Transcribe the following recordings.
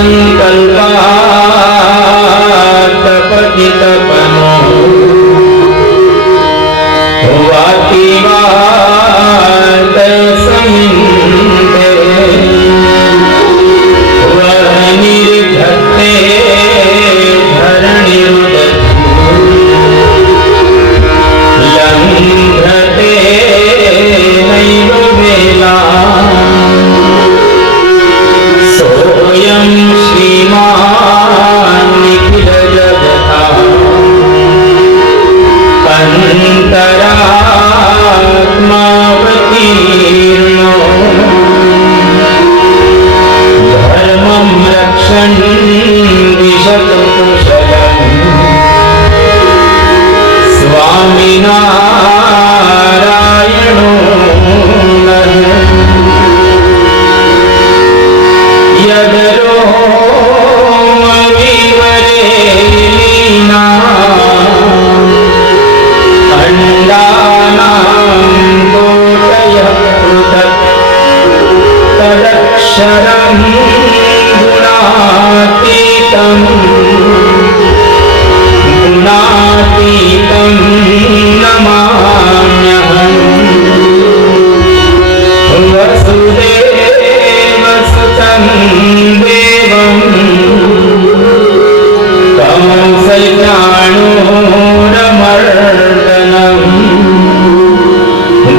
संकल्पात पतित पनो वाति वात समिंदे वह निर्धत्ते लंघते नैव वेला सोऽयं श्रीमान् निखिल जगता अन्तरात्मावतीर्णो धर्मं रक्षन् दिशतु कुशलम् स्वामिनारायणो नः यदरोमविवरे लीना अण्डानां कोटयः पृथक् तदक्षरं गुणातीतं नमाम्यहम् वसुदेवसुतं देवं कंसचाणूरमर्दनं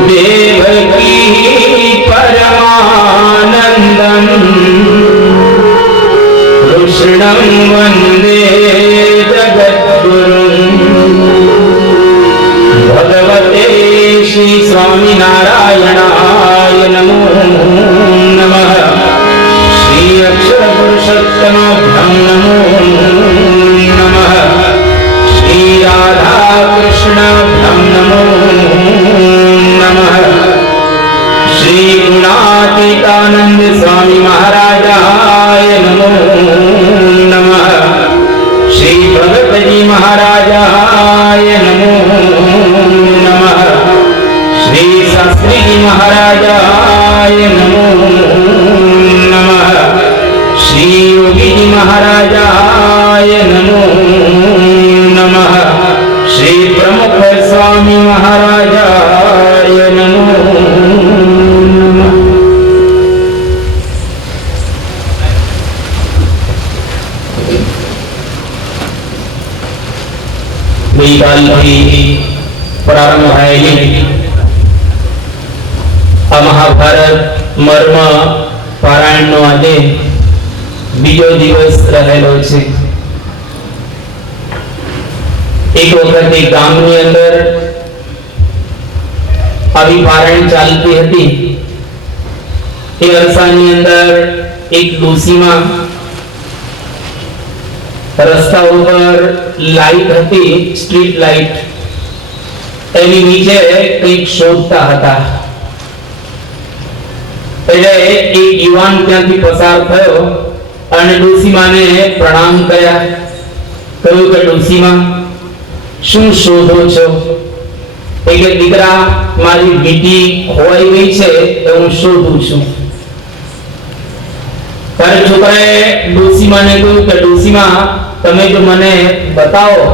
देवकी परमानन्दं कृष्णं वन्दे भगवते श्री स्वामिनारायणाय नमो नमः। श्री अक्षर पुरुषोत्तमाभ्यां नमो नमः। श्री राधा कृष्णाभ्यां नमो नमः। श्री गुणातीतानंद स्वामी महाराजाय नमो नमः। श्री भगत जी महाराजाय नमो नमः। श्री शास्त्री जी महाराजाय नमो नमः। श्री योगी जी महाराजाय नमो नमः। श्री प्रमुख स्वामी महाराजाय नमो नमः। प्रारंभ महाभारत मर्म पारायण नो आज बीजो दिवस रहेलो छे। एक वखत एक गामनी अंदर આવી પારાયણ ચાલતી હતી। એ અરસાની અંદર એક ડોસીમાં રસ્તા ઉપર લાઈટ હતી, સ્ટ્રીટ લાઈટ, એની નીચે કંઈક શોધતા હતા। એટલે એક યુવાન ત્યાંથી પસાર થયો અને ડોસીમાને પ્રણામ કર્યા। કહ્યું કે ડોસીમા, શું શોધો છો? એટલે દીકરા, મારી બેટી ખોવાઈ ગઈ છે એ હું શોધું છું। ત્યારે છોકરાએ ડોસીમાને કહ્યું કે ડોસીમા, તમે જો મને બતાવો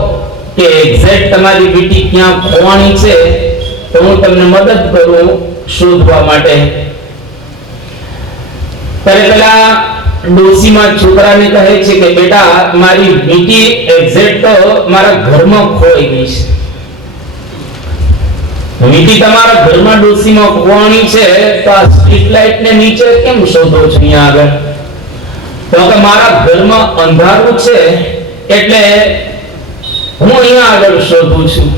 કે એક્ઝેક્ટ તમારી બેટી ક્યાં ખોવાણી છે તો હું તમને મદદ કરું શોધવા માટે। ત્યારે પેલા ડોસીમા છોકરાને કહે છે કે બેટા, મારી બેટી એક્ઝેક્ટ તો મારા ઘરમાં ખોવાઈ ગઈ છે। બેટી તમારા ઘરમાં ડોસીમાં ખોવાણી છે તો આ સ્ટ્રીટ લાઇટ ને નીચે કેમ શોધો છો અહીંયા આગળ? તો કે મારા ઘરમાં અંધારું છે એટલે હું અહીંયા આગળ શોધું છું।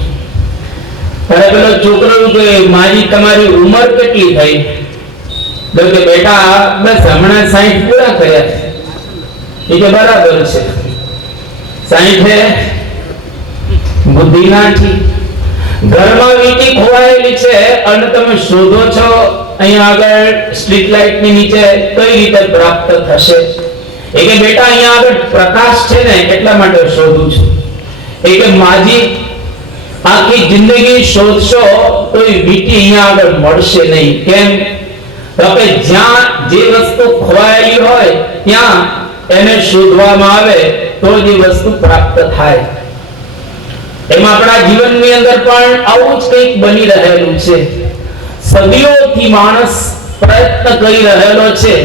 ત્યારે પેલો છોકરો કે મારી તમારી ઉંમર કેટલી થઈ? તો કે બેટા, બસ હમણાં 60 પૂરા કર્યા છે। એ કે બરાબર છે, 60 બુદ્ધિ ના ઠીક। ઘરમાં વીટી ખોવાયેલી છે અને તમે શોધો છો અહીંયા આગળ સ્ટ્રીટ લાઇટ ની નીચે, કઈ રીતે પ્રાપ્ત થશે? એ કે બેટા, અહીંયા આગળ પ્રકાશ છે ને એટલા માટે શોધું છું। એ કે માજી આખી જિંદગી શોધશો તો એ વીટી અહીંયા આગળ મળશે નહીં। કેમ? તો કે જ્યાં જે વસ્તુ ખોવાયેલી હોય ત્યાં એને શોધવામાં આવે તો જ એ વસ્તુ પ્રાપ્ત થાય. એમાં આપણા જીવનની અંદર પણ આવું જ કંઈક બની રહેલું છે. સદીઓથી માણસ પ્રયત્ન કરી રહેલો છે.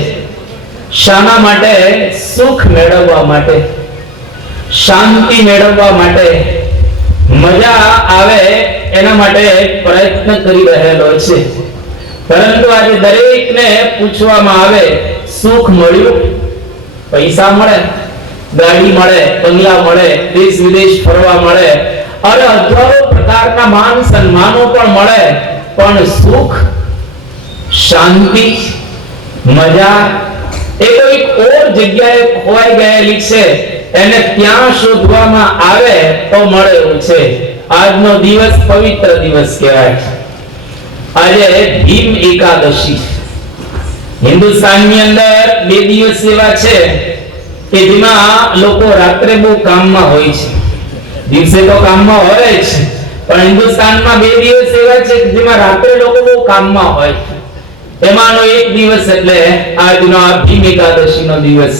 શાના માટે? સુખ મેળવવા માટે, શાંતિ મેળવવા માટે, મજા આવે એના માટે પ્રયત્ન કરી રહેલો છે. પરંતુ આજે દરેકને પૂછવામાં આવે, સુખ મળ્યું? પૈસા મળે, ગાડી મળે, બંગલા મળે, દેશ વિદેશ ફરવા મળે, અને હજારો પ્રકારના માન સન્માનો પણ મળે, પણ સુખ, શાંતિ, મજા એ તો એક ઓર જગ્યાએ ખોવાઈ ગયેલી છે. એને ત્યાં શોધવામાં આવે તો મળે એવું છે. આજનો દિવસ પવિત્ર દિવસ કહેવાય. આજે ભીમ એકાદશી. હિન્દુસ્તાનની અંદર 2 દિવસ એવા છે કે જેમાં લોકો રાત્રે બહુ કામમાં હોય છે. દિવસે તો કામમાં હોય જ, પણ હિન્દુસ્તાનમાં 2 દિવસ એવા છે કે જેમાં રાત્રે લોકો બહુ કામમાં હોય. એમાંનો એક દિવસ એટલે આજનો આ ભીમ એકાદશીનો દિવસ.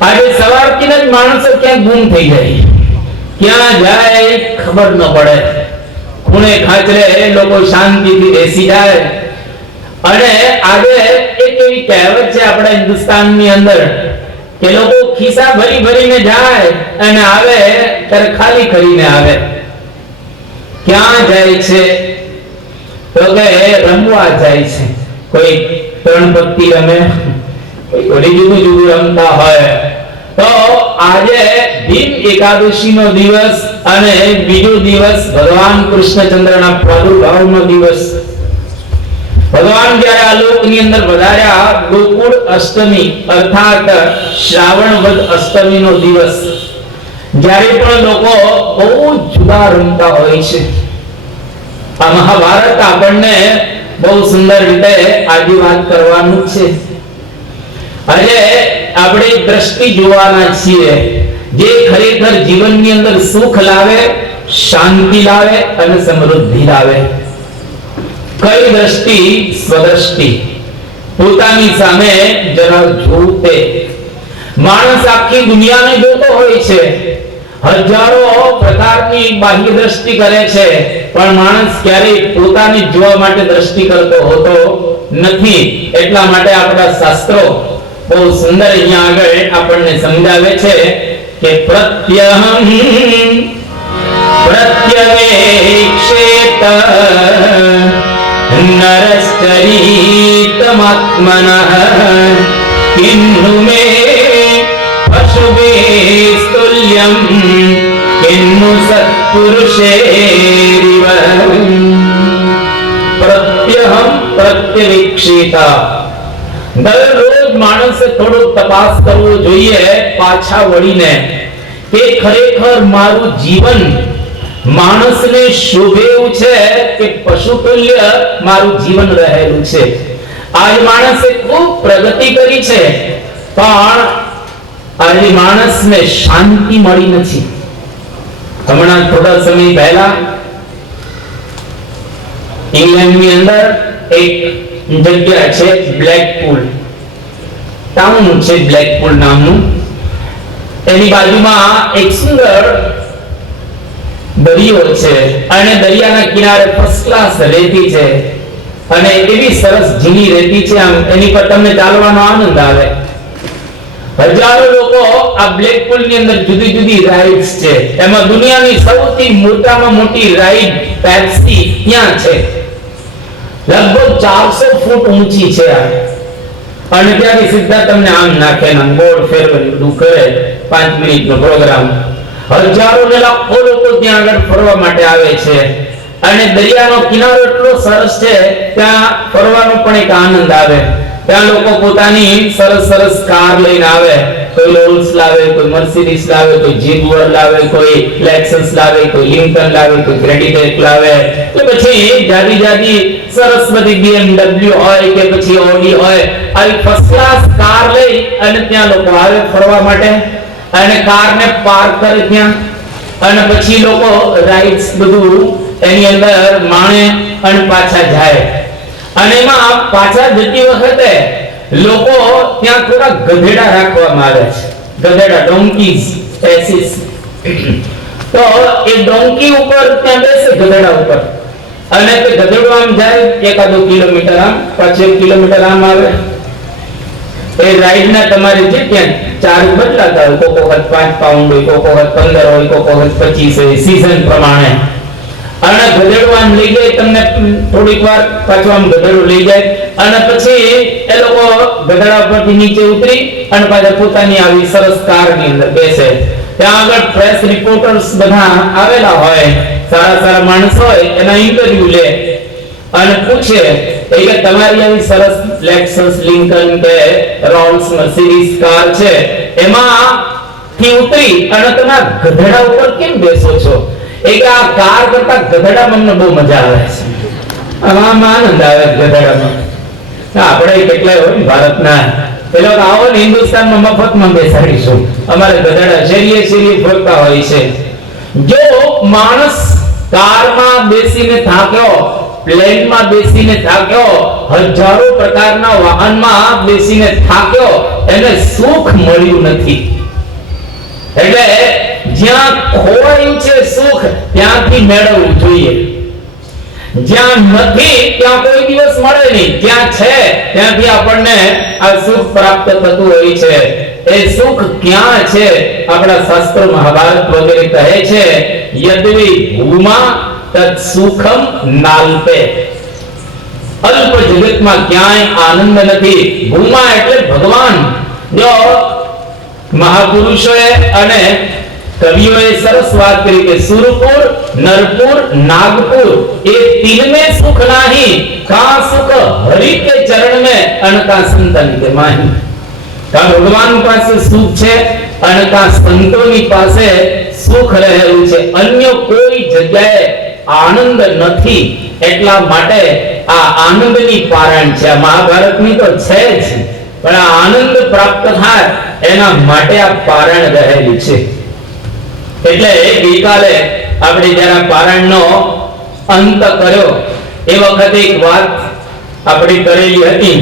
આજે સવારથી જ માણસો ક્યાં ગુમ થઈ જાય, ક્યાં જાય ખબર ન પડે. ખૂણે ખાચરે લોકો શાંતિથી બેસી જાય. અને આજે એક એવી કહેવત છે આપણા હિન્દુસ્તાનની અંદર કે લોકો ખિસ્સા ભરી ભરીને જાય અને આવે ત્યારે ખાલી કરીને આવે. ક્યાં જાય છે? તો કે રમવા જાય છે. કોઈ ત્રણ પત્તી રમે, કોઈ જુદું જુદું રમતા હોય. તો આજે ભીમ એકાદશીનો દિવસ અને બીજો દિવસ ભગવાન કૃષ્ણચંદ્રના પ્રાદુર્ભાવનો દિવસ. ભગવાન જ્યારે આ લોકની અંદર વધાર્યા, ગોકુળ અષ્ટમી અર્થાત શ્રાવણ વદ અષ્ટમીનો દિવસ, જ્યારે પણ લોકો બહુ જુદા રમતા હોય છે. આ મહાભારત આપણને બહુ સુંદર રીતે આજે વાત કરવાનું છે. આજે આપણે દ્રષ્ટિ જોવાના છીએ જે ખરેખર જીવનની અંદર સુખ લાવે, શાંતિ લાવે અને સમૃદ્ધિ લાવે. કઈ દ્રષ્ટિ? સ્વદ્રષ્ટિ. પોતાની સામે જરા જોવું તે. માણસ આખી દુનિયાને જોતો હોય છે, હજારો પ્રકારની બાહ્ય દ્રષ્ટિ કરે છે, પણ માણસ ક્યારેય પોતાને જોવા માટે દ્રષ્ટિ કરતો હોતો નથી. એટલા માટે આપણા શાસ્ત્રો બહુ સુંદર અહીંયા આગળ આપણને સમજાવે છે કે પ્રત્યહમ પ્રત્યવેક્ષેત નરશ્ચરિતમાત્મનઃ કિન્નુ મે પશુભેસ્તુલ્યં કિન્નુ સત્પુરુષેરિવ. પ્રત્યહમ પ્રત્યવેક્ષેત. દરરોજ માણસે થોડું તપાસ કરવો જોઈએ પાછા વળીને કે ખરેખર મારું જીવન માણસને શોભે એવું છે કે પશુતુલ્ય મારું જીવન રહેલું છે. આજ માણસે ખૂબ પ્રગતિ કરી છે, પણ આજે માણસને શાંતિ મળી નથી. હમણાં થોડા સમય પહેલા ઇંગ્લેન્ડની અંદર એક જગ્યા છે, બ્લેકપૂલ ટાઉન છે, બ્લેકપૂલ નામનું. એની બાજુમાં એક સુંદર દરિયો છે અને દરિયાના કિનારે ફર્સ્ટ ક્લાસ રેતી છે અને એવી સરસ ઝીણી રેતી છે, આમ એની પર તમને ચાલવાનો આનંદ આવે. હજારો લોકો આ બ્લેકપૂલ ની અંદર જુદી જુદી રાઇડ્સ છે. એમાં દુનિયાની સૌથી મોટામાં મોટી રાઇડ પેપ્સી ત્યાં છે. લગભગ 400 ફૂટ ઊંચી છે અને ત્યાંથી સીધા તમને આમ નાખે ને બોર્ડ ફેરવે બધું કરે. 5 મિનિટનો પ્રોગ્રામ. હજારો ને લાખો લોકો ત્યાં આગળ ફરવા માટે આવે છે અને દરિયાનો કિનારો એટલો સરસ છે, ત્યાં ફરવાનો પણ એક આનંદ આવે. ત્યાં લોકો પોતાની સરસ સરસ કાર લઈને આવે. કોઈ રોલ્સ લાવે, કોઈ મર્સિડીઝ લાવે, કોઈ જેગુઆર લાવે, કોઈ લેક્સસ લાવે, કોઈ લિંકન લાવે, કોઈ ક્રેડિટેક લાવે. એટલે પછી જાડી જાડી સરસ બધી BMW હોય કે પછી ઓડી હોય, આવી ફર્સ્ટ ક્લાસ કાર લઈ અને ત્યાં લોકો આવે ફરવા માટે અને કારને પાર્ક કરે ત્યાં અને પછી લોકો રાઇડ્સ બધું એની અંદર માણે અને પાછા જાય. અને એમાં પાછા જતી વખતે લોકો ત્યાં થોડા ગધેડા રાખવામાં આવે છે, ગધેડા, ડોંકીઝ, એસીસ. તો એ ડોંકી ઉપર ત્યાં બેસે, ગધેડા ઉપર, અને તે ગધેડું આમ જાય એકાદો કિલોમીટર આમ, પાછું 1 કિલોમીટર આમ આવે. એ રાઈડ ના તમારે જે ત્યાં ચાર્જ બદલાતા હોય, કોક વખત 5 પાઉન્ડ હોય, કોક વખત 15 હોય, કોક વખત 25 હોય, સીઝન પ્રમાણે. અને ગધેડું આમ લઈ જાય તમને, થોડીક વાર પાછું આમ ગધેડું લઈ જાય, અને પછી એ લોકો ગધેડા પરથી નીચે ઉતરી અને પાછા પોતાની આવી સરસ કારની અંદર બેસે. ત્યાં આગળ પ્રેસ રિપોર્ટર્સ બધા આવેલા હોય, સારા સારા માણસ હોય, એના ઇન્ટરવ્યુ લે અને પૂછે કે તમારી આવી સરસ લેક્સસ, લિંકન કે રોલ્સ મર્સિડીઝ કાર છે, એમાં થી ઉતરી અને તમે ગધેડા ઉપર કેમ બેસો છો? આ કાર કરતા ગધેડામાં મને બહુ મજા આવે છે, આમાં આનંદ આવે ગધેડામાં. આપણે કેટલાય હોય ભારતના, એ લોકો આવો ને હિન્દુસ્તાનમાં મફતમાં બેસાડીશું, અમારે ગધેડા શેરીએ શેરીએ ફરતા હોય છે. જો માણસ કારમાં બેસીને થાક્યો, પ્લેનમાં બેસીને થાક્યો, હજારો પ્રકારના વાહનમાં બેસીને થાક્યો, એને સુખ મળ્યું નથી. એટલે જ્યાં ખોવાયું છે સુખ, ત્યાંથી મેળવવું જોઈએ. જ્યાં નથી ત્યાં કોઈ દિવસ મળે નહીં, જ્યાં છે ત્યાંથી આપણને આ સુખ પ્રાપ્ત થતું હોય છે. એ સુખ ક્યાં છે? આપણા શાસ્ત્રો મહાભારત વગેરે કહે છે, યદ્વી ભૂમા તત સુખમ નાલ્પે. અલ્પ જગતમાં ક્યાંય આનંદ નથી. ભૂમા એટલે ભગવાન. જો મહાપુરુષોએ અને કવિઓએ સરસ વાત કરી કે સુરપુર, નરપુર, નાગપુર એ तीन में सुख नहीं, का सुख हरि के चरण में अनका संतन के माही. का भगवान પાસે સુખ છે અને કા સંતોની પાસે સુખ રહેલું છે. અન્ય કોઈ જગ્યાએ આનંદ નથી. એટલા માટે આ આનંદની પારણ છે. આ મહાભારતની તો છે જ, પણ આ આનંદ પ્રાપ્ત થાય એના માટે આ પારણ રહેલી છે. એટલે ગઈકાલે આપણે જ્યારે પારણનો અંત કર્યો એ વખતે એક વાત આપણે કરેલી હતી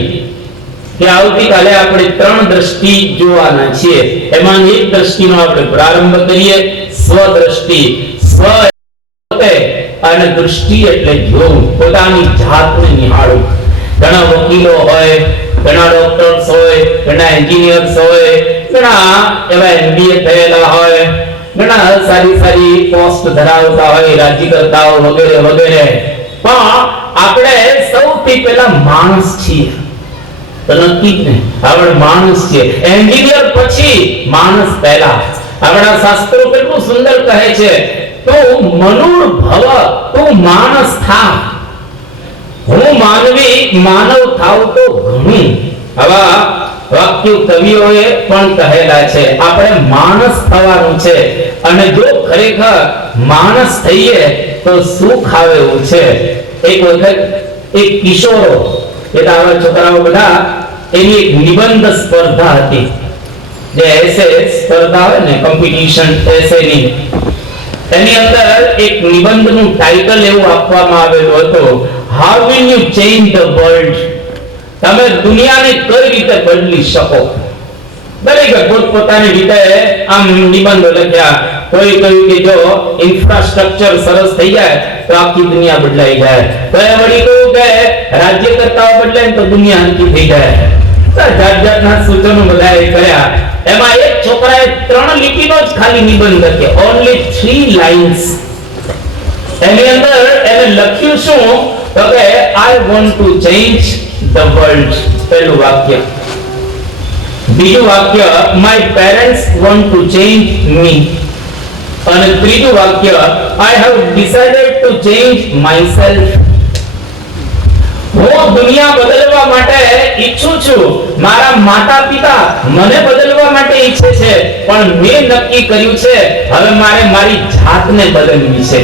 કે આવતીકાલે આપણે 3 દ્રષ્ટિ જોવાના છીએ. એમાં એક દ્રષ્ટિનો આપણે પ્રારંભ કરીએ, સ્વદ્રષ્ટિ. સ્વ અને દૃષ્ટિ એટલે જોવું, પોતાની જાતને નિહાળવું. ઘણા વકીલો હોય, ઘણા ડોક્ટર્સ હોય, ઘણા એન્જિનિયર્સ હોય, ઘણા એવા MBA થયેલા હોય, ઘણા સારી સારી પોસ્ટ ધરાવતા હોય, રાજ્યકર્તાઓ વગેરે વગેરે. પણ આપણે સૌથી પહેલા માણસ છીએ, તો નક્કી જ નહીં, આપણે માણસ છીએ. એન્જિનિયર પછી માણસ પહેલા. આપણા શાસ્ત્રો કેટલું સુંદર કહે છે, તું મનુર ભવ, તું માણસ થા. હું માનવી, માનવ થાવ તો ઘણું. આવા વાક્યો કવિઓએ પણ કહેલા છે. આપણે માણસ થવાનું છે, અને જો ખરેખર માણસ થઈએ તો સુખ આવે એવું છે. એક વખત એક કિશોરો, એટલે આવા છોકરાઓ બધા, એની એક નિબંધ સ્પર્ધા હતી, જે એસે સ્પર્ધા હોય ને, કોમ્પિટિશન એસેની. એની અંદર એક નિબંધનું ટાઇટલ એવું આપવામાં આવેલું હતું, how will you change the world. તમે દુનિયાને કઈ રીતે બદલી શકો? દરેકે પોતપોતાની રીતે આમ નિબંધો લખ્યા. કોઈ કહ્યું કે જો ઇન્ફ્રાસ્ટ્રક્ચર સરસ થઈ જાય તો આખી દુનિયા બદલાઈ જાય. તો એ વળી કહ્યું કે રાજ્યકર્તાઓ બદલાય તો દુનિયા હલકી થઈ જાય. જાત જાતના સૂચનો બધાએ કર્યા. એમાં એક છોકરાએ 3 લીટીનો જ ખાલી નિબંધ લખ્યો, ઓન્લી 3 લાઇન્સ. એની અંદર એને લખ્યું શું? તો કે I want to change the world. પહેલું વાક્ય. બીજું વાક્ય, my parents want to change me. અને ત્રીજું વાક્ય, I have decided to change myself. હું દુનિયા બદલવા માટે ઈચ્છું છું. મારા માતા પિતા મને બદલવા માટે ઈચ્છે છે, પણ મેં નક્કી કર્યું છે હવે મારે મારી જાતને બદલવી છે.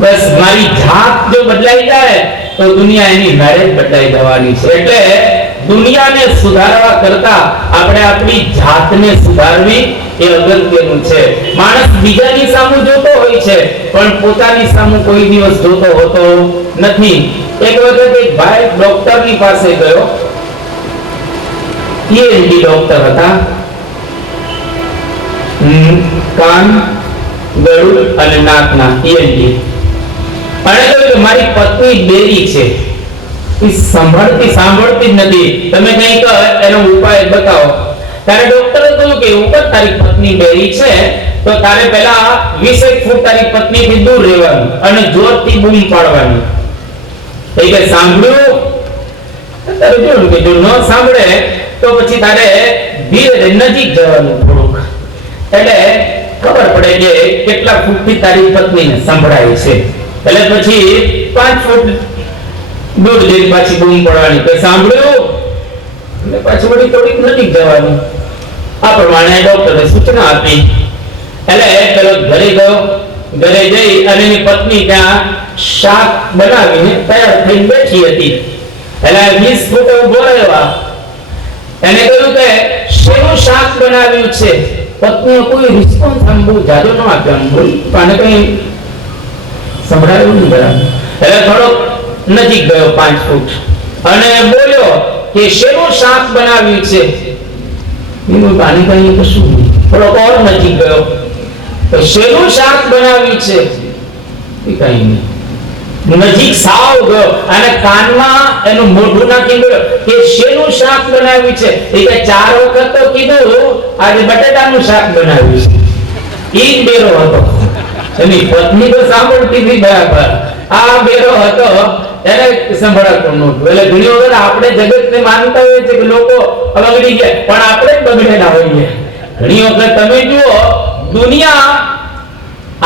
બસ મારી જાત જો બદલાઈ જાય તો દુનિયા એની મેળે બદલાઈ જવાની છે. એટલે દુનિયાને સુધારવા કરતા આપણે આપણી જાતને સુધારવી એ અગત્યનું છે. માણસ બીજાની સામે જોતો હોય છે, પણ પોતાની સામે કોઈ દિવસ જોતો હોતો નથી. એક વખત એક ભાઈ ડોક્ટરની પાસે ગયો ઈએનટી ડોક્ટર હતા. કાન, ગળું અને નાકના ઈએનટી. અને કહ્યું કે મારી પત્ની બેરી છે, એ સાંભળતી જ નથી, તમે કંઈક એનો ઉપાય બતાવો. ત્યારે ડોક્ટરે કહ્યું કે ઉપર તારી પત્ની બેરી છે તો તારે પહેલા 20 ફૂટ તારી પત્નીથી દૂર રહેવાનું અને જોરથી બૂમ પાડવાની. એ કે સાંભળ્યું? તારે જોયું કે જો ન સાંભળે તો પછી તારે ધીરે નજીક જવાનું થોડુંક, એટલે ખબર પડે કે કેટલા ફૂટથી તારી પત્નીને સંભળાય છે. એટલે પછી 5 ફૂટ દૂર જઈને પાછી બૂમ પડવાની. કે સાંભળ્યું? એટલે પાછી વળી થોડીક નજીક જવાનું. આ પ્રમાણે ડોક્ટરે સૂચના આપી. એટલે પેલો ઘરે ગયો. ઘરે જઈ અને એની પત્ની ત્યાં શાક બનાવીને તૈયાર થઈને બેઠી હતી. એટલે 20 ફૂટ ઉભો રહ્યો. એને કહ્યું કે શેનું શાક બનાવ્યું છે? પત્નીએ કોઈ રિસ્પોન્સ આમ બહુ જાજો ન આપ્યો. આમ બોલી પણ કઈ સંભળાયું નહીં બરાબર. એટલે થોડો નજીક ગયો 5 ફૂટ અને બોલ્યો કે શેનું શાક બનાવ્યું છે? એનું પાણી કઈ કશું નહીં. થોડો ઓર નજીક ગયો તો શેનું શાક બનાવ્યું છે? એ કઈ નહીં. નજીક સાવ ગયો અને કાનમાં એનું મોઢું નાખી ગયો કે શેનું શાક બનાવ્યું છે? એ કે 4 વખત તો કીધું આજે બટેટાનું શાક બનાવ્યું છે. ઈ બેરો હતો. એની પત્ની તો સાંભળતી હતી બરાબર, આ બેરો હતો એને સંભળાતો નહોતું. એટલે ઘણી વખત આપણે જગતને માનતા હોઈએ છીએ કે લોકો બગડી ગયા, પણ આપણે જ બગડેલા હોઈએ. ઘણી વખત તમે જુઓ દુનિયા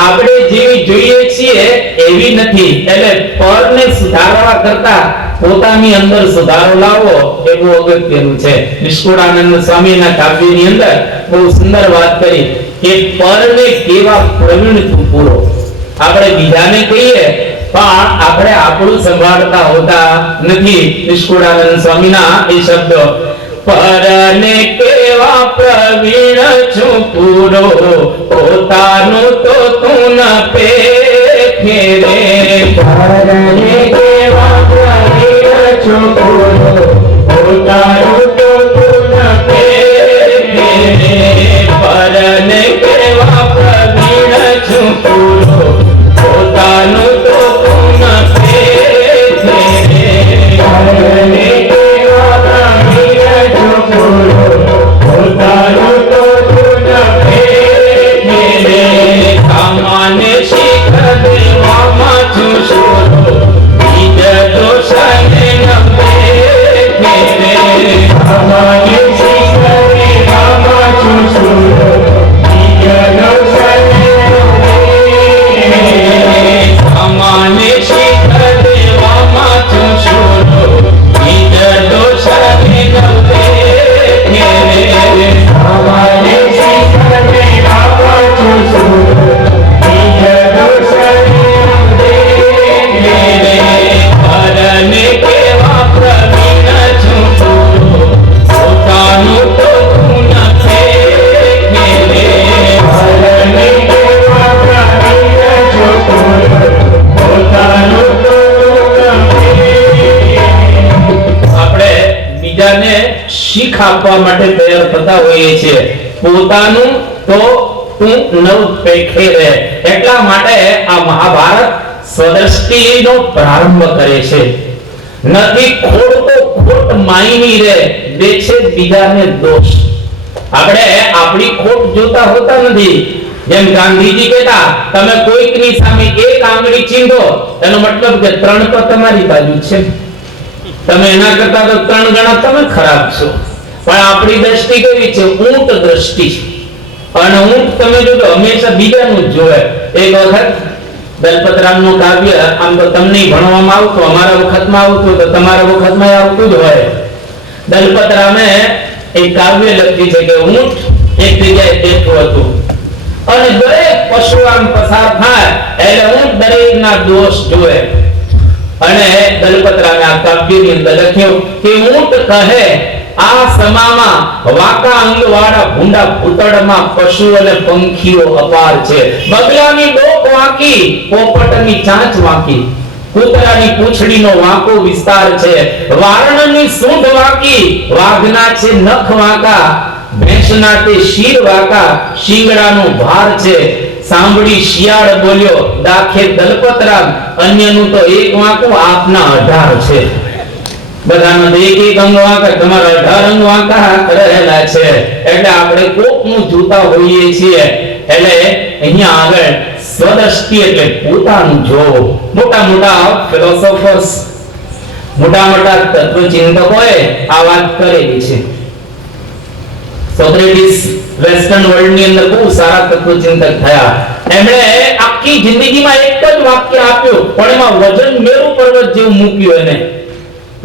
આપણે જેવી જોઈએ છીએ એવી નથી. એટલે પરને સુધારવા કરતા પોતાની અંદર સુધારો લાવવો એ બહુ અગત્યનું છે. નિષ્કુળાનંદ સ્વામીના કાવ્યની અંદર બહુ સુંદર વાત કરી કે પરને કેવા પ્રવીણ તું પૂરો. આપણે બીજાને કહીએ પણ આપણે આપણું સંભાળતા હોતા નથી. નિષ્કુળાનંદ સ્વામીના એ શબ્દો, પરને કેવા પ્રવીણ છું પૂરો, પોતાનું તો તું ન પેખે રે. પરને કેવા પ્રવીણ છું પૂરો, પોતાનું તો તું ન પેખે રે. પરને કેવા પ્રવીણ છું પૂરો, પોતાનું તો તું ન પેખે રે. પરને કેવા પ્રવીણ છું પૂરો, પોતાનું તો તું ન પેખે રે. સામાન્ય શીખ દેવામાં છું શૂરો, બીજ દોષને ન પેખે રે. સામાન્ય શીખ દેવામાં છું શૂરો, બીજ દોષને સામાન્ય શીખ દેવામાં છું શૂરો, બીજ દોષને ન પેખે રે. સામાન્ય શીખ દેવામાં છું શૂરો, બીજ દોષને ન પેખે રે. પરને કેવા પ્રવીણ છું પૂરો, પોતાનું તો તું ન પેખે રે. પરને કેવા પ્રવીણ છું પૂરો, પોતાનું તો તું ન પેખે. આપણે બીજાને શીખ આપવા માટે તૈયાર થતા હોઈએ છીએ. પોતાનું તો તું ન પેખે રે. એટલા માટે આ મહાભારત સ્વદ્રષ્ટિનો પ્રારંભ કરે છે. નથી ખોટ તો ખોટ માયની રે, દે છે બીજાને દોષ. આપણે આપણી ખોટ જોતા હોતા નથી. જેમ ગાંધીજી કહેતા, તમે કોઈકની સામે એક આંગળી ચીંધો એનો મતલબ કે 3 તો તમારી બાજુ છે, તમે એના કરતા તો 3 ગણા તમે ખરાબ છો. પણ આપણી દ્રષ્ટિ કેવી છે? ઊંટ દ્રષ્ટિ. અને ઊંટ તમે જો તો હંમેશા બીજાનું જ જોવે. એક વખત દલપતરામનું કાવ્ય આમ તો તમને ભણવામાં આવતું, અમારા વખતમાં આવતું, તો તમારા વખતમાં આવતું જ હોય. દલપતરામે એક કાવ્ય લખ્યું છે કે ઊંટ એક જગ્યાએ બેઠું હતું અને દરેક પશુ આમ પસાર થાય એટલે ઊંટ દરેકના દોષ જોવે. અને દલપતરામે આ કાવ્યની અંદર લખ્યું કે ઊંટ કહે આ સમામાં વાંકા અંગવાળા ભૂંડા ભૂતળમાં પશુ અને પંખીઓ અપાર છે. બગલાની ડોક વાંકી, પોપટની ચાંચ વાંકી. કૂતરાની પૂંછડીનો વાંકો વિસ્તાર છે, વારણની સૂંઢ વાંકી, વાઘના છે નખ વાંકા, ભેંસના તે શીર વાંકા, શિંગડાનો ભાર છે, સાંભળી શિયાળ બોલ્યો દાખે દલપતરામ, અન્યનું તો એક વાંકું આપના 18 છે. બધાનો એક એક અંગ વાંકા, તમારા 18 અંગ વાંકા રહેલા છે. એટલે આપણે કોકનું જોતા હોઈએ છીએ. એટલે અહીંયા આગળ સ્વદ્રષ્ટિ એટલે પોતાનું જોવો. મોટા મોટા ફિલોસોફર્સ, મોટા મોટા તત્વચિંતકોએ આ વાત કરેલી છે. સોક્રેટિસ વેસ્ટર્ન વર્લ્ડ ની અંદર બહુ સારા તત્વચિંતક થયા. એમણે આખી જિંદગીમાં એક જ વાક્ય આપ્યું, પણ એમાં વજન મેરુ પર્વત જેવું મૂક્યું. એને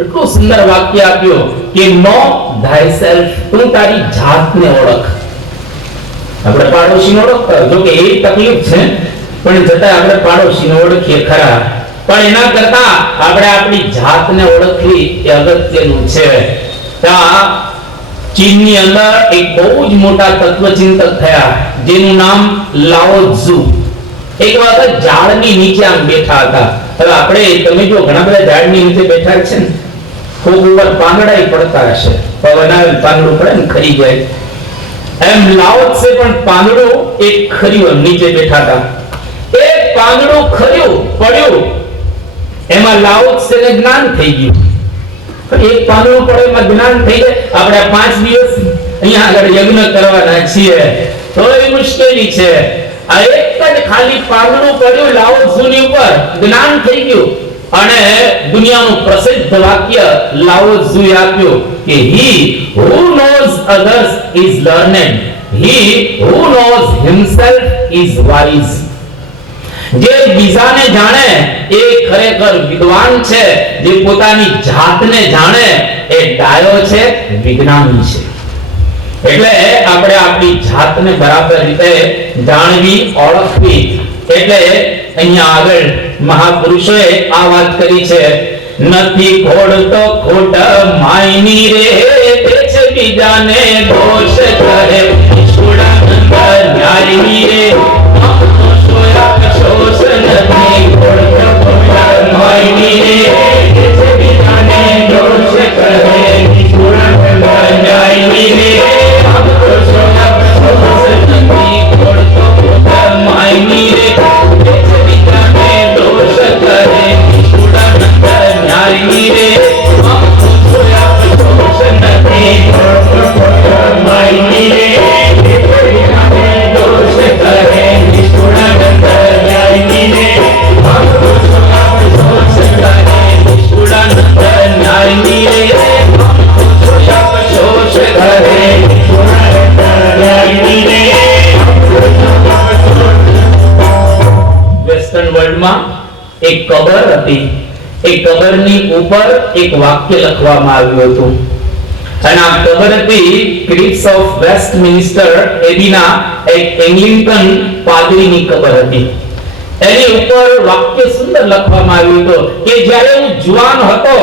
એટલું સુંદર વાક્ય આપ્યું કે નો thyself, તું તારી જાતને ઓળખ. આપણે પાડોશીને ઓળખતા, જો કે એ તકલીફ છે, પણ છતાં આપણે પાડોશીને ઓળખીએ ખરા, પણ એના કરતા આપણે આપણી જાતને ઓળખવી એ અગત્યનું છે. ત્યાં ચીનની અંદર એક બહુ જ મોટા તત્વચિંતક થયા, જેનું નામ લાઓ ઝુ. એક વખત ઝાડની નીચે આમ બેઠા હતા. હવે આપણે તમે જો ઘણા બધા ઝાડની નીચે બેઠા છે ને, ખૂબ ઉપર પાંદડા પડતા હશે, પવન આવે પાંદડું પડે ને ખરી જાય. એમ લાઓ સે પણ પાંદડું એક ખર્યું, નીચે બેઠા હતા. એક પાંદડું ખર્યું પડ્યું, એમાં લાઓ સેને જ્ઞાન થઈ ગયું. એક પાંદડું પડે એમાં જ્ઞાન થઈ જાય. આપણે 5 દિવસ અહીંયા આગળ યજ્ઞ કરવાના છીએ, તો એ મુશ્કેલી છે. આ એક જ ખાલી પાંદડું પડ્યું લાઓ ઝુની ઉપર, જ્ઞાન થઈ ગયું. અને દુનિયાનું પ્રસિદ્ધ વાક્ય લાઓ ઝુએ આપ્યું કે he who knows others is learned, he who knows himself is wise. જે બીજાને જાણે એ ખરેખર વિદ્વાન છે, જે પોતાની જાતને જાણે એ ડાયો છે, વિજ્ઞાની છે. એટલે આપણે આપણી જાતને બરાબર રીતે જાણવી, ઓળખવી. એટલે અહીંયા આગળ મહાપુરુષોએ આ વાત કરી છે, નથી ખોડતો ખોટ માયની રે, તે છે બીજાને દોષ કરે, નિષ્ઠુરાનંદ ન્યાયની રે, સોયા શોષ નથી ખોડતો ખોટ માયની રે, તે છે બીજાને દોષ કરે, નિષ્ઠુરાનંદ ન્યાયની રે, સોયા શોષ નથી ખોડતો ખોટ માયની રે, એક કબર હતી. એ કબરની ઉપર એક વાક્ય લખવામાં આવ્યું હતું, અને આ કબર હતી ક્રિપ્સ ઓફ વેસ્ટમિનિસ્ટર એબીના એક એંગ્લિકન પાદરીની કબર હતી. એની ઉપર વાક્ય સુંદર લખવામાં આવ્યું હતું કે જ્યારે હું જુવાન હતો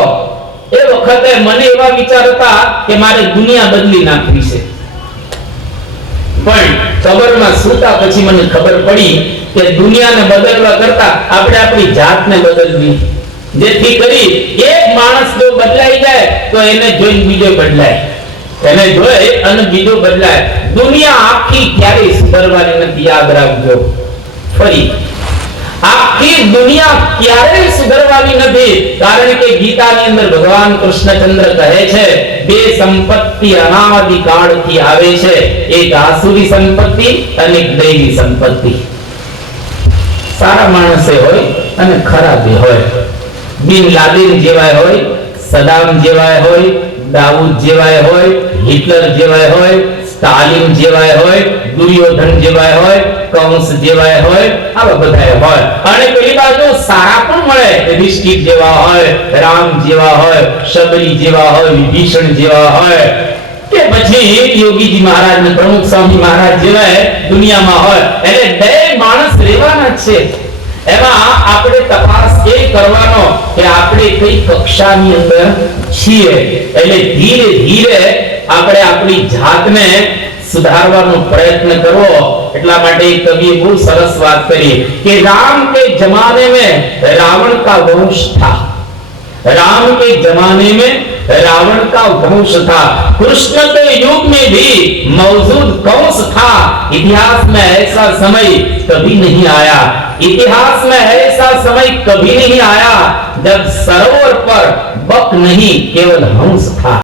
એ વખતે મને એવા વિચાર હતા કે મારે દુનિયા બદલી નાખવી છે, પણ કબરમાં સૂતા પછી મને ખબર પડી કે દુનિયાને બદલવા કરતા આપણે આપણી જાતને બદલવી, જેથી કરી એક માણસ જો બદલાઈ જાય તો એને જોઈને બીજો બદલાય, એને જોઈ અને બીજો બદલાય. દુનિયા આખી ક્યારેય સુધરવાની નથી, યાદ રાખજો. ફરી આખી દુનિયા ક્યારેય સુધરવાની નથી, કારણ કે ગીતાની અંદર ભગવાન કૃષ્ણચંદ્ર કહે છે બે સંપત્તિ અનાદિ કાળથી આવે છે, એક આસુરી સંપત્તિ અને એક દૈવી સંપત્તિ. સારા માણસે હોય અને ખરાબ હોય, બિન લાદેન જેવાય હોય, સદામ જેવાય હોય, દાઉદ જેવાય હોય, હિટલર જેવાય હોય, સ્ટાલિન જેવાય હોય, દુર્યોધન જેવાય હોય, કંસ જેવાય હોય, આવા બધા હોય. અને પેલી બાજુ સારા પણ મળે, યુધિષ્ઠિર જેવા હોય, રામ જેવા હોય, શબરી જેવા હોય, વિભીષણ જેવા હોય, કે પછી યોગીજી મહારાજ ને પ્રમુખ સ્વામી મહારાજ જેવા દુનિયામાં હોય. એટલે બે માણસ રહેવાના છે. એમાં આપણે તપાસ એ કરવાનો કે આપણે કઈ કક્ષાની અંદર છીએ. એટલે ધીરે ધીરે આપણે આપણી જાતને સુધારવાનો પ્રયત્ન કરવો। એટલા માટે કવિએ બહુ સરસ વાત કરી કે રામ કે જમાને में रावण का वंश था, राम के जमाने में रावण का वंश था, कृष्ण के युग में भी मौजूद कंस था। इतिहास में ऐसा समय कभी नहीं आया, इतिहास में ऐसा समय कभी नहीं आया जब सरोवर पर बक नहीं केवल हंस था।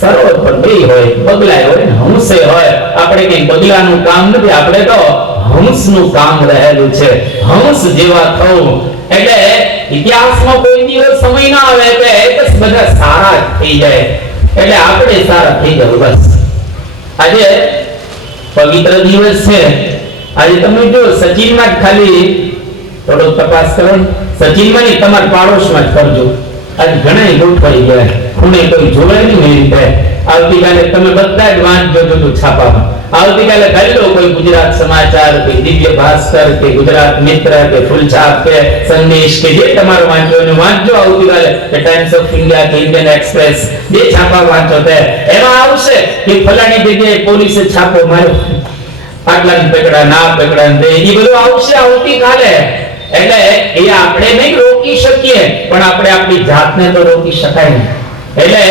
सरोवर पर બે હોય, બગલા હોય ને હંસે હોય। આપણે કઈ બગલાનું કામ નથી, આપણે તો હંસનું કામ રહેલું છે। હંસ જેવા થવું એટલે ઇતિહાસમાં કોઈ દિવસ સમય ના આવે કે બસ બધા સારા થઈ જાય એટલે આપણે સારા થઈ જાવ બસ। આજે પવિત્ર દિવસ છે। આજે તમે જો સચિનમાં જ ખાલી થોડો તપાસ કરો, સચિનમાં નહીં તમારા પાડોશમાં જ કરજો। आज घणा लूट पड़ी गया खूने कोई जोड़े नहीं मेरी रीते। आवतीकाले तमे बधा ज वांचो जो छापामां। आवतीकाले करी लो कोई गुजरात समाचार के दिव्य भास्कर के गुजरात मित्र के फूलछाप के संदेश के जे तमारो वांचो ने वांचो। आवतीकाले के टाइम्स ऑफ इंडिया के इंडियन एक्सप्रेस जे छापा वांचो ते एमां आवशे कि फलाणी जग्याए पोलीसे छापो मार्यो, आटलाने पकड़ा ना पकड़ा ने ई बधुं आवशे आवतीकाले। એટલે એ આપણે નહીં રોકી શકીએ પણ આપણે આપણી જાતને તો રોકી શકાય નહીં। એટલે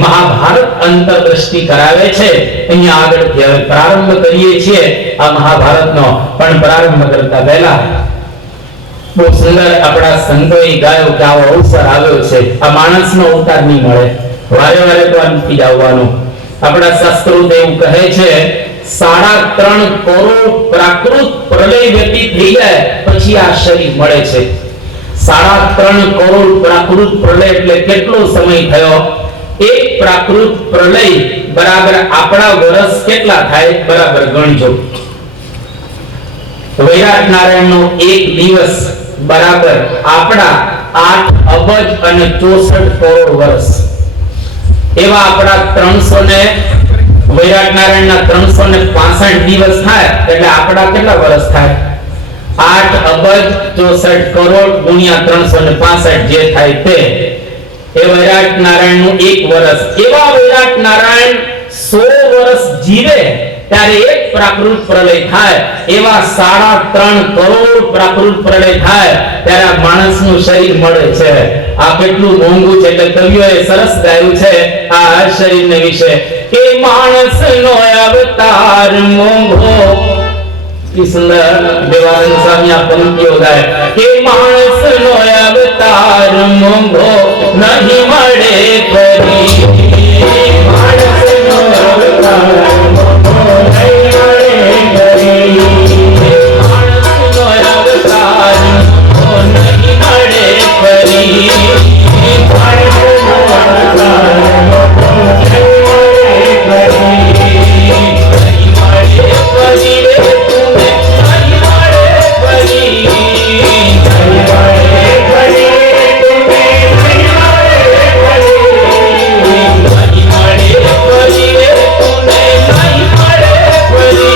મહાભારત અંતરદ્રષ્ટિ કરાવે છે। અહીંયા આગળથી હવે પ્રારંભ કરીએ છીએ આ મહાભારતનો। પણ પ્રારંભ કરતા પહેલા બહુ સુંદર આપણા સંતોએ ગાયો કે આવો અવસર આવ્યો છે। આ માણસનો અવતાર નહીં મળે, વારે વારે તો આ નથી આવવાનું। આપણા શાસ્ત્રો એવું કહે છે 3.5 કરોડ પ્રાકૃત પ્રલય વ્યતીત થઈ જાય પછી આ શરીર મળે છે। 3.5 કરોડ પ્રાકૃત પ્રલય એટલે કેટલો સમય થયો? એક પ્રાકૃત પ્રલય બરાબર આપણા વર્ષ કેટલા થાય બરાબર ગણજો। વૈરાટ નારાયણનો એક દિવસ બરાબર આપણા 8 અબજ અને 64 કરોડ વર્ષ। એવા આપણા 300 ને વૈરાટ નારાયણના 365 દિવસ થાય એટલે આપડા કેટલા વર્ષ થાય? 8 અબજ 64 કરોડ ગુણ્યા 365 જે થાય તે એ વૈરાટ નારાયણનું એક વર્ષ। એવા વૈરાટ નારાયણ 100 વર્ષ જીવે ત્યારે એક પ્રાકૃત પ્રલય થાય। એવા 3.5 કરોડ પ્રાકૃત પ્રલય થાય ત્યારે આ માણસનું શરીર મળે છે। આ કેટલું મોંઘું છે એટલે કવિઓએ સરસ ગાયું છે આ શરીરને વિશે કે માણસનો અવતાર મોંઘો। की सुंदर देवानंद स्वामी आ पंक्तिओ गाय के माणसनो अवतार मोंघो नहीं मळे फरी। माणसनो अवतार मोंघो नहीं मळे फरी। माणसनो अवतार मोंघो नहीं मळे फरी। माणसनो अवतार मोंघो नहीं मळे फरी। नहीं मळे फरी रे तुमे नहीं मळे फरी। नहीं मळे फरी रे तुमे नहीं मळे फरी। नहीं मळे फरी रे तुमे नहीं मळे फरी।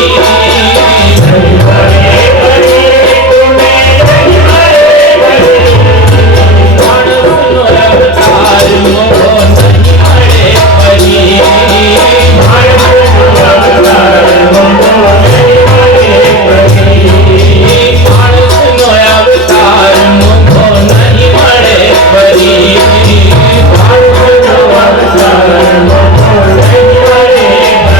नहीं मळे फरी रे तुमे नहीं मळे फरी। माणसनो अवतार मोंघो नहीं मळे फरी। माणसनो अवतार मोंघो नहीं मळे फरी। माणसनो अवतार मोंघो नहीं मळे फरी। माणसनो अवतार मोंघो नहीं मळे फरी।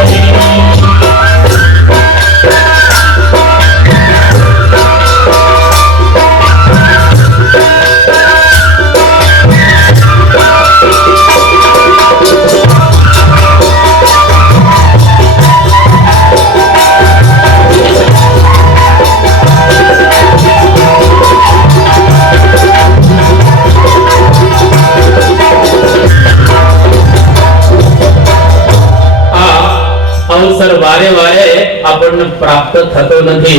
અવસર વારે વારે આપણને પ્રાપ્ત થતો નથી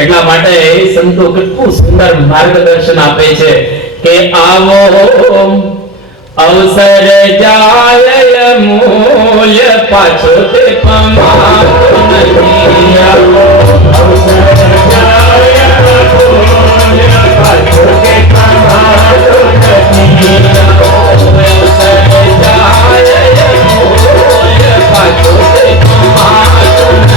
એટલા માટે સંતો કેટલું સુંદર માર્ગદર્શન આપે છે કે આવો અવસર જાય મૂલ્ય પાછો તે પમાતો નથી। આવો અવસર જાય મૂલ્ય પાછો તે પમાતો નથી। અવસર જાય મૂલ્ય પાછો તે પમાતો નથી।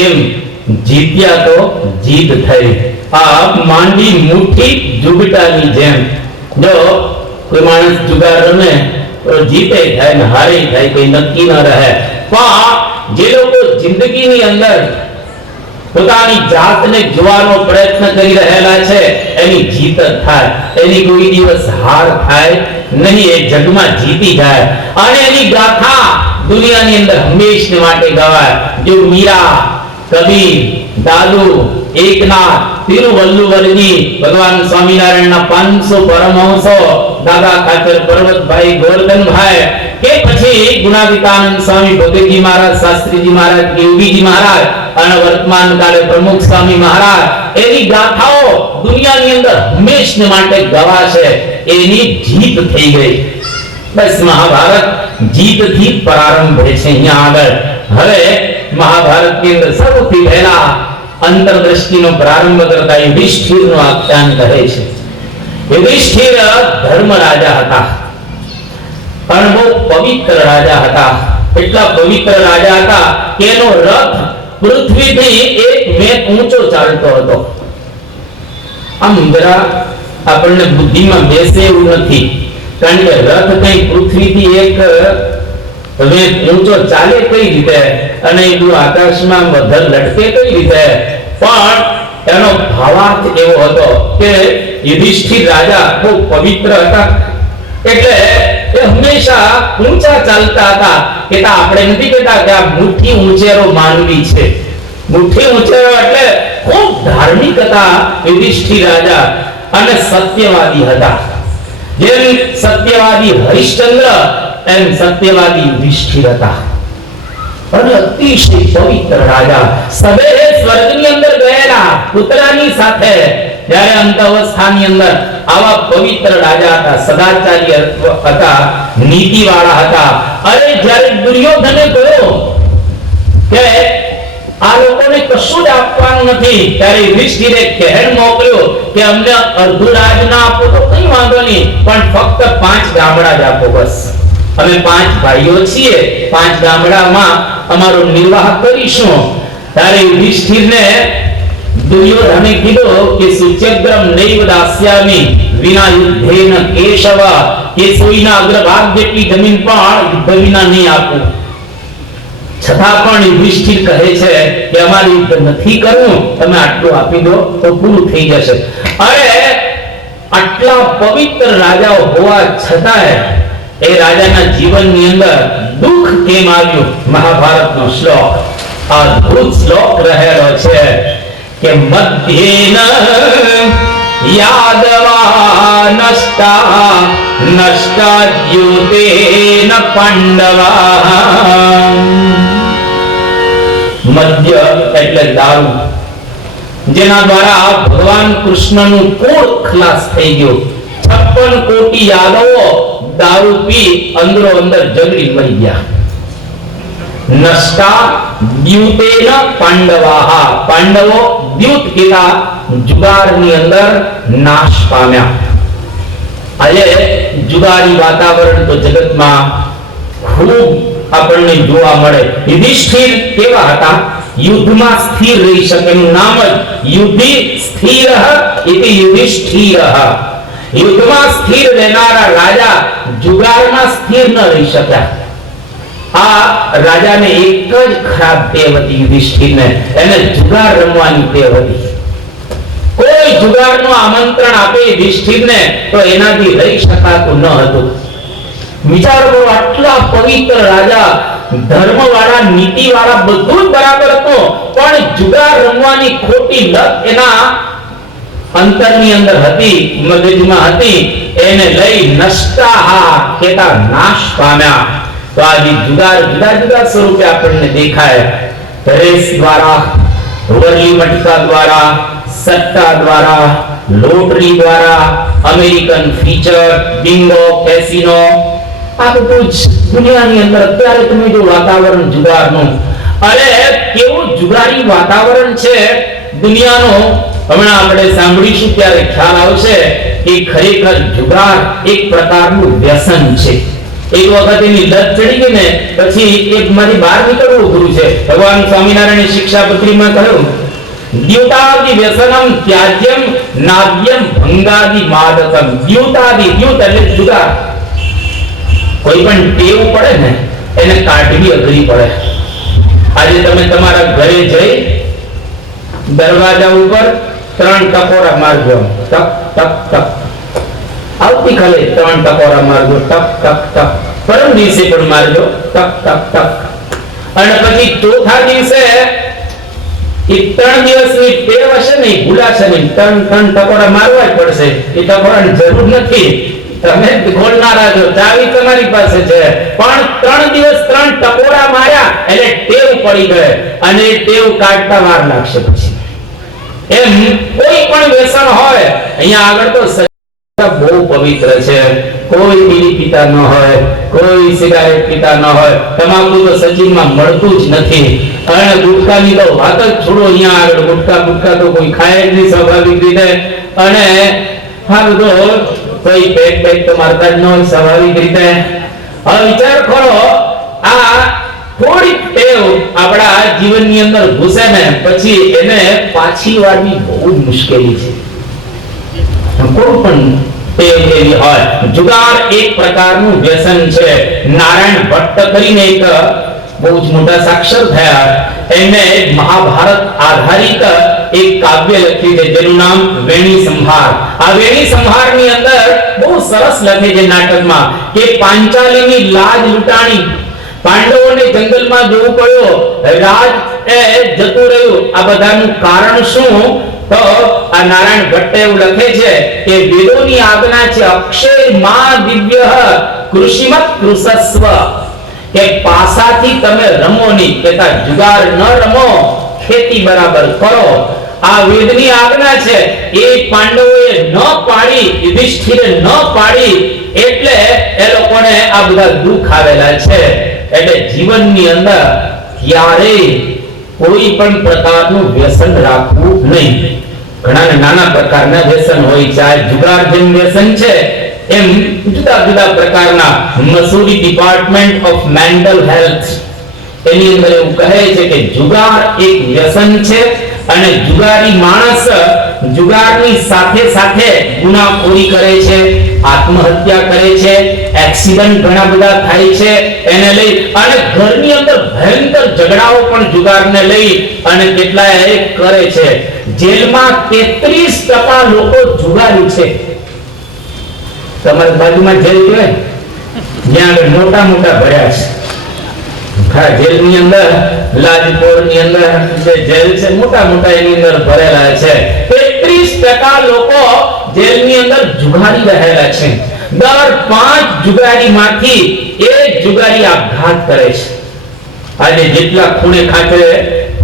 એમ જીત્યા તો જીત થઈ. આ માંડી મુઠ્ઠી જુગટાની જેમ. જો કોઈ માણસ જુગાર રમે તો જીતે થાય ને હારે થાય, કોઈ નક્કી ન રહે. પણ જે લોકો જિંદગીની અંદર પોતાની જાતને જોવાનો પ્રયત્ન કરી રહેલા છે એની જીત થાય, એની કોઈ દિવસ હાર થાય નહીં, એ જગમાં જીતી જાય અને એની ગાથા દુનિયાની અંદર હંમેશને માટે ગવાય. જો મીરા, કબીર, દાદુ, એકનાથ, તિરુવલ્લુવરજી, ભગવાન સ્વામિનારાયણના 500 પરમહંસો, દાદા ખાચર પર્વતભાઈ, ગોરધનભાઈ, કે પછી ગુણાતીતાનંદ સ્વામી, ભગતજી મહારાજ, શાસ્ત્રીજી મહારાજ, યોગીજી મહારાજ અને વર્તમાન કાળે પ્રમુખ સ્વામી મહારાજ, એની ગાથાઓ દુનિયાની અંદર હંમેશને માટે ગવાશે. એની જીત થઈ ગઈ. બસ મહાભારત જીતથી પ્રારંભ છે. અહીંયા આગળ હવે મહાભારતની અંદર સૌથી પહેલા અંતરદ્રષ્ટિનો પ્રારંભ કરતા યુધિષ્ઠિરનું આખ્યાન કહે છે. યુધિષ્ઠિર ધર્મ રાજા હતા અને બહુ પવિત્ર રાજા હતા. એટલા પવિત્ર રાજા હતા કે એનો રથ પૃથ્વીથી 1 મેં ઊંચો ચાલતો હતો. આમ જરા આપણને બુદ્ધિમાં બેસે એવું નથી, કારણ કે રથ કઈ પૃથ્વીથી 1 મેં ઊંચો ચાલે કઈ રીતે અને એટલું આકાશમાં વધર લટકે કઈ રીતે. પણ એનો ભાવાર્થ એવો હતો કે યુધિષ્ઠિર રાજા બહુ પવિત્ર હતા, એટલે એ હંમેશા ઊંચા ચાલતા હતા. કેતા આપણે નથી કહેતા કે આ મુઠ્ઠી ઊંચેરો માનવી છે. મુઠ્ઠી ઊંચેરો એટલે ખૂબ ધાર્મિક હતા યુધિષ્ઠિર રાજા અને સત્યવાદી હતા. જેમ સત્યવાદી હરિશ્ચંદ્ર એમ સત્યવાદી યુધિષ્ઠિર હતા અને અતિશય પવિત્ર રાજા. સબે સ્વર્ગની અંદર ગયેલા પુત્રની સાથે જ્યારે અંતઅવસ્થાની અંદર આવા પવિત્ર રાજા હતા, સદાચારી હતા, નીતિવાળા હતા. અરે જ્યારે દુર્યોધને કહ્યું કે આ લોકોને કશું જ આપવાનું નથી, ત્યારે યુધિષ્ઠિરે કહેર મોકલ્યો કે અમને અર્ધું રાજ ના આપો તો કઈ વાંધો નહીં, પણ ફક્ત 5 ગામડા જ આપો. બસ અમે 5 ભાઈઓ છીએ, 5 ગામડામાં અમારો નિર્વાહ કરીશું. ત્યારે યુધિષ્ઠિરને દુર્યોધને કીધું કે સુચગ્રમ નૈવ દાસ્યામિ વિના યુદ્ધેન કેશવ, કે સોઈના અગ્રભાગ જેટલી જમીન પણ યુદ્ધ વિના નહીં આપું. છતાં પણ યુધિષ્ઠિર કહે છે કે અમારે યુદ્ધ નથી કરવું, તમે આટલું આપી દો તો પૂરું થઈ જશે. અરે આટલા પવિત્ર રાજાઓ હોવા છતાંય એ રાજાના જીવનની અંદર દુઃખ કેમ આવ્યું? મહાભારતનો શ્લોક, અદ્ભુત શ્લોક રહેલો છે કે મધ્યેન યાદવા નષ્ટા નષ્ટા દ્યુતેન પાંડવા. મધ્ય એટલે દારૂ, જેના દ્વારા ભગવાન કૃષ્ણનું કુળ ખલાસ થઈ ગયું. 56 કોટી યાદવો દારૂ પી અંદરો અંદર જગડી મરી ગયા. નષ્ટા દ્યુતેન પાંડવાહ, પાંડવો દ્યુત કીધા જુગારની અંદર નાશ પામ્યા. આજે જુગારી વાતાવરણ તો જગતમાં ખૂબ આપણને જોવા મળે. યુધિષ્ઠિર કેવા હતા? યુદ્ધમાં સ્થિર રહી શકે, એનું નામ જ યુધિ સ્થિરઃ ઇતિ યુધિષ્ઠિરઃ. યુદ્ધમાં સ્થિર રહેનારા રાજા જુગારમાં સ્થિર ન રહી શક્યા. આ રાજાને એક જ ખરાબ ટેવ હતી યુધિષ્ઠિરને, એને જુગાર રમવાની ટેવ હતી. કોઈ જુગારનું આમંત્રણ આપે યુધિષ્ઠિરને તો એનાથી રહી શકાતું ન હતું. વિચાર કરો, આટલા પવિત્ર રાજા, ધર્મવાળા, નીતિવાળા, બધું જ બરાબર હતું, પણ જુગાર રમવાની ખોટી લત એના અંતરની અંદર હતી, મગજમાં હતી. એને લઈ નષ્ટાહા કેતા નાશ પામ્યા. તો આ જુગાર જુદા જુદા સ્વરૂપે આપણને દેખાય. રેસ દ્વારા, વરલી મટકા દ્વારા, સટ્ટા દ્વારા, લોટરી દ્વારા, અમેરિકન ફીચર, બિંગો, કેસિનો, આ બધું જ દુનિયાની અંદર અત્યારે તમે જો વાતાવરણ જુગારનું, અરે કેવું જુગારી વાતાવરણ છે દુનિયાનું. હમણાં આપણે સાંભળીશું ત્યારે ખ્યાલ આવશે કે ખરેખર જુગાર એક પ્રકારનું વ્યસન છે. એક વખત એની લત ચડી ગઈ ને પછી એક માંથી બહાર નીકળવું અઘરું છે. ભગવાન સ્વામિનારાયણ શિક્ષાપત્રીમાં કહ્યું, દ્યુતાદિ વ્યસનમ ત્યાજ્યમ નાદ્યમ ભંગાદિ માદકમ. દ્યુતાદિ, દ્યુત એટલે જુગાર. કોઈ પણ ટેવ પડે ને એને કાઢવી અઘરી પડે. આજે તમે તમારા ઘરે જઈ દરવાજા ઉપર 3 ટકોરા મારજો, ટક ટક ટક. આવતીકાલે 3 ટકોરા મારજો, ટક ટક ટક. પરમ દિવસે પણ મારજો, ટક ટક ટક. અને પછી ચોથા દિવસે એ 3 દિવસની ટેવ હશે ને, ભૂલાશે નહીં. 3 ટકોરા મારવા જ પડશે. એ ટકોરાની જરૂર નથી, તમે ખોલનારા છો, ચાવી તમારી પાસે છે. પણ 3 દિવસ 3 ટકોરા માર્યા એટલે ટેવ પડી ગઈ, અને ટેવ કાઢતા વાર લાગશે. પછી એમ કોઈ પણ વ્યસન હોય, અહીંયા આગળ તો બહુ પવિત્ર છે. કોઈ બીડી પીતા ન હોય, કોઈ સિગારેટ પીતા ન હોય, તમાકુ તો સચિનમાં મળતું જ નથી. અને ગુટકાની તો વાત જ છોડો. અહીંયા આગળ ગુટકા તો કોઈ ખાય જ નહીં સ્વાભાવિક રીતે. અને હા બધો કોઈ પેક તો મારતા જ ન હોય સ્વાભાવિક રીતે. હવે વિચાર કરો, આ થોડી ટેવ આપણા જીવનની અંદર ઘૂસે ને પછી એને પાછી વાળવી બહુ મુશ્કેલી છે. કોઈ પણ ટેવ એવી હોય. જુગાર એક પ્રકારનું વ્યસન છે. નારાયણ ભટ્ટ કરીને એક બહુ જ મોટા સાક્ષર થયા, એમને મહાભારત આધારિત એક કાવ્ય લખ્યું છે જેનું નામ વેણી સંહાર. આ વેણી સંહારની અંદર બહુ સરસ લખે છે નાટકમાં કે પાંચાલીની લાજ લૂંટાણી, પાંડવોને જંગલમાં જવું પડ્યું, રાજ જતું રહ્યું. આ બધાનું કારણ શું? તો આ નારાયણ ભટ્ટ એવું લખે છે કે વેદોની આજ્ઞા છે, અક્ષય માં દિવ્ય કૃષિમત કૃષસ્વ, કે પાસાથી તમે રમો નહીં, કેતા જુગાર ન રમો, ખેતી બરાબર કરો. આ વેદની આજ્ઞા છે. એ પાંડવોએ ન પાડી, યુધિષ્ઠિરે ન પાડી, એટલે એ લોકોને આ બધા દુઃખ આવેલા છે. એટલે જીવનની અંદર ક્યારેય કોઈ પણ પ્રકારનું વ્યસન રાખવું નહીં. ઘણા નાના પ્રકારના વ્યસન હોય, ચાહે જુગાર જેમ વ્યસન છે એમ જુદા જુદા પ્રકારના. Mussoorie department of mental health એની અંદર એવું કહે છે કે જુગાર એક વ્યસન છે, અને જુગારી માણસ જુગારની સાથે સાથે ગુનાખોરી કરે છે, આત્મહત્યા કરે છે, એક્સિડન્ટ ઘણા બધા થાય છે એને લઈ, અને ઘરની અંદર ભયંકર ઝઘડાઓ પણ જુગારને લઈ અને કેટલાય કરે છે. જેલમાં 33% લોકો જુગારી છે. તમારી બાજુમાં જેલ છે જ્યાં મોટા મોટા ભર્યા છે. જેલની અંદર લાજપોરની અંદર જે જેલ છે મોટા મોટા એની અંદર ભરેલા છે. 33% લોકો જેલની અંદર જુગારી રહેલા છે. દર 5 જુગારીમાંથી 1 જુગારી આપઘાત કરે છે. આજે જેટલા ખૂણે ખાતે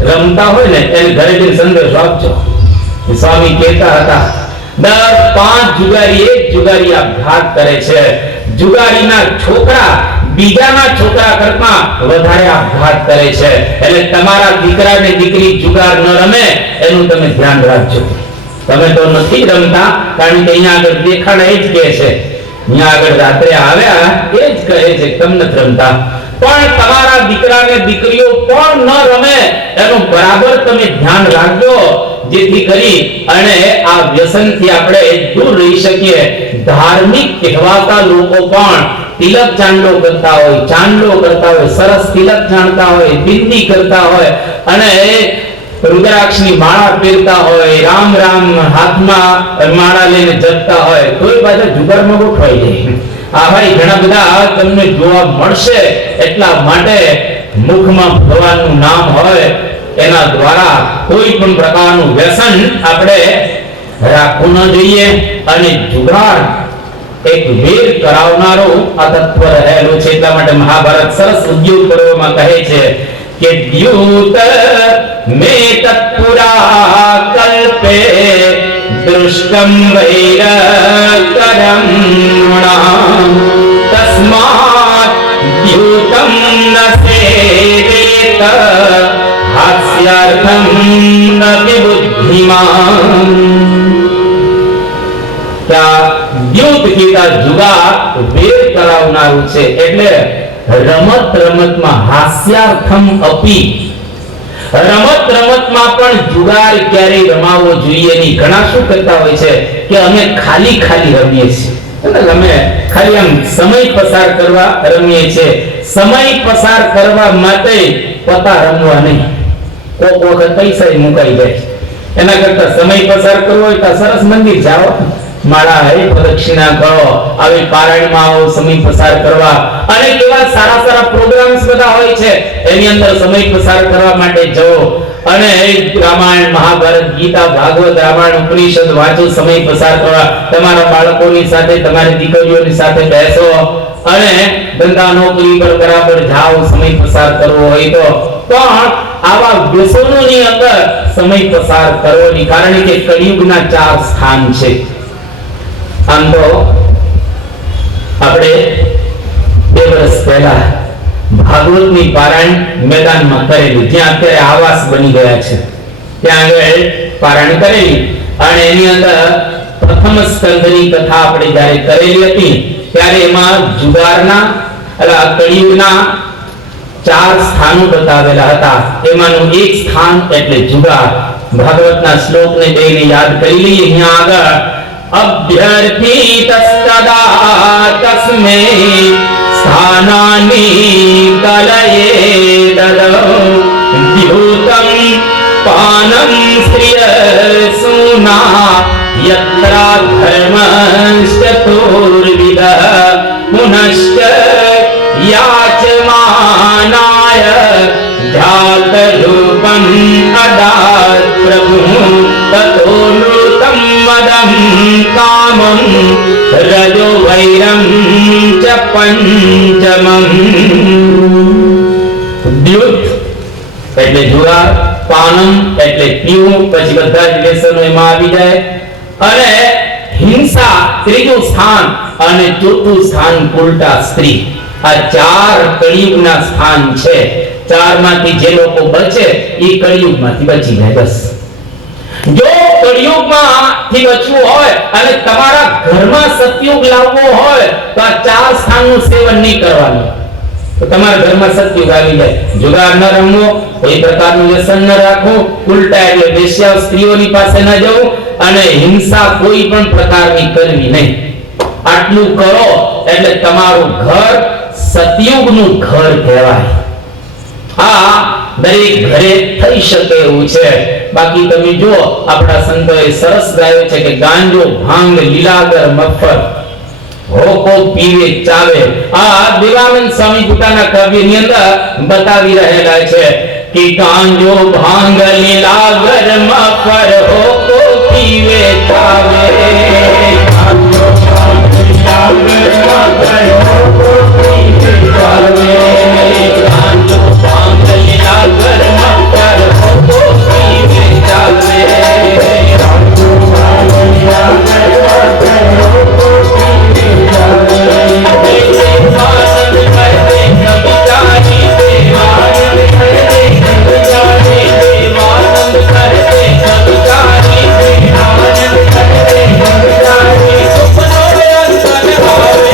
રમતા હોય ને એને ઘરે જઈને સંદેશો આપજો. સ્વામી કહેતા હતા દર 5 જુગારી 1 જુગારી આપઘાત કરે છે. જુગારીના છોકરા બીજાના છોકરા કરતા વધારે આપઘાત કરે છે. એટલે તમારા દીકરા ને દીકરી જુગાર ન રમે એનું તમે ધ્યાન રાખજો. તમે તો નથી રમતા, કારણ કે અહીંયા આગળ દેખાડા એ જ કહે છે, અહીંયા આગળ રાત્રે આવ્યા એ જ કહે છે તમે નથી રમતા. પણ તમારા દીકરા ને દીકરીઓ પણ ન રમે એનું બરાબર તમે ધ્યાન રાખજો, જેથી કરી અને આ વ્યસનથી આપણે દૂર રહી શકીએ. ધાર્મિક કહેવાતા લોકો પણ તિલક ચાંદલો કરતા હોય, ચાંદલો કરતા હોય, સરસ તિલક ચાંદતા હોય, બિંદી કરતા હોય, અને રુદ્રાક્ષની માળા પહેરતા હોય, રામ રામ હાથમાં માળા લઈને જપતા હોય, કોઈ પાછા જુગારમાં ગોઠવાઈ જાય. આ ભાઈ ઘણા બધા તમને જોવા મળશે. એટલા માટે મુખમાં ભગવાનનું નામ હોય એના દ્વારા કોઈ પણ પ્રકારનું વ્યસન આપણે રાખવું ન જોઈએ. અને જુગાર એક વેર કરાવનારો આ તત્વ રહેલું છે. એટલા માટે મહાભારત સરસ ઉદ્યોગ પર્વમાં કહે છે કે દ્યુત મે તત્પુરા કલ્પે દૃષ્ટમ વૈરકરમ તસ્માત દ્યુતમ ન સેવેત હાસ્યાર્થમ ન બુદ્ધિમાન. કે આ દ્યુત કીધા જુગાર વેર કરાવનારું છે, એટલે રમત રમતમાં હાસ્યાર્થમ અપી, રમત રમતમાં પણ જુગાર ક્યારેય રમાવવો જોઈએ નહીં. ઘણા શું કરતા હોય છે કે અમે ખાલી ખાલી રમીએ છીએ, અમે ખાલી આમ સમય પસાર કરવા રમીએ છીએ. સમય પસાર કરવા માટે પતા રમવા નહીં, કોક વખત પૈસા મુકાઈ જાય. એના કરતા સમય પસાર કરવો હોય તો સરસ મંદિર જાઓ, માળા હે પ્રદક્ષિણા કરો, આવી પારાયણમાં આવો સમય પસાર કરવા. અને કેવા સારા સારા પ્રોગ્રામ્સ બધા હોય છે, એની અંદર સમય પસાર કરવા માટે જાઓ. અને રામાયણ, મહાભારત, ગીતા, ભાગવત, રામાયણ, ઉપનિષદ વાંચો, સમય પસાર કરવા. તમારા બાળકોની સાથે, તમારી દીકરીઓની સાથે બેસો અને ધંધા નોકરી પર બરાબર જાઓ, સમય પસાર કરવો હોય તો. પણ આવા વ્યસનોની અંદર સમય પસાર કરવો નહીં, કારણ કે કળિયુગના 4 સ્થાન છે. આમ તો આપણે 2 વર્ષ પહેલા ભાગવતની પારાયણ મેદાનમાં કરેલી, જ્યાં અત્યારે આવાસ બની ગયા છે, ત્યાં આગળ પારાયણ કરેલી. અને એની અંદર પ્રથમ સ્કંદની કથા આપણે જ્યારે કરેલી હતી, ત્યારે એમાં જુગારના કળિયુગના 4 સ્થાનો બતાવેલા હતા. એમાંનું એક સ્થાન એટલે જુગાર. ભાગવતના શ્લોકને બેને યાદ કરી લઈએ. અહીંયા આગળ અભ્યર્થિતસ્તદા તસ્મે સ્થાનાની કલયે દદૌ દ્યુતં પાનં સ્ત્રિયસુના યત્રા ધર્મશ્ચતુર્વિધ પુનશ્ચ યાચમાનાય જાતરૂપં અદાત પ્રભુ તતો નૃતં મદં કામં રજો વૈરં ચ પંચમં. દ્યુત એટલે જુગાર, પાનમ એટલે પીવું, પછી બધા જ વ્યસનો એમાં આવી જાય. અને હિંસા ત્રીજું સ્થાન, અને ચોથું સ્થાન ઉલટા સ્ત્રી. આ 4 કળિયુગના સ્થાન છે. 4 માંથી જે લોકો બચે એ કળિયુગમાંથી બચી જાય. બસ જો કળિયુગમાંથી બચવું હોય અને તમારા ઘરમાં સતયુગ લાવવો હોય તો આ 4 સ્થાનનું સેવન નહીં કરવાનું, તો તમારા ઘરમાં સતયુગ આવી જાય. જુગાર ન રમવો, કોઈ પ્રકારનું વ્યસન ન રાખવું, ઉલટા એટલે વેશ્યા સ્ત્રીઓની પાસે ન જવું, અને હિંસા કોઈ પણ પ્રકારની કરવી નહીં. આટલું કરો એટલે તમારું ઘર સતયુગનું ઘર કહેવાય. આ દરેક ઘરે થઈ શકે એવું છે. બાકી તમે જુઓ, આપણા સંતોએ સરસ ગાયો છે કે ગાંજો, ભાંગ, લીલાગર, મફર, હોકો પીવે ચાવે. આ દેવાનંદ સ્વામી પોતાના કાવ્યની અંદર બતાવી રહેલા છે કે ગાંજો, ભાંગ, લીલાગર, મફર, હોકો પીવે ચાવે. ગાંજો, ભાંગ, લીલાગર, મફર, હોકો પીવે ચાવે. ગાંજો, ભાંગ, લીલાગર, મફર, હોકો પીવે ચાવે. ગાંજો, ભાંગ, લીલાગર, મફર, હોકો પીવે ચાવે. દેવાનંદ કરે કવિતાની, દેવાનંદ કરે કવિતાની, દેવાનંદ કરે કવિતાની, દેવાનંદ કરે કવિતાની. સુપનો અંતર આવે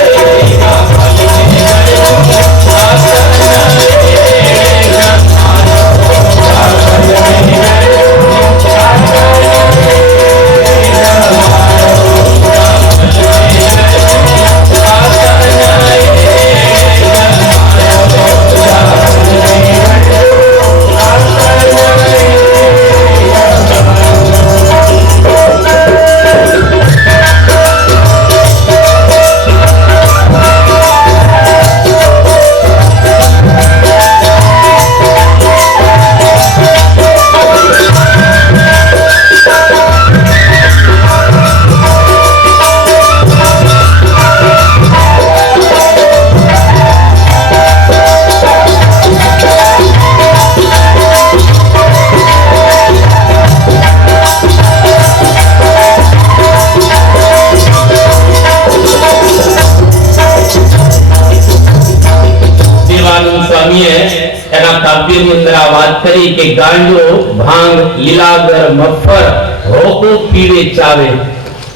કાવ્યની અંદર આ વાત કરી કે ગાંજો, ભાંગ, લીલાગર, મફર, હોકો પીવે ચાવે.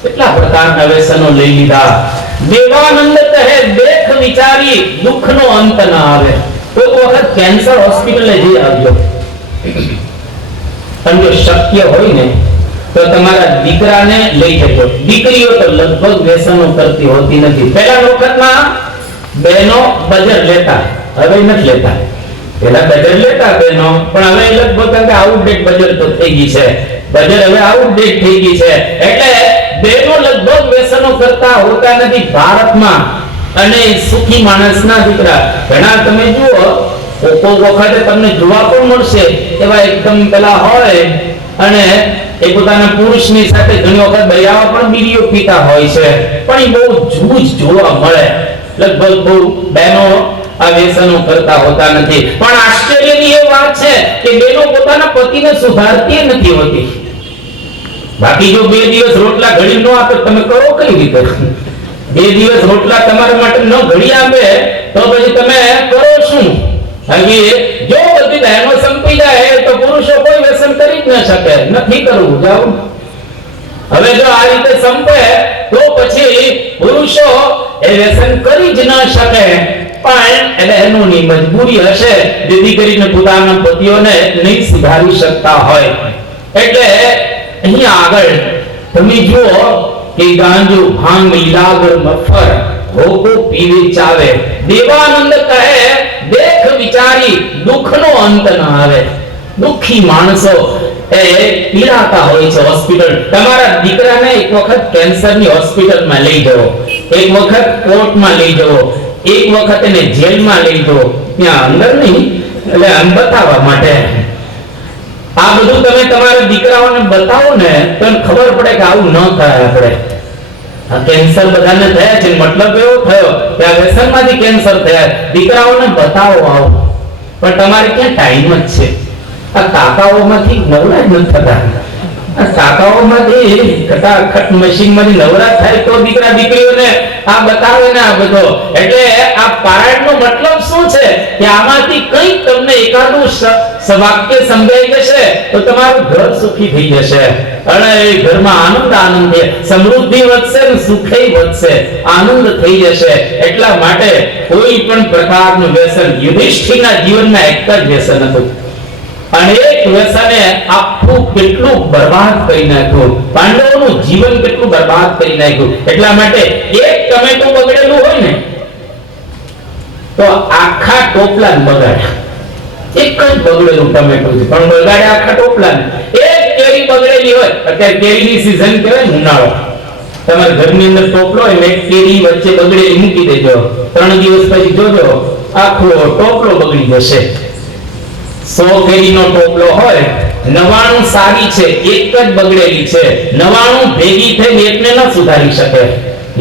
કેટલા પ્રકારના વ્યસનો લઈ લીધા. દેવાનંદ કહે દેખ વિચારી દુઃખનો અંત ન આવે. કોઈ વખત કેન્સર હોસ્પિટલે જઈ આવ્યો, અને જો શક્ય હોય ને તો તમારા દીકરાને લઈ જજો. દીકરીઓ તો લગભગ વ્યસનો કરતી હોતી નથી. પહેલા વખતમાં બહેનો બજર લેતા, હવે નથી લેતા. પેલા બજર લેતા બહેનો, પણ હવે લગભગ આઉટડેટ બજર તો થઈ ગઈ છે. બજર હવે આઉટડેટ થઈ ગઈ છે, એટલે બહેનો લગભગ વ્યસનો કરતા હોતા નથી ભારતમાં. અને સુખી માણસના દીકરા ઘણા તમે જુઓ, કોઈ વખતે તમને જોવા પણ મળશે એવા એકદમ પેલા હોય, અને એ પોતાના પુરુષની સાથે ઘણી વખત બૈરાઓ પણ બીડીઓ પીતા હોય છે, પણ એ બહુ જૂજ જોવા મળે. લગભગ બહુ બહેનો આ વ્યસનો કરતા હોતા નથી. પણ આશ્ચર્યની એ વાત છે કે બહેનો પોતાના પતિને સુધારતી નથી હોતી. બાકી જો 2 દિવસ રોટલા ઘડી ન આપે તમે કરો કઈ રીતે? 2 દિવસ રોટલા તમારા માટે ન ઘડી આપે તો પછી તમે કરો શું? હજી જો બધી બહેનો સંપી જાય તો પુરુષો કોઈ વ્યસન કરી જ ન શકે. નથી કરવું, જાઓ. હવે જો આ રીતે સંપે તો પછી પુરુષો એ વ્યસન કરી જ ન શકે. પણ બહેનોની મજબૂરી હશે જેથી કરીને પોતાના પતિઓને નહીં સુધારી શકતા હોય. એટલે અહીંયા આગળ તમે જુઓ કે ગાંજો ભાંગ લીલાગર મફર હોકો પીવે ચાવે. દેવાનંદ કહે દેખ વિચારી દુઃખનો અંત ન આવે. દુઃખી માણસો એ પીડાતા હોય છે. હોસ્પિટલ, તમારા દીકરાને એક વખત કેન્સરની હોસ્પિટલમાં લઈ જાઓ, એક વખત કોર્ટમાં લઈ જાઓ, એક વખત એને જેલમાં લઈ જાઓ. ત્યાં અંદર નહીં, એટલે આમ બતાવવા માટે. આ બધું તમે તમારા દીકરાઓને બતાવો ને તો ખબર પડે કે આવું ન થાય. આપણે આ કેન્સર બધાને થયા છે, મતલબ એવો થયો કે આ વ્યસનમાંથી કેન્સર થયા. દીકરાઓને બતાવો આવો, પણ તમારે ક્યાં ટાઈમ જ છે? આ કાકાઓમાંથી નવરા જ નથી થતા. આ કાકાઓમાંથી ખટાખટ મશીનમાંથી નવરા થાય તો દીકરા દીકરીઓને આ બતાવે ને આ બધો. એટલે આ પારાયણનો મતલબ શું છે કે આમાંથી કંઈક તમને એકાદું વાક્ય સમજાઈ જશે તો તમારું ઘર સુખી થઈ જશે, અને એ ઘરમાં આનંદ છે, સમૃદ્ધિ વધશે ને સુખે વધશે, આનંદ થઈ જશે. એટલા માટે કોઈ પણ પ્રકારનું વ્યસન, યુધિષ્ઠિરના જીવનમાં એક જ વ્યસન હતું, અને એક વ્યસને આખું કેટલું બરબાદ કરી નાખ્યું. પાંડવોનું જીવન કેટલું બરબાદ કરી નાખ્યું. એટલા માટે એક ટમેટું બગડેલું હોય ને તો આખા ટોપલાને બગાડ્યા. એક જ બગડેલું ટમેટું છે પણ બગાડ્યા આખા ટોપલાને. એક કેરી બગડેલી હોય, અત્યારે કેરીની સીઝન કહેવાય ને, ઉનાળો, તમારા ઘરની અંદર ટોપલો હોય, એક કેરી વચ્ચે બગડેલી મૂકી દેજો, 3 દિવસ પછી જોજો આખો ટોપલો બગડી જશે. 100 કેરીનો ટોપલો હોય, 99 સારી છે, એક જ બગડેલી છે. 99 ભેગી થઈને એકને ન સુધારી શકે.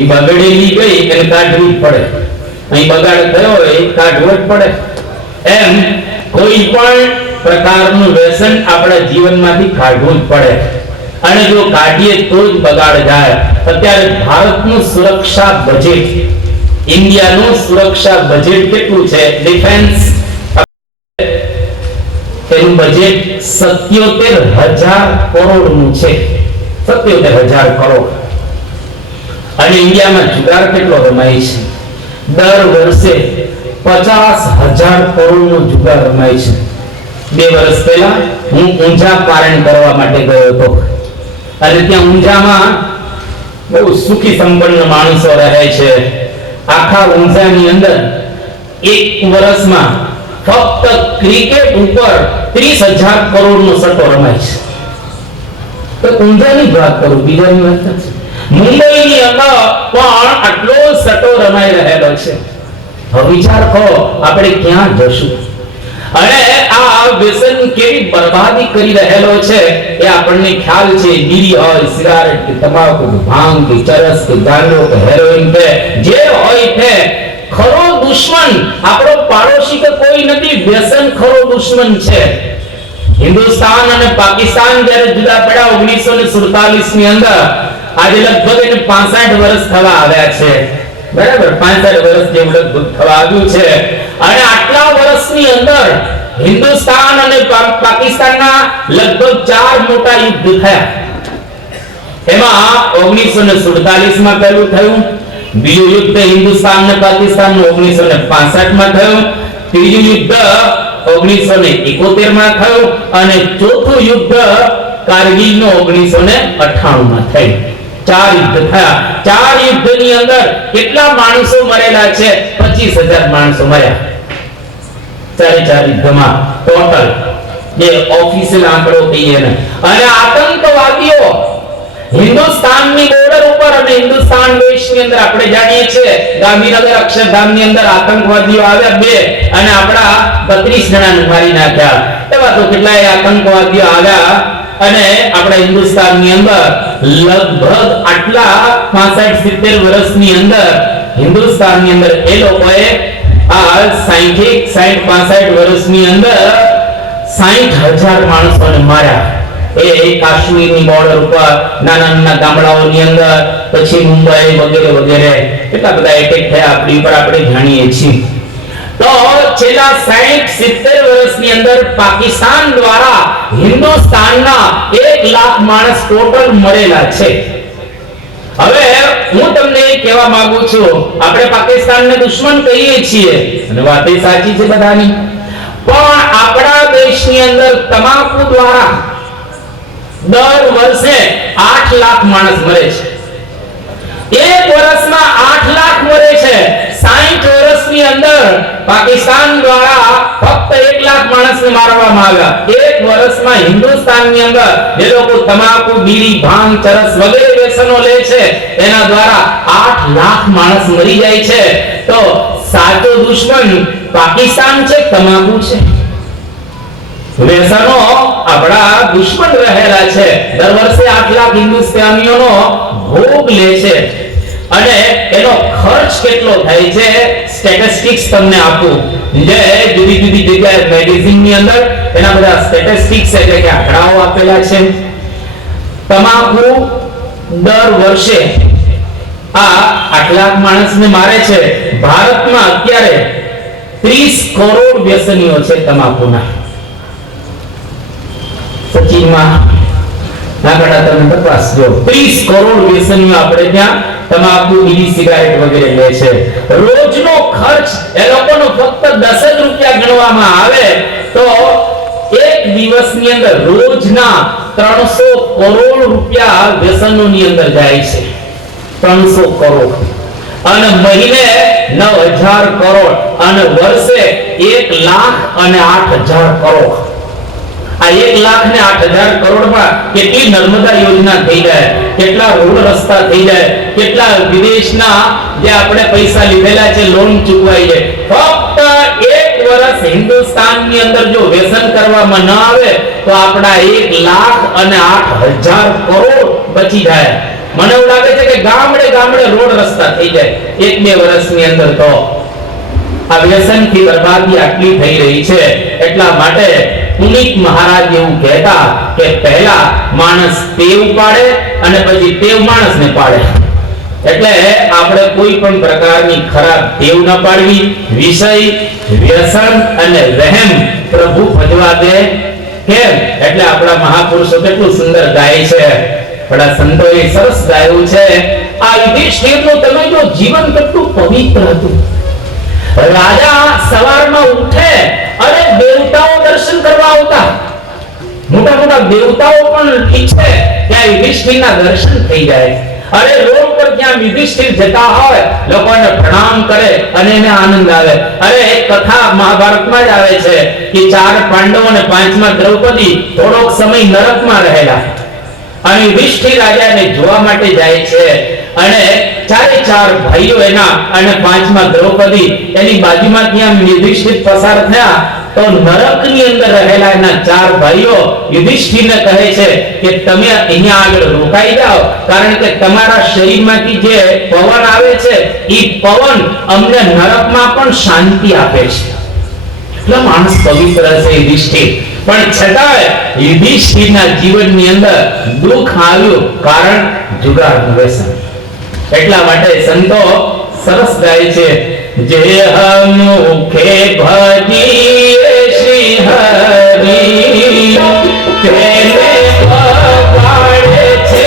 એ બગડેલી ગઈ એને કાઢવી જ પડે. અહીં બગાડ થયો હોય એ કાઢવો જ પડે. એમ કોઈ પણ પ્રકારનું વ્યસન આપણા જીવનમાંથી કાઢવું જ પડે, અને જો કાઢીએ તો જ બગાડ જાય. અત્યારે ભારતનું સુરક્ષા બજેટ, ઇન્ડિયાનું સુરક્ષા બજેટ કેટલું છે? ડિફેન્સ તેનું બજેટ 77,000 કરોડનું છે. 77,000 કરોડ. અને ઇન્ડિયામાં જુગાર કેટલો રમાય છે? દર વર્ષે 50,000 કરોડનો જુગાર રમાય છે. 2 વર્ષ પહેલા હું ઊંઝા પારણ કરવા માટે ગયો હતો, અને ત્યાં ઊંઝામાં બહુ સુખી સંપન્ન માણસો રહે છે. આખા ઊંઝાની અંદર એક વર્ષમાં ફક્ત ક્રિકેટ ઉપર 30,000 કરોડનો સટ્ટો રમાય છે. તો ઊંઝાની વાત કરું, બીજાની વાત નથી. મુંબઈની અંદર પણ આટલો સટ્ટો રમાઈ રહેલો છે. હવે વિચાર કરો આપણે ક્યાં જશું? અને આ વ્યસન કેવી બરબાદી કરી રહેલો છે એ આપણને ખ્યાલ છે. બીડી હોય, સિગારેટ કે તમાકુ, ભાંગ કે ચરસ કે ગાંજો કે હેરોઇન કે જે હોય તે ખરો દુશ્મન આપણો પાડોશી કે કોઈ નથી, વ્યસન ખરો દુશ્મન છે. હિન્દુસ્તાન અને પાકિસ્તાન જ્યારે જુદા પડ્યા 1947 ની અંદર, આજે લગભગ એને 65 વર્ષ થવા આવ્યા છે. બરાબર, 65 વર્ષ જેવું લગભગ થવા આવ્યું છે. અને આટલા વર્ષની અંદર હિન્દુસ્તાન અને પાકિસ્તાનના લગભગ 4 મોટા યુદ્ધ થયા. એમાં 1947 માં પહેલું થયું, બીજું યુદ્ધ હિન્દુસ્તાન અને પાકિસ્તાન નું 1965 માં થયું, ત્રીજું યુદ્ધ 1971 માં થયું અને ચોથું યુદ્ધ કારગિલ નું 1998 માં થયું. 4 યુદ્ધ થયા. 4 યુદ્ધની અંદર કેટલા માણસો મરેલા છે? 25,000 માણસો મર્યા. 4 યુદ્ધમાં ટોટલ, જે ઓફિશિયલ આંકડો કહીએ ને. અને આતંકવાદીઓ હિન્દુસ્તાનની બોર્ડર ઉપર અને હિન્દુસ્તાન દેશની અંદર આપણે જાણીએ છીએ ગાંધીનગર અક્ષરધામની અંદર આતંકવાદીઓ આવ્યા 2 અને આપણા 32 જણાને મારી નાખ્યા. એવા તો કેટલાય આતંકવાદીઓ આવ્યા અને આપણા હિન્દુસ્તાનની અંદર લગભગ આટલા 65-70 વર્ષની અંદર હિન્દુસ્તાનની અંદર એ લોકોએ આ 60-65 વર્ષની અંદર 60,000 માણસોને માર્યા. એ કાશ્મીરની બોર્ડર ઉપર, નાના નાના ગામડાઓની અંદર, પછી મુંબઈ વગેરે વગેરે કેટલા બધા એટેક થયા આપણી ઉપર આપણે જાણીએ છીએ. તો છેલ્લા 60-70 વર્ષની અંદર પાકિસ્તાન દ્વારા હિન્દુસ્તાનના 1 લાખ માણસ ટોટલ મરેલા છે. હવે હું તમને કહેવા માંગુ છું, આપણે પાકિસ્તાનને દુશ્મન કહીએ છીએ અને વાત એ સાચી છે બધાની, પણ આપણા દેશની અંદર તમાકુ દ્વારા દર વર્ષે 8 લાખ માણસ મરે છે. એક વર્ષમાં 8 લાખ મરે છે. 60 વર્ષની અંદર પાકિસ્તાન દ્વારા ફક્ત 1 લાખ માણસને મારવામાં આવ્યા. એક વર્ષમાં હિન્દુસ્તાનની અંદર જે લોકો તમાકુ, બીડી, ભાંગ, ચરસ વગેરે વ્યસનો લે છે એના દ્વારા 8 લાખ માણસ મરી જાય છે. તો સાચો દુશ્મન પાકિસ્તાન છે, તમાકુ છે? વ્યસનો આપણા દુશ્મન રહેલા છે. દર વર્ષે 8 લાખ હિન્દુસ્તાનીઓનો ભોગ લે છે અને એનો ખર્ચ કેટલો થાય છે સ્ટેટિસ્ટિક્સ તમને આપું, જે જુદી જુદી જગ્યાએ મેગેઝિન ની અંદર એના બધા સ્ટેટિસ્ટિક્સ એટલે કે આંકડાઓ આપેલા છે. તમાકુ દર વર્ષે આ 8 લાખ માણસને મારે છે. ભારતમાં અત્યારે 30 કરોડ વ્યસનીઓ છે તમાકુના. સચિનમાં આંકડા તમે તપાસજો, 30 કરોડ વ્યસનીઓ આપણે ત્યાં તમાકુ, બીડી, સિગારેટ વગેરે લે છે. રોજનો ખર્ચ એ લોકોનો ફક્ત 10 રૂપિયા ગણવામાં આવે તો એક દિવસની અંદર રોજના 300 કરોડ રૂપિયા વ્યસનોની અંદર જાય છે. 300 કરોડ અને મહિને 9,000 કરોડ અને વર્ષે 1 લાખ અને 8,000 કરોડ. આ 1 લાખ ને 8,000 કરોડમાં કેટલી નર્મદા યોજના થઈ જાય, કેટલા રોડ રસ્તા થઈ જાય, કેટલા વિદેશના જે આપણે પૈસા લીધેલા છે લોન ચૂકવાઈ જાય. ફક્ત એક વર્ષ હિન્દુસ્તાનની અંદર જો વ્યસન કરવામાં ન આવે તો આપણા 1 લાખ અને 8,000 કરોડ બચી જાય. મને એવું લાગે છે કે ગામડે ગામડે રોડ રસ્તા થઈ જાય 1-2 વર્ષની અંદર. તો આ વ્યસનથી બરબાદી આટલી થઈ રહી છે. એટલા માટે પુનિત મહારાજ એવું કહેતા કે પહેલા માણસ ટેવ પાડે અને પછી ટેવ માણસને પાડે. એટલે આપણે કોઈ પણ પ્રકારની ખરાબ ટેવ ન પાડવી. વિષય, વ્યસન અને વહેમ પ્રભુ ભજવા દે. કેમ? એટલે આપણા મહાપુરુષો કેટલું સુંદર ગાય છે, આપણા સંતોએ સરસ ગાયું છે. આ યુધિષ્ઠિરનું તમે જો જીવન કેટલું પવિત્ર હતું. રાજા સવારમાં ઉઠે અને દેવતાઓ દર્શન કરવા આવતા. મોટા મોટા દેવતાઓ પણ ઈચ્છે કે આ યુધિષ્ઠિરના દર્શન થઈ જાય. અરે રોડ પર જ્યાં યુધિષ્ઠિર જતા હોય લોકોને પ્રણામ કરે અને એને આનંદ આવે. અરે એક કથા મહાભારતમાં જ આવે છે કે 4 પાંડવો અને 5મા દ્રૌપદી થોડોક સમય નરકમાં રહેલા અને યુધિષ્ઠિર રાજાને જોવા માટે જાય છે અને 4 ભાઈઓ એના અને 5મા દ્રૌપદી એની બાજુમાંથી આમ યુધિષ્ઠિર પસાર થયા તો નરકની અંદર રહેલા એના 4 ભાઈઓ યુધિષ્ઠિરને કહે છે કે તમે અહીંયા આગળ રોકાઈ જાઓ, કારણ કે તમારા શરીરમાંથી જે પવન આવે છે એ પવન અમને નરકમાં પણ શાંતિ આપે છે. એટલે માણસ પવિત્ર છે યુધિષ્ઠિર, પણ છતાંય યુધિષ્ઠિરના જીવનની અંદર દુઃખ આવ્યું, કારણ જુગારનું વ્યસન. એટલા માટે સંતો સરસ ગાય છે, જે મુખે ભજીએ શ્રી હરિ તેને પગાડે છે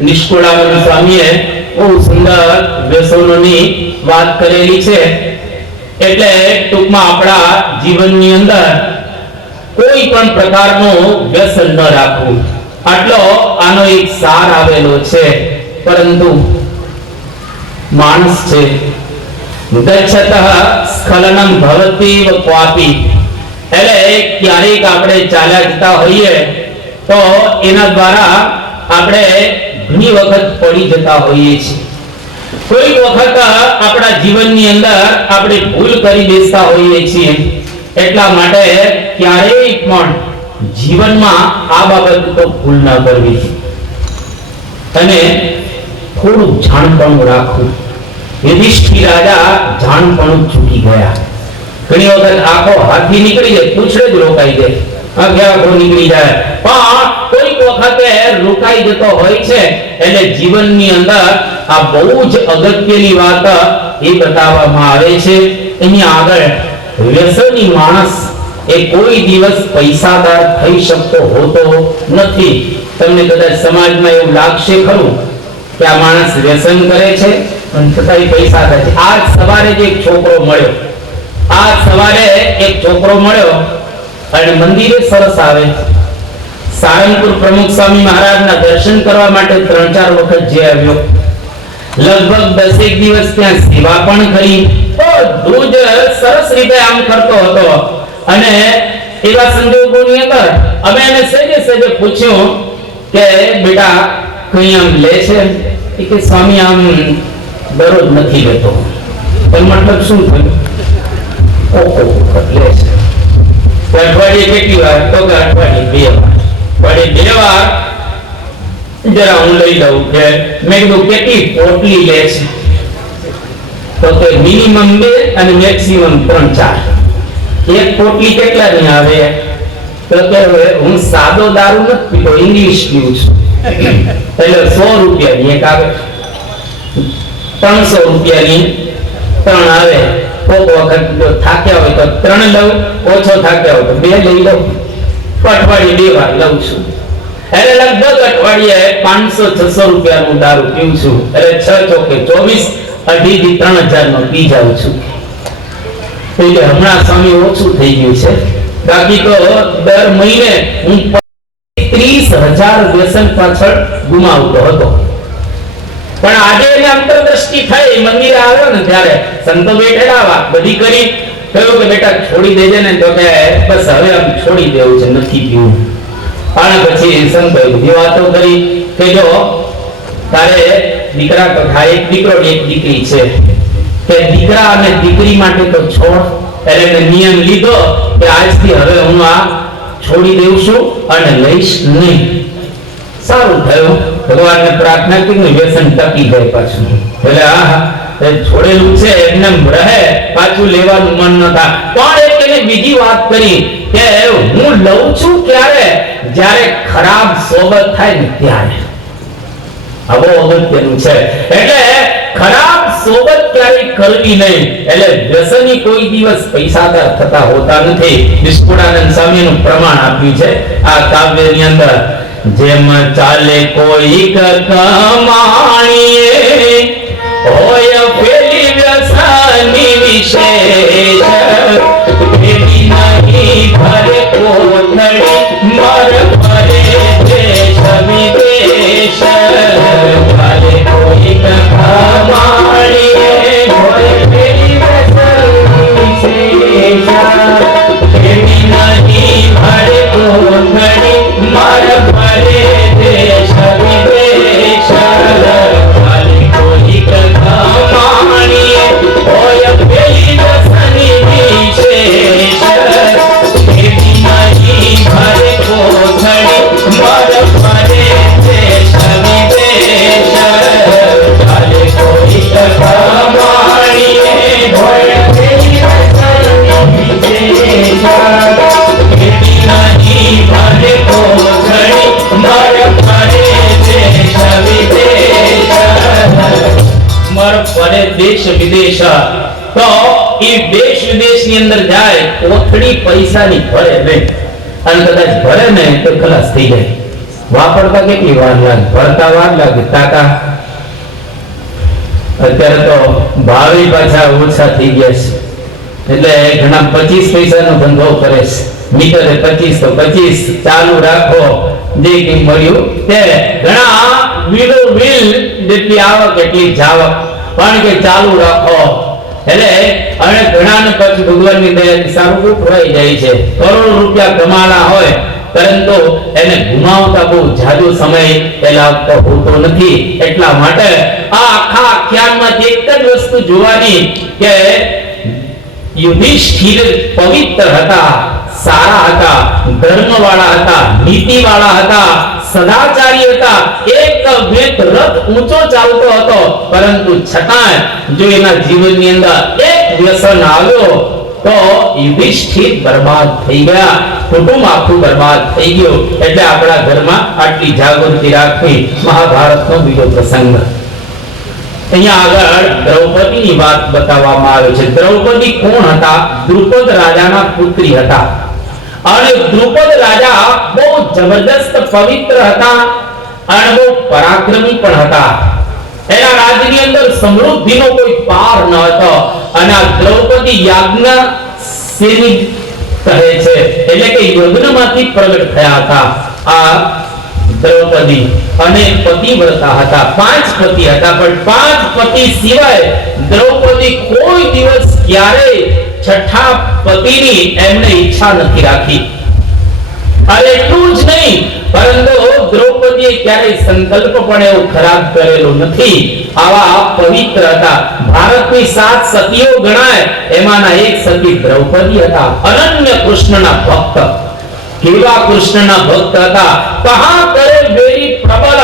નિષ્કુળાનંદ સ્વામીએ બહુ સુંદર વ્યસનોની વાત કરેલી છે. એટલે ટૂંકમાં આપણા જીવનની અંદર કોઈ પણ પ્રકારનું વ્યસન ન રાખવું, આટલો આનો એક સાર આવેલો છે. પરંતુ માણસ છે, ગચ્છતઃ સ્ખલનમ ભવતી વ ક્વાપી, એટલે ક્યારેક આપણે ચાલ્યા જતા હોઈએ તો એના દ્વારા આપણે ઘણી વખત પડી જતા હોઈએ છીએ. કોઈક વખત આપણા જીવનની અંદર આપણે ભૂલ કરી બેસતા હોઈએ છીએ. એટલા માટે ક્યારેય પણ જીવનમાં આ બાબત તો ભૂલ ન કરવી અને થોડું જાણપણું રાખવું. યુધિષ્ઠિર રાજા જાણપણું ચૂકી ગયા. ઘણી વખત આખો હાથી નીકળી જાય, પૂંછડે જ રોકાઈ જાય, આખો નીકળી જાય, પણ કોઈક વખતે રોકાઈ જતો હોય છે. એટલે જીવનની અંદર આ બહુ જ અગત્યની વાત એ બતાવવામાં આવે છે. એની આગળ વ્યસની માણસ એ કોઈ દિવસ પૈસાદાર થઈ શકતો હોતો નથી. તમને કદાચ સમાજમાં એવું લાગશે ખરું કે આ માણસ વ્યસન કરે છે અને છતાંય પૈસા થાય છે. આજ સવારે જ એક છોકરો મળ્યો, આજ સવારે એક છોકરો મળ્યો અને મંદિરે સરસ આવે. સારંગપુર પ્રમુખ સ્વામી મહારાજના દર્શન કરવા માટે 3-4 વખત જે આવ્યો, લગભગ 10 દિવસ ત્યાં સેવા પણ કરી, બધું જ સરસ રીતે આમ કરતો હતો. અને એવા સંજોગોની અંદર અમે એને સહેજે પૂછ્યું કે બેટા કઈ આમ લે છે? કે સ્વામી આમ દરરોજ નથી લેતો. પણ મતલબ શું થયું? ઓહો લે છે. અઠવાડિયે કેટલી વાર? તો કે અઠવાડિયે 2 વાર. અઠવાડિયે 2 વાર जरा हूँ लई लऊं के मैं कीधुं केटली पोटली ले छे तो के मिनिमम 2 અને મેક્સિમમ 3-4 एक पोटली કેટલાની આવે તો કે હું સાદો દારૂ નથી પીતો ઇંગ્લિશ પીઉં છું એટલે 100 રૂપિયાની એક આવે 300 રૂપિયાની 3 આવે કોક વખત થાક્યા હોય તો 3 લઉં ઓછો થાક્યા હોય તો 2 લઈ લઉં અઠવાડિયે 2 વાર લઉં છું એટલે લગભગ અઠવાડિયે 500-600 રૂપિયાનું દારૂ પીઉં છું એટલે 6 ચોકે 24 2,500 થી 3,000 નો પી જાઉં છું એટલે હમણાં સ્વામી ઓછું થઈ ગયું છે બાકી તો દર મહિને હું 30,000 વ્યસન પાછળ ગુમાવતો હતો પણ આજે એને અંતરદ્રષ્ટિ થઈ મંદિરે આવ્યો ને ત્યારે સંતો બેઠેલા વાત બધી કરી કહ્યું કે બેટા છોડી દેજે ને તો કે બસ હવે આમ છોડી દેવું છે નથી પીવું અને પછી સંતોએ બધી વાતો કરી કે જો તારે દીકરા તો થાય એક દીકરો ને એક દીકરી છે કે દીકરા અને દીકરી માટે તો છોડ એટલે મેં નિયમ લીધો કે આજથી હવે હું આ છોડી દઉં છું અને લઈશ નહીં સારું થયું ભગવાનને પ્રાર્થના કરી વ્યસન ટકી જાય પાછું એટલે આ છોડેલું છે એમને રહે પાછું લેવાનું મન ન થાય પણ એક એને બીજી વાત કરી કે હું લઉં છું ક્યારે જ્યારે ખરાબ સોબત થાય ને ત્યારે આ બહુ અગત્યનું છે એટલે ખરાબ સોબત ક્યારે કરવી નહીં એટલે વ્યસની કોઈ દિવસ પૈસાદાર થતા હોતા નથી નિષ્કુળાનંદ સ્વામીનું પ્રમાણ આપ્યું છે આ કાવ્યની અંદર જેમ ચાલે કોઈ કમાણીએ હોય પેલી વ્યસની વિશેષ એવી નહીં ભરે કોથળી મર ભરે દેશ વિદેશ ચાલે કોઈ કમાણીએ હોય પેલી વ્યસની વિશેષ એવી નહીં ભરે કોથળી મર ભરે દેશ વિદેશ ચાલે કોઈ કમાણીએ હોય પેલી વ્યસની વિશેષ એવી નહીં ભરે કોથળી મર ભરે દેશ વિદેશ ચાલે કોઈ કમાણીએ હોય પેલી વ્યસની વિશેષ એવી નહીં ભરે કોથળી મર ભરે દેશ વિદેશ મર ભરે દેશ વિદેશ તો એ દેશ વિદેશની અંદર જાય કોથળી પૈસાની ભરે નહીં અને કદાચ ભરે ને તો ખલાસ થઈ જાય વાપરતા કેટલી વાર લાગે ભરતા વાર લાગે તાકા અત્યારે તો ભાવે પાછા ઓછા થઈ ગયા છે એટલે ઘણા 25 પૈસાનો ધંધો કરે છે મીટરે 25 તો 25 ચાલુ રાખો જે કંઈ મળ્યું તે ઘણા વીલો વીલ જેટલી આવક એટલી જાવક પણ કે ચાલુ રાખો એટલે અને ઘણાને પછી ભગવાનની દયાથી સારું ઉઠવાઈ જાય છે કરોડો રૂપિયા કમાણા હોય પરંતુ એને ગુમાવતા બહુ જાજો સમય એ લાગતો હોતો નથી એટલા માટે આ આખા આખ્યાનમાંથી એક જ વસ્તુ જોવાની કે યુધિષ્ઠિર પવિત્ર હતા સારા હતા ધર્મવાળા હતા નીતિવાળા હતા સદાચારી હતા એક વેત રથ ઊંચો ચાલતો હતો પરંતુ છતાં જો એના જીવનની અંદર એક વ્યસન આવ્યો તો યુધિષ્ઠિર બરબાદ થઈ ગયા કુટુંબ આખું બરબાદ થઈ ગયું એટલે આપણા ઘરમાં આટલી જાગૃતિ રાખવી મહાભારતનો બીજો પ્રસંગ અહીંયા આગળ દ્રૌપદીની વાત બતાવવામાં આવે છે દ્રૌપદી કોણ હતા દ્રુપદ રાજાના પુત્રી હતા અને દ્રુપદ રાજા બહુ જબરદસ્ત પવિત્ર હતા અને બહુ પરાક્રમી પણ હતા એના રાજ્યની અંદર સમૃદ્ધિનો કોઈ પાર ન હતો અને આ દ્રૌપદી યાજ્ઞ સેની કહે છે એટલે કે યજ્ઞમાંથી પ્રગટ થયા હતા આ દ્રૌપદી અને પતિવ્રતા હતા 5 પતિ હતા પણ 5 પતિ સિવાય દ્રૌપદી કોઈ દિવસ ક્યારેય છઠ્ઠા પતિની એમને ઈચ્છા નથી રાખી અને એટલું જ નહીં પરંતુ દ્રૌપદીએ ક્યારેય સંકલ્પ પણ એવો ખરાબ કરેલો નથી આવા પવિત્ર હતા ભારતની 7 સતીઓ ગણાય એમાંના એક સતી દ્રૌપદી હતા અનન્ય કૃષ્ણના ભક્ત કેવા કૃષ્ણના ભક્ત હતા કહા કરે વેરી પ્રબળ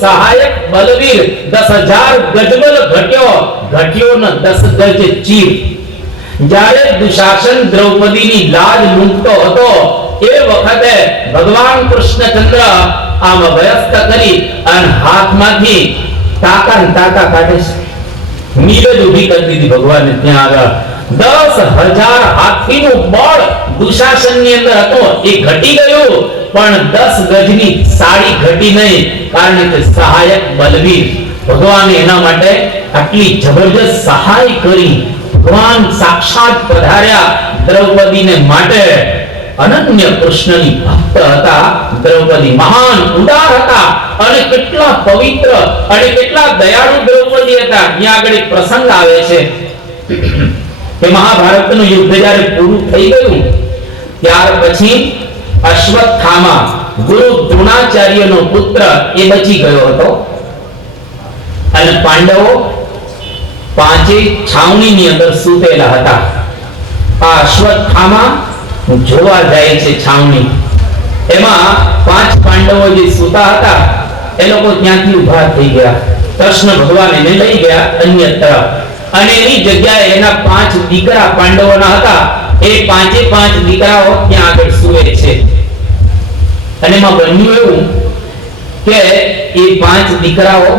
સહાયક બલવીર 10,000 ગજબલ ઘટ્યો, ઘટ્યો ન 10 ગજ ચીર. જ્યારે દુશાસન દ્રૌપદીની લાજ લૂંટતો હતો એ વખતે ભગવાન કૃષ્ણચંદ્ર આમ વ્યસ્ત કરી અને હાથમાંથી ટાકા કાઢે છે. નીરજ ઊભી કરી દીધી ભગવાને ત્યાં આગળ. 10,000 હાથીનું બળ દુશાસનની અંદર હતો એ ઘટી ગયું, પણ 10 ગજની સાડી ઘટી નહીં, કારણ કે સહાયક બલવીર ભગવાને એના માટે આટલી જબરજસ્ત સહાય કરી. ભગવાન સાક્ષાત પધાર્યા દ્રૌપદીને માટે. અનન્ય કૃષ્ણની ભક્ત હતા દ્રૌપદી, મહાન ઉદાર હતા અને કેટલા પવિત્ર અને કેટલા દયાળુ દ્રૌપદી હતા. અહીંયા આગળ એક પ્રસંગ આવે છે કે મહાભારતનું યુદ્ધ જ્યારે પૂરું થઈ ગયું ત્યાર પછી અશ્વત્થામા ગુરુ દ્રોણાચાર્યનો પુત્ર એ બચી ગયો હતો અને પાંડવો પાંચે છાવણીની અંદર સૂતેલા હતા. આ અશ્વત્થામા જોવા જાય છે છાવણી. એમાં 5 પાંડવો જે સૂતા હતા એ લોકો ત્યાંથી ઊભા થઈ ગયા. કૃષ્ણ ભગવાન એને લઈ ગયા અન્ય તરફ અને એની જગ્યાએ એના 5 દીકરા પાંડવોના હતા એ પાંચે 5 દીકરાઓ ત્યાં આગળ સૂવે છે. અને એમાં બન્યું એવું કે એ 5 દીકરાઓ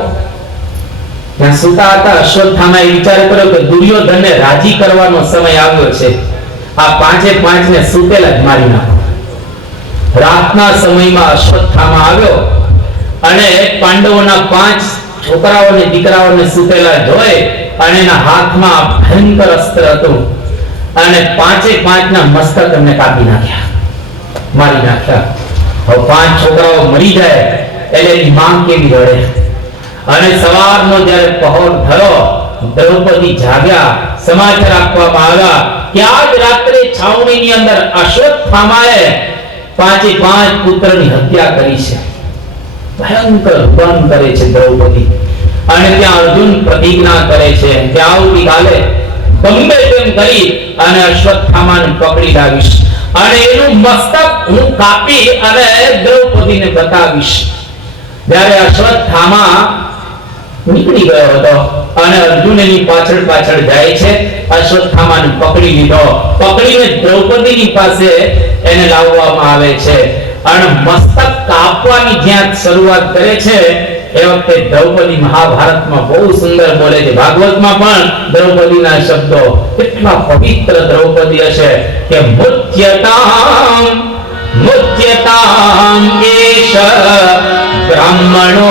ત્યાં સૂતા હતા. અશ્વત્થામાએ વિચાર કર્યો કે દુર્યોધનને રાજી કરવાનો સમય આવ્યો છે, આ પાંચે 5 ને સૂતેલા જ મારી નાખો. રાતના સમયમાં અશ્વત્થામા આવ્યો અને પાંડવોના 5 છોકરાઓને દીકરાઓને સૂતેલા જોઈ અને એના હાથમાં ભયંકર અસ્ત્ર હતું અને પાંચે 5 ના મસ્તક એમને કાપી નાખ્યા, મારી નાખ્યા. હવે 5 છોકરાઓ મરી જાય એટલે એની માં કેવી રડે. અને સવારનો જ્યારે પહોર થયો દ્રૌપદી જાગ્યા, સમાચાર આપવામાં આવ્યા કે આજ રાત્રે છાવણીની અંદર અશ્વત્થામાએ 5 પુત્રની હત્યા કરી છે. ભયંકર રૂપન કરે છે દ્રૌપદી અને ત્યાં અર્જુન પ્રતિજ્ઞા કરે છે કે આવતીકાલે ગમે તેમ કરી અને અશ્વત્થામાને પકડી લાવીશ અને એનું મસ્તક હું કાપી અને દ્રૌપદીને બતાવીશ. જ્યારે અશ્વત્થામા નીકળી ગયો હતો અને અર્જુન એની પાછળ જાય છે. અશ્વત્થામાને પકડી લીધો, પકડીને દ્રૌપદીની પાસે એને લાવવામાં આવે છે અને મસ્તક કાપવાની જ્યાં શરૂઆત કરે છે એ વખતે દ્રૌપદી મહાભારતમાં બહુ સુંદર બોલે છે. ભાગવતમાં પણ દ્રૌપદીના શબ્દો કેટલા પવિત્ર દ્રૌપદી હશે કે મુચ્યતામ એષ બ્રાહ્મણો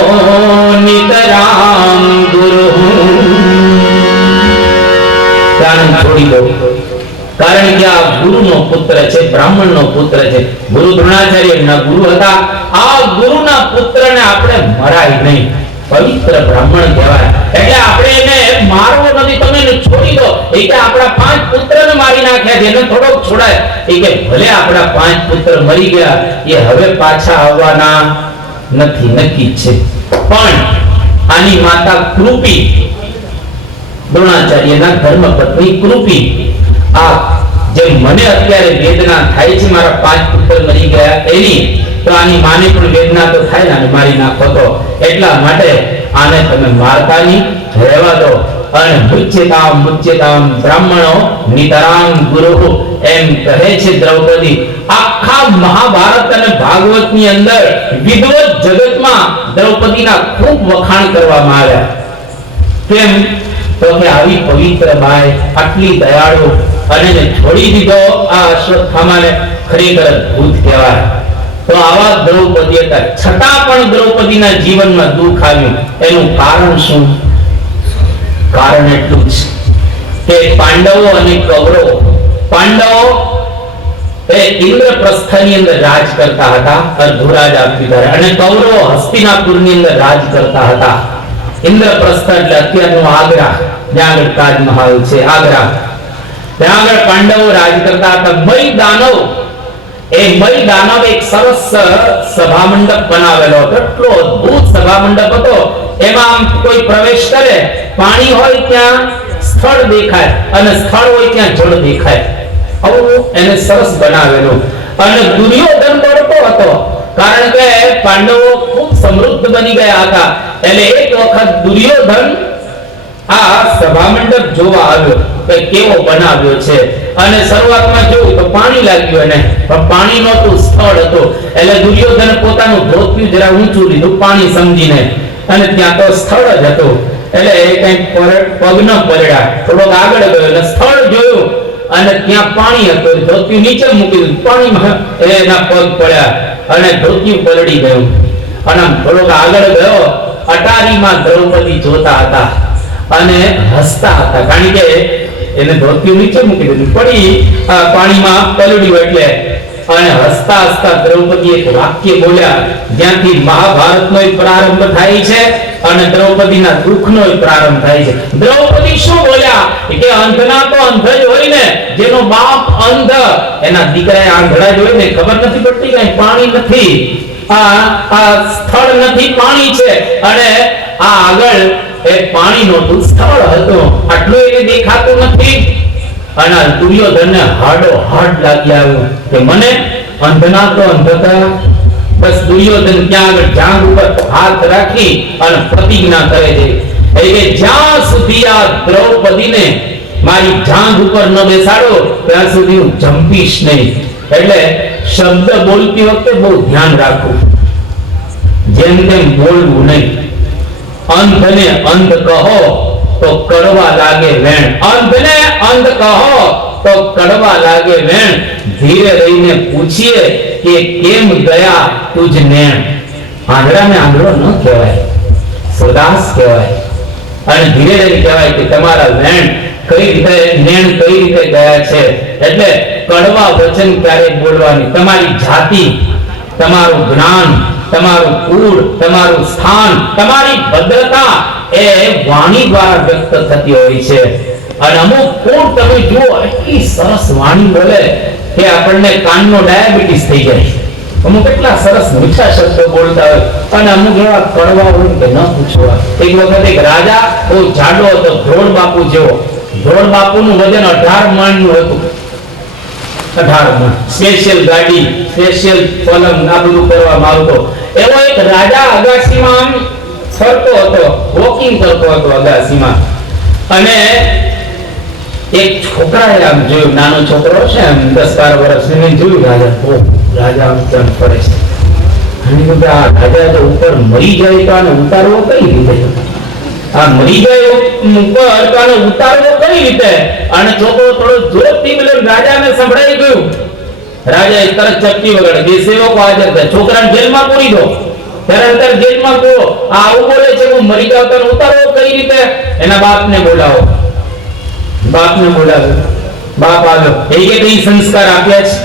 નિતરામ ગુરુ. ધ્યાન છોડી દો, કારણ કે આ ગુરુનો પુત્ર છે, બ્રાહ્મણનો પુત્ર છે. ગુરુ દ્રોણાચાર્યના ગુરુ હતા. આ ગુરુના પુત્રને આપણે મરાય નહીં, પવિત્ર બ્રાહ્મણ કહેવાય. એટલે આપણે એને મારવો નથી, તમે એને છોડી દો. એ કે આપણા 5 પુત્રને મારી નાખ્યા છે, એને થોડોક છોડાય. એ કે ભલે આપણા 5 પુત્ર મરી ગયા, એ હવે પાછા આવવાના નથી, નક્કી છે. પણ આની માતા કૃપી, દ્રોણાચાર્યના ધર્મપત્ની કૃપી, આ જે મને અત્યારે વેદના થાય છે મારા 5 પુત્ર મરી ગયા એની, તો આની માને પણ વેદના તો થાય ને, મારી નાખો તો. એટલા માટે આને તમે મારતા નહીં, રહેવા દો. અને મુચ્યતામ બ્રાહ્મણો નિતરામ ગુરુ એમ કહે છે દ્રૌપદી. આખા મહાભારત અને ભાગવતની અંદર વિદ્વત જગતમાં દ્રૌપદીના ખૂબ વખાણ કરવામાં આવ્યા. કેમ તો કે આવી પવિત્ર બાઈ, આટલી દયાળુ, અને એને છોડી દીધો આ અશ્વત્થામાને, ખરેખર અદ્ભુત કહેવાય. તો આવા દ્રૌપદી હતા, છતાં પણ દ્રૌપદીના જીવનમાં દુઃખ આવ્યું. એનું કારણ શું? કારણ એટલું જ કે પાંડવો અને કૌરવો, પાંડવો એ ઇન્દ્રપ્રસ્થની અંદર રાજ કરતા હતા, અર્ધુરાજ આપી, અને કૌરવો હસ્તિનાપુરની અંદર રાજ કરતા હતા. ઇન્દ્રપ્રસ્થ એટલે અત્યારનું આગ્રા, જ્યાં આગળ તાજમહાલ છે, આગ્રા, ત્યાં આગળ પાંડવો રાજ કરતા હતા. મય દાનવ એક સરસ સભા મંડપ બનાવેલો હતો, એટલો અદ્ભુત સભા મંડપ હતો. એમાં આમ કોઈ પ્રવેશ કરે, પાણી હોય ત્યાં સ્થળ દેખાય અને સ્થળ હોય ત્યાં જળ દેખાય, આવું એને સરસ બનાવેલું. અને દુર્યોધન ડરતો હતો કારણ કે પાંડવો ખૂબ સમૃદ્ધ બની ગયા હતા. એટલે એક વખત દુર્યોધન આ સભામંડપ જોવા આવ્યો કે કેવો બનાવ્યો છે, અને શરૂઆતમાં જોયું તો પાણી લાગ્યું એને, પણ પાણી નહોતું, સ્થળ હતું. એટલે દુર્યોધન પોતાનું ધોતિયું જરા ઊંચું લીધું પાણી સમજીને, અને ત્યાં તો સ્થળ જ હતું. એટલે એ કઈ પગ ન પડ્યા, થોડોક આગળ ગયો એટલે સ્થળ જોયું અને ત્યાં પાણી હતું. ધોતિયું નીચે મૂકી દીધું, પાણીમાં એના પગ પડ્યા અને ધોતિયું પલળી ગયું. અને થોડોક આગળ ગયો, અટારીમાં દ્રૌપદી જોતા હતા અને હસતા હતા, કારણ કે એને ધોતિયું નીચે મૂકી દીધું, પડી પાણીમાં પલળ્યું એટલે. અને હસતા હસતા દ્રૌપદી એક વાક્ય બોલ્યા જ્યાંથી મહાભારતનો પ્રારંભ થાય છે અને દ્રૌપદીના દુઃખનો પ્રારંભ થાય છે. દ્રૌપદી શું બોલ્યા કે અંધના તો અંધ જ હોય ને, જેનો બાપ અંધ, એના દીકરા આંધળા જ હોય ને, ખબર નથી પડતી કઈ પાણી નથી, આ સ્થળ નથી, પાણી છે. અને આ આગળ એ પાણીનું સ્થળ હતું, આટલું એને દેખાતું નથી. અને દુર્યોધનને હાડો હાડ લાગી આવ્યો કે મને અંધના તો અંધ કયા. બસ દુર્યોધન ત્યાં આગળ જાંઘ ઉપર હાથ રાખી અને પ્રતિજ્ઞા કરે છે કે જ્યાં સુધી આ દ્રૌપદીને મારી જાંઘ ઉપર ન બેસાડો ત્યાં સુધી હું જંપીશ નહીં. એટલે શબ્દ બોલતી વખતે બહુ ધ્યાન રાખવું, જેમ તેમ બોલવું નહીં. અંધને અંધ કહો તો કડવા લાગે વેણ, અંધને અંધ કહો તો કડવા લાગે વેણ. ધીરે રહીને પૂછીએ કે કેમ ગયા તુજ નેણ. આંધળાને આંધળો ન કહેવાય, સદાસ કહેવાય. અને ધીરે રહીને કહેવાય કે તમારા વેણ કઈ રીતે, નેણ કઈ રીતે ગયા છે. એટલે કડવા વચન ક્યારેય બોલવાની. તમારી જાતિ, તમારું જ્ઞાન, તમારું કુળ, તમારું સ્થાન, તમારી ભદ્રતા એ વાણી દ્વારા વ્યક્ત થતી હોય છે. અને અમુક કોણ તમે જુઓ એટલી સરસ વાણી બોલે કે આપણને કાનનો ડાયાબિટીસ થઈ જાય. અમુક એટલા સરસ મીઠા શબ્દો બોલતા હોય અને અમુક એવા કડવા હોય કે ન પૂછવા. એક વખત એક રાજા બહુ જાડો હતો, ધ્રોણ બાપુ જેવો. ધ્રોણ બાપુનું વજન 18 મણનું હતું. 18 મણ. સ્પેશિયલ ગાડી, સ્પેશિયલ પલંગ આ બધું કરવામાં આવતો. એવો એક રાજા અગાસીમાં ફરતો હતો, વોકિંગ કરતો હતો અગાસીમાં. અને એક છોકરાએ આમ જોયું, નાનો છોકરો છે આમ 10-12 વર્ષનો, જોયું રાજા આમ કેમ ફરે છે. અને કીધું આ રાજા તો ઉપર મરી જાય તો આને ઉતારવો કઈ રીતે, આ મરી જાય ઉપર તો આને ઉતારવો કઈ રીતે. અને છોકરો થોડો જોરથી બોલ્યો, રાજાને સંભળાઈ ગયું. રાજાએ તરત ચપટી વગાડી, જે સેવકો હાજર હતા, છોકરાને જેલમાં પૂરી દો, તરત જેલમાં પૂરો. આ આવું બોલે છે હું મરી જાવ તો ઉતારવો કઈ રીતે. એના બાપને બોલાવો. બાપને બોલાવ્યો. બાપ આવ્યો. એ કે કઈ સંસ્કાર આપ્યા છે,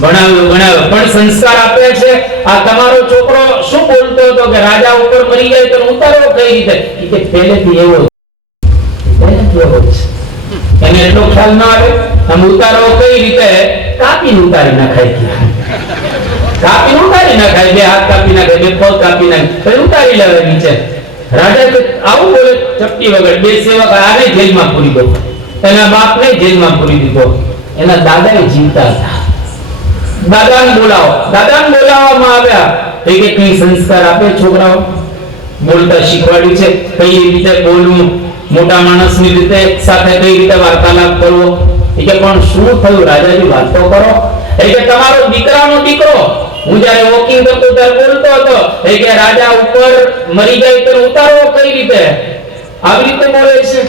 ભણાવ્યો પણ સંસ્કાર આપ્યા છે. આ તમારો છોકરો શું બોલતો હતો કે રાજા ઉપર મરી જાય તો ઉતારવો કઈ રીતે. કે પહેલેથી એવો છે, એને એટલો ખ્યાલ ન આવે. આમ ઉતારવો કઈ રીતે, કાપીને ઉતારી નખાય. કાપીને ઉતારી નખાય, બે હાથ કાપી નાખે, બે પગ કાપી નાખે, પછી ઉતારી લાવે નીચે. રાજા તો આવું બોલે ચપટી વગર. બે સેવક આને જેલમાં પૂરી દો, એના બાપને જેલમાં પૂરી દીધો. એના દાદાએ જીવતા હતા. દાદાને બોલાવો. દાદાને બોલાવવામાં આવ્યા. એ કે કઈ સંસ્કાર આપે છોકરાઓ, બોલતા શીખવાડ્યું છે, કઈ રીતે બોલવું, મોટા માણસની રીતે સાથે કઈ રીતે વાર્તાલાપ કરવો. એ કે પણ શું થયું રાજાજી, વાત તો કરો. એ કે તમારો દીકરાનો દીકરો હું જ્યારે વોકિંગ કરતો ત્યારે બોલતો હતો. એ કે રાજા ઉપર મરી જાય તો ઉતારવો કઈ રીતે, આવી રીતે બોલે છે.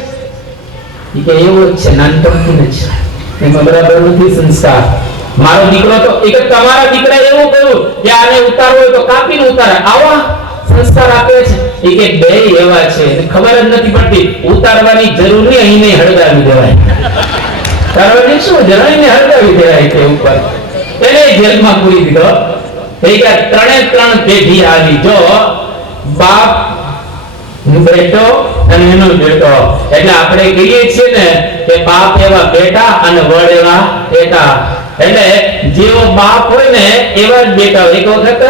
એ કે એવું જ છે, નાનપણથી જ એમાં બરાબર નથી સંસ્કાર. મારો દીકરો તો, એ કે તમારા દીકરાએ એવું કહ્યું કે આને ઉતારવો હોય તો કાપીને ઉતારે, આવા સંસ્કાર આપે છે. એ કે બે એવા છે, ખબર જ નથી પડતી. ઉતારવાની જરૂર નહીં, અહીં નહીં હળગાવી દેવાય. તારવાની શું જરૂર, નહીં હળગાવી દેવાય તે ઉપર. એને જેલમાં પૂરી દીધો. એ કે 3 પેઢી આવી. જો બાપ, બેટો અને એનો બેટો. એટલે આપણે કહીએ છીએ ને કે બાપ એવા બેટા અને વડ એવા બેટા. એટલે જેવો બાપ હોય ને એવા જ બેટા. એક વખત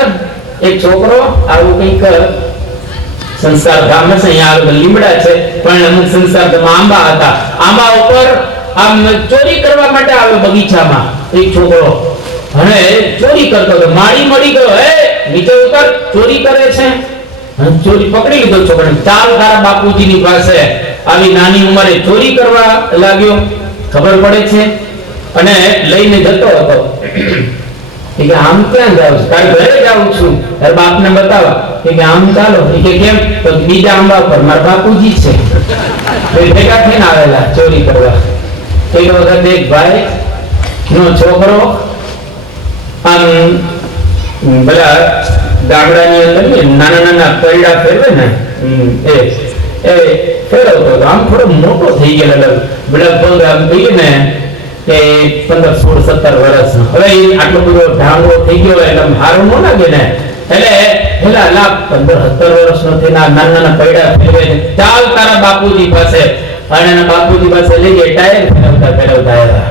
એક છોકરો આવું કંઈક સંસ્કાર ગામ છે, અહીંયા આગળ લીમડા છે, પણ અમુક સંસ્કાર આંબા હતા. આંબા ઉપર આમ ચોરી કરવા માટે આવ્યો બગીચામાં એક છોકરો. અને ચોરી કરતો હતો, માળી મળી ગયો, હે નીચે ઉતર, ચોરી કરે છે. અને ચોરી પકડી લીધો છોકરાને, ચાલ તારા બાપુજીની પાસે. આવી નાની ઉંમરે ચોરી કરવા લાગ્યો, ખબર પડે છે, અને લઈને જતો હતો. કે આમ ક્યાં જાવ છું? તારે ઘરે જાઉં છું. તારા બાપને બતાવવા. કે આમ ચાલો. કે કેમ? તો બીજા આંબા પર મારા બાપુજી છે. ભેગા થઈને આવેલા ચોરી કરવા. એક વખત એક ભાઈ નો છોકરો આમ પેલા ગામડાની અંદર નાના નાના પૈડા ફેરવે ને એ ફેરવતો હતો. આમ થોડો મોટો થઈ ગયેલો, લગભગ આમ કહીએ ને કે 15, 16, 17 વર્ષનો. હવે આટલો બધો ઢાંગો થઈ ગયો એટલે હારું ન લાગે ને, એટલે પેલા 15, 17 વર્ષનો થઈને નાના નાના પૈડા ફેરવે. ચાલ તારા બાપુજી પાસે. અને એના બાપુજી પાસે લઈ ગયા, ટાયર ફેરવતા ફેરવતા આવ્યા.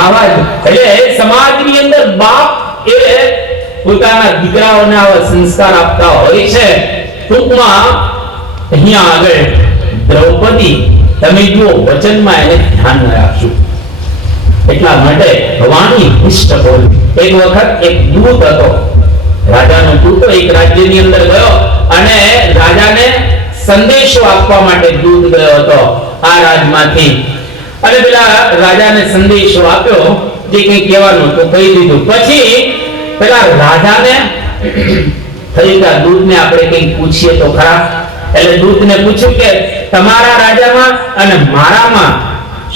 આવા એટલે સમાજની અંદર બાપ એ પોતાના દીકરાઓને આવા સંસ્કાર આપતા હોય છે. ટૂંકમાં અહીંયા આગળ દ્રૌપદી તમે જુઓ વચનમાં એને ધ્યાન રાખજો. એટલા માટે વાણી નિષ્ઠ બોલ. એક વખત એક દૂત હતો, રાજાનો દૂત એક રાજ્યની અંદર ગયો અને રાજાને સંદેશો આપવા માટે દૂત ગયો હતો આ રાજમાંથી. અને પેલા રાજાને સંદેશો આપ્યો, જે કંઈ કહેવાનું તો કહી દીધું. પછી પેલા રાજાને થયું કે દૂતને આપણે કંઈક પૂછીએ તો ખરા. એટલે દૂતને પૂછ્યું કે તમારા રાજામાં અને મારામાં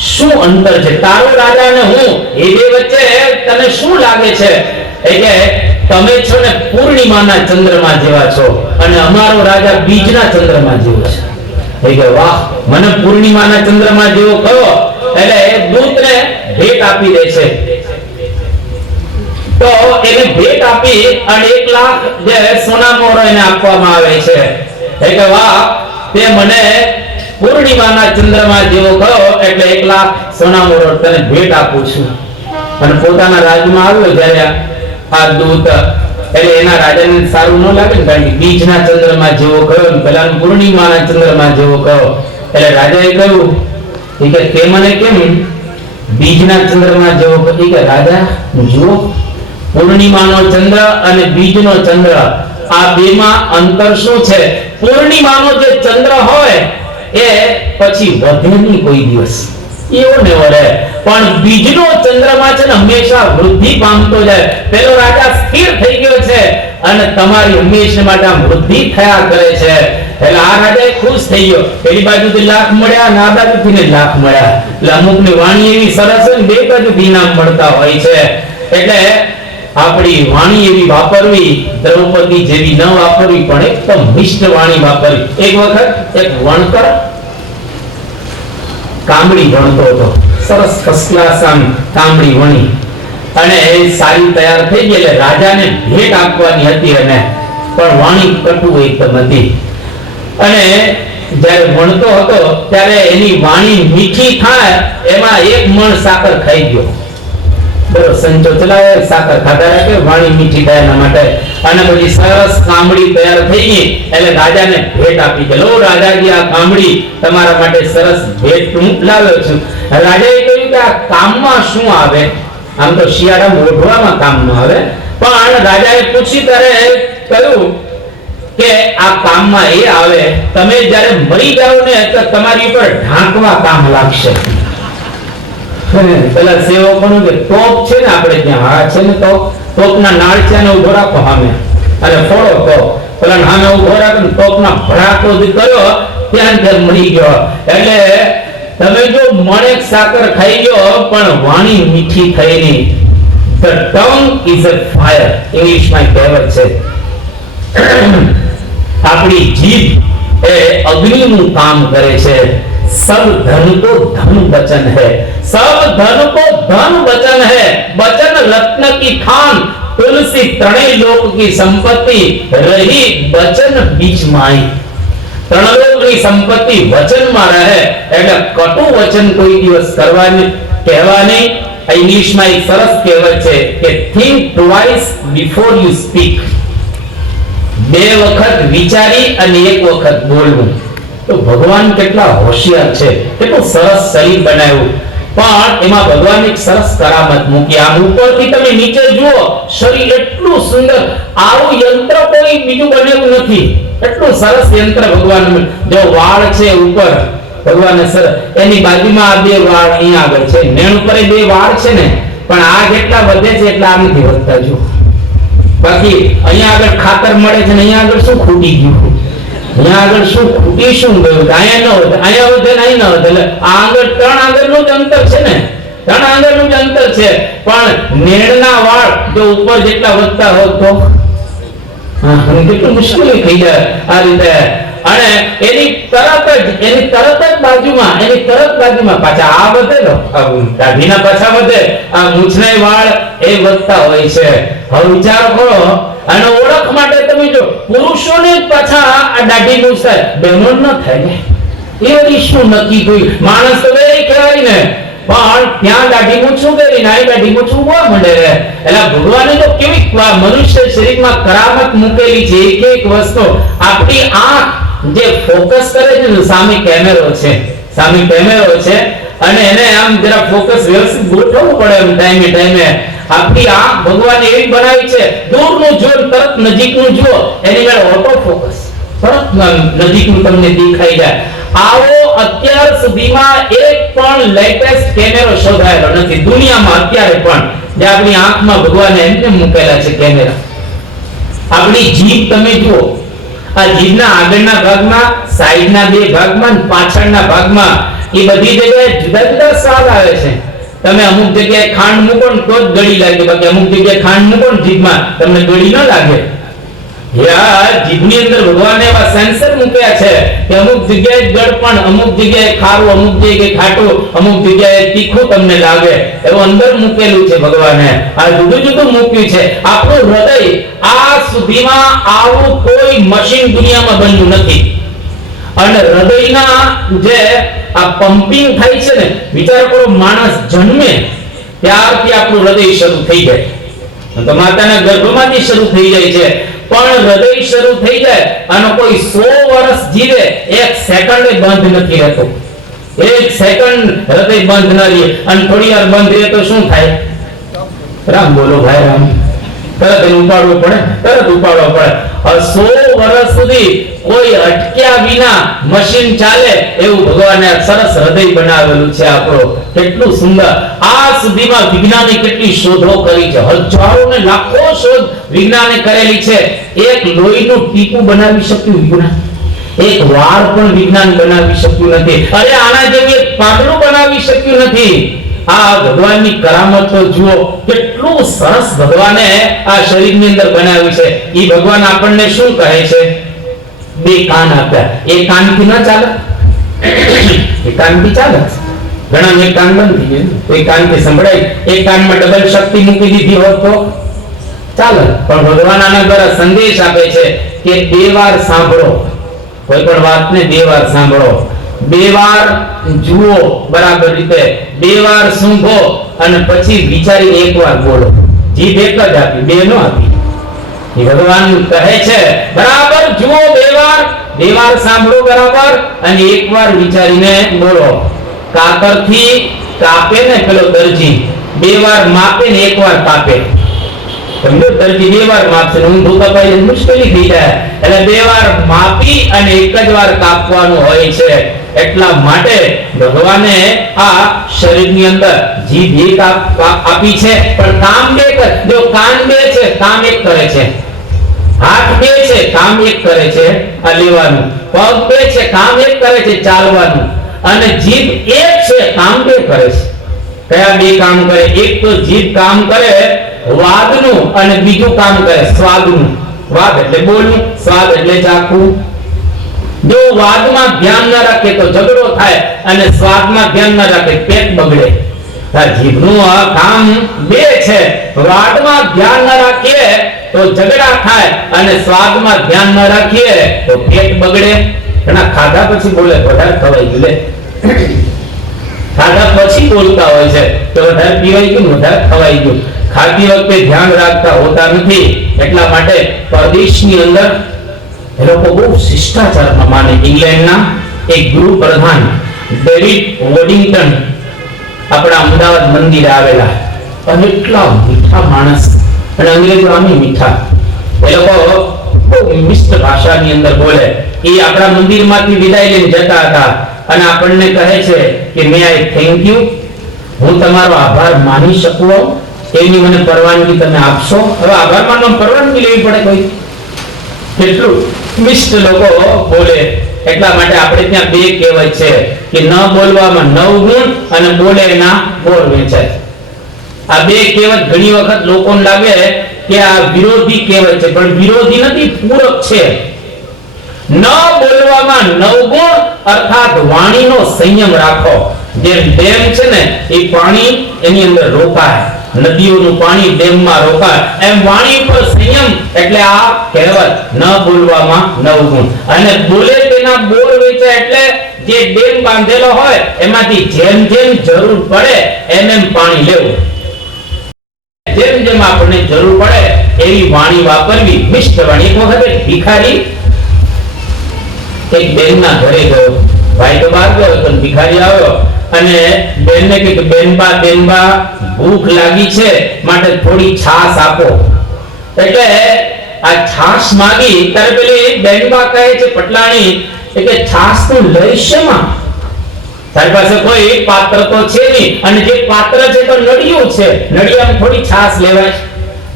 શું અંતર છે? તારો રાજા અને હું એ બે વચ્ચે તને શું લાગે છે? એટલે તમે છો ને પૂર્ણિમાના ચંદ્રમા જેવા છો અને અમારો રાજા બીજના ચંદ્રમા જેવો છે. એ કે વાહ, મને પૂર્ણિમાના ચંદ્રમા જેવો કહો. એટલે દૂતને ભેટ આપી દે છે. તો એને ભેટ આપી અને 1 લાખ જે સોના મોહરો એને આપવામાં આવે છે. એ કે વાહ, તે મને પૂર્ણિમાના ચંદ્રમા જેવો કહો એટલે 1 લાખ સોના મોહરો તને ભેટ આપું છું. અને પોતાના રાજમાં આવ્યો જ્યારે આ દૂત, એટલે એના રાજાને સારું ન લાગે ને, કારણ કે બીજના ચંદ્રમા જેવો કહો ને પેલા પૂર્ણિમાના ચંદ્રમા જેવો કહો. એટલે રાજાએ કહ્યું કે તે મને કેમ બીજના ચંદ્રમા જેવો કહો? કે રાજા જુઓ, પૂર્ણિમાનો ચંદ્ર અને બીજનો ચંદ્ર આ બેમાં અંતર શું છે? પૂર્ણિમાનો જે ચંદ્ર હોય એ પછી વધે નહીં કોઈ દિવસ, એવો ને વળે. પણ બીજનો ચંદ્રમા છે ને હંમેશા વૃદ્ધિ પામતો જાય. પેલો રાજા સ્થિર થઈ ગયો છે અને તમારી હંમેશા માટે આમ વૃદ્ધિ થયા કરે છે. એટલે આ રાજા ખુશ થઈ ગયો. પેલી બાજુથી લાખ મળ્યા અને આ બાજુથી ને લાખ મળ્યા. એટલે અમુકની વાણી એવી સરસ હોય ને, બે બાજુથી ઇનામ મળતા હોય છે. એટલે આપણી વાણી એવી વાપરવી, દ્રૌપદી જેવી ન વાપરવી, પણ એકદમ મિષ્ટ વાણી વાપરવી. એક વખત એક વણકર કામડી વણતો હતો, સરસ ફર્સ્ટ ક્લાસ આમ કામડી વણી અને એ સારી તૈયાર થઈ ગઈ. એટલે રાજાને ભેટ આપવાની હતી અને પણ વાણી કટુ એકદમ હતી. અને જ્યારે વણતો હતો ત્યારે એની વાણી મીઠી થાય એમાં 1 મણ સાકર ખાઈ ગયો. બરો સંચો ચલાવે, સાકર ખાધા રાખે, વાણી મીઠી થાય એના માટે. અને પછી સરસ કામડી તૈયાર થઈ ગઈ એટલે રાજાને ભેટ આપી કે લો રાજાજી, આ કામડી તમારા માટે સરસ ભેટ હું લાવ્યો છું. રાજાએ કહ્યું કે આ કામમાં શું આવે? આમ તો શિયાળામાં ઓઢવામાં કામ ન આવે, પણ રાજાએ પૂછી ત્યારે કહ્યું કે આ કામમાં એ આવે, તમે જ્યારે મરી જાવ ને તો તમારી ઉપર ઢાંકવા કામ લાગશે. પેલા સેવકોનું કે ટોપ છે ને આપણે ત્યાં, હા છે ને, તો ટોપના નાળચિયાને ઉભો રાખો સામે અને ફોડો તો પેલા સામે ઉભો રાખો ને ટોપના ભડાકો કર્યો ત્યાં મરી ગયો. એટલે તમે જો મણેક સાકર ખાઈ ગયો પણ વાણી મીઠી થઈ નહીં. The tongue is a fire, ઇંગ્લિશમાં કહેવત છે. આપણી જીભ એ અગ્નિનું કામ કરે છે. सब धन को धन बचन है, सब धन को धन बचन है, बचन रत्न की खान, तुलसी तणे लोक की संपत्ति, रही बचन बीच माई. ત્રણલોકની સંપત્તિ વચનમાં રહે એટલે કટુ વચન કોઈ દિવસ કરવાની કહેવાની. ઇંગ્લિશમાં એક સરસ કહેવત છે કે think twice before you speak. 2 વખત વિચારી અને 1 વખત બોલવું. તો ભગવાન કેટલા હોશિયાર છે, કેટલું સરસ શરીર બનાવ્યું. પણ એમાં ભગવાન એક સરસ કરામત મૂકી. આમ ઉપરથી તમે નીચે જુઓ, શરીર એટલું સુંદર, આવું યંત્ર કોઈ બીજું બનેલું નથી. એટલું સરસ યંત્ર ભગવાન. જો વાળ છે ઉપર ભગવાને સરસ, એની બાજુમાં આ બે વાળ અહીંયા આગળ છે, નેણ ઉપર બે વાળ છે ને, પણ આ જેટલા વધે છે એટલા આ નથી વધતા. જો બાકી અહીંયા આગળ ખાતર મળે છે ને અહીંયા આગળ શું ખૂટી ગયું, અહીંયા આગળ શું ખૂટી શું ગયું, અહીંયા ન વધે, અહીંયા વધે ને અહીં ન વધે. એટલે આ આગળ ત્રણ આગળનું જ અંતર છે ને, ત્રણ આગળનું જ અંતર છે, પણ નેણના વાળ જો ઉપર જેટલા વધતા હોત તો કેટલું મુશ્કેલી થઈ જાય આ રીતે. અને એની તરત જ બાજુમાં પાછા આ વધે, દાઢીના પાછા વધે, આ મૂછના વાળ એ વધતા હોય છે. હવે વિચાર કરો, અને ઓળખ માટે તમે જો પુરુષોને પાછા આ દાઢી મૂછ થાય, બહેનો ન થાય. એ શું નક્કી થયું? માણસ તો એ કહેવાય ને, પણ ત્યાં દાઢી મૂછું કરી, નાઈ દાઢી મૂછું બોવા મળે. એટલે ભગવાને તો કેવી મનુષ્ય શરીરમાં કરામત મૂકેલી છે. એક એક વસ્તુ આપણી આંખ જે ફોકસ કરે છે, સામે કેમેરો છે, અને એને આમ જરા ફોકસ વ્યવસ્થિત ગોઠવવું પડે એમ ટાઈમે. આપણી આંખ ભગવાને એવી બનાવી છે, દૂરનું જો તરત નજીકનું જુઓ, એની મેળ ઓટો ફોકસ, તરત નજીકનું તમને દેખાઈ જાય. આવો અત્યાર સુધીમાં એક પણ લેટેસ્ટ કેમેરો શોધાયેલો નથી દુનિયામાં અત્યારે પણ, જે આપણી આંખમાં ભગવાને એમને મૂકેલા છે કેમેરા. આપણી જીભ તમે જુઓ, આ જીભના આગળના ભાગમાં, સાઈડના બે ભાગમાં, પાછળના ભાગમાં એ બધી જગ્યાએ જુદા જુદા સ્વાદ આવે છે. તમે અમુક જગ્યાએ ખાંડ મૂકો ને તો જ ગળી લાગે, બાકી અમુક જગ્યાએ ખાંડ મૂકો ને જીભમાં તમને ગળી ન લાગે. યાર, જીભની અંદર ભગવાને એવા સેન્સર મૂક્યા છે કે અમુક જગ્યાએ ગળપણ, અમુક જગ્યાએ ખારું, અમુક જગ્યાએ ખાટું, અમુક જગ્યાએ તીખું તમને લાગે, એવું અંદર મૂકેલું છે ભગવાને. આ જુદું જુદું મૂક્યું છે. આપણું હૃદય આ સુધીમાં આવું કોઈ મશીન દુનિયામાં બન્યું નથી. અને હૃદયના જે આ પમ્પિંગ થાય છે ને, વિચાર કરો, માણસ જન્મે ત્યારથી આપણું હૃદય શરૂ થઈ જાય, તો માતાના ગર્ભમાંથી શરૂ થઈ જાય છે. પણ હૃદય શરૂ થઈ જાય અને કોઈ 100 વર્ષ જીવે, એક સેકન્ડ બંધ નથી રહેતો. એક સેકન્ડ હૃદય બંધ ન રહે, અને થોડી વાર બંધ રહે તો શું થાય? રામ બોલો ભાઈ, રામ. તરત ઉપાડવો પડે. 100 વર્ષ સુધી કોઈ અટક્યા વિના મશીન ચાલે એવું ભગવાને સરસ હૃદય બનાવેલું છે આપણો. કેટલું સુંદર. આ સુધીમાં વિજ્ઞાને કેટલી શોધો કરી છે, હજારો ને લાખો શોધ વિજ્ઞાને કરેલી છે. એક લોહીનું ટીપું બનાવી શક્યું વિજ્ઞાન, એક વાળ પણ વિજ્ઞાન બનાવી શક્યું નથી. અરે આના જેવું એક પાગલું બનાવી શક્યું નથી. આ ભગવાનની કરામત તો જુઓ, કેટલું સરસ ભગવાને આ શરીરની અંદર બનાવ્યું છે. ઈ ભગવાન આપણને શું કહે છે? 2 કાન આપ્યા. એક કાનથી ન ચાલે, એક કાનથી ચાલે. ઘણા એક કાન બંધ થઈ ગયું, એક કાનથી સંભળાય. એક કાનમાં ડબલ શક્તિ મૂકી દીધી હોત તો ચાલે. પણ ભગવાન આના દ્વારા સંદેશ આપે છે કે 2 વાર સાંભળો, કોઈ પણ વાતને 2 વાર સાંભળો, 2 વાર જુઓ બરાબર રીતે, 2 વાર સૂંઘો અને પછી વિચારી 1 વાર બોલો. જીભ એક જ આપી, 2 નો આપી. એ ભગવાન કહે છે બરાબર જુઓ 2 વાર સાંભળો બરાબર, અને 1 વાર વિચારીને બોલો. કાતરથી કાપે ને પેલો દરજી, 2 વાર માપે ને 1 વાર કાપે. સમજો, દરજી 2 વાર માપશે, ઊંધું કપાય મુશ્કેલી થઈ જાય. એટલે 2 વાર માપી અને 1 જ વાર કાપવાનું હોય છે. એટલા માટે ભગવાને આ શરીરની અંદર જીભ એક આપી છે, પણ કામ 2 કરે. જો કાન 2 છે, કામ 1 કરે છે. હાથ 2 છે, કામ 1 કરે છે આ લેવાનું. પગ 2 છે, કામ 1 કરે છે ચાલવાનું. અને જીભ 1 છે, કામ 2 કરે છે. કયા 2 કામ કરે? એક તો જીભ કામ કરે વાદનું, અને બીજું કામ કરે સ્વાદનું. વાદ એટલે બોલવું, સ્વાદ એટલે ચાખવું. જો વાદમાં ધ્યાન ન રાખે તો ઝઘડો થાય, અને સ્વાદમાં ધ્યાન ન રાખે પેટ બગડે. આ જીભનું આ કામ 2 છે. વાદમાં ધ્યાન ન રાખીએ તો ઝઘડા થાય, અને સ્વાદમાં ધ્યાન ન રાખીએ તો પેટ બગડે. ઘણા ખાધા પછી બોલે વધારે ખવાઈ ગયું લે, ખાધા પછી બોલતા હોય છે કે વધારે પીવાઈ ગયું, વધારે ખવાઈ ગયું. ખાતી વખતે ધ્યાન રાખતા હોતા નથી. એટલા માટે પરદેશની અંદર એ લોકો બહુ શિષ્ટાચારમાં માને. ઇંગ્લેન્ડના એક ગૃહ પ્રધાન ડેવિડ વોડિંગ્ટન, આપણા અમદાવાદ મંદિરે આવેલા, અને એટલા મીઠા માણસ, અને અંગ્રેજો આમ મીઠા, એ લોકો બહુ મિષ્ટ ભાષાની અંદર બોલે. એ આપણા મંદિરમાંથી વિદાય લઈને જતા હતા અને આપણને કહે છે કે મે આઈ થેન્ક યુ, હું તમારો આભાર માની શકું એની મને પરવાનગી તમે આપશો. હવે આભાર માનવા પરવાનગી લેવી પડે કોઈ? કેટલું મિષ્ટ લોકો બોલે. એટલા માટે આપણે ત્યાં બે કહેવત છે કે ન બોલવામાં 9 ગુણ અને બોલે એના બોર વેચાય. આ બે કહેવત ઘણી વખત લોકોને લાગે કે આ વિરોધી કહેવત છે, પણ વિરોધી નથી, પૂરક છે. ન બોલવામાં 9 ગુણ અર્થાત વાણીનો સંયમ રાખો. જેમ ડેમ છે ને એ પાણી એની અંદર રોકાય, નદીઓનું પાણી ડેમમાં રોકાય, એમ વાણી પર સંયમ. એટલે આ કહેવત ન બોલવામાં 9 ગુણ અને બોલે તેના બોર વેચાય. એટલે જે ડેમ બાંધેલો હોય એમાંથી જેમ જેમ જરૂર પડે એમ પાણી લેવું, જેમ જેમ આપણને જરૂર પડે એવી વાણી વાપરવી, મિષ્ટ વાણી. એક વખત એક ભિખારી એક બેનના ઘરે ગયો. ભાઈ તો બહાર ગયો તો ભિખારી આવ્યો અને બેનને કહે કે બેનબા ભૂખ લાગી છે, માટે થોડી છાશ આપો. એટલે આ છાશ માંગી ત્યારે પેલી બેનબા કહે છે પટલાણી કે છાશ તું લઈશ શેમાં? તારી પાસે કોઈ પાત્ર તો છે નહીં, અને જે પાત્ર છે તો નળિયું છે, નળિયામાં થોડી છાશ લેવાય?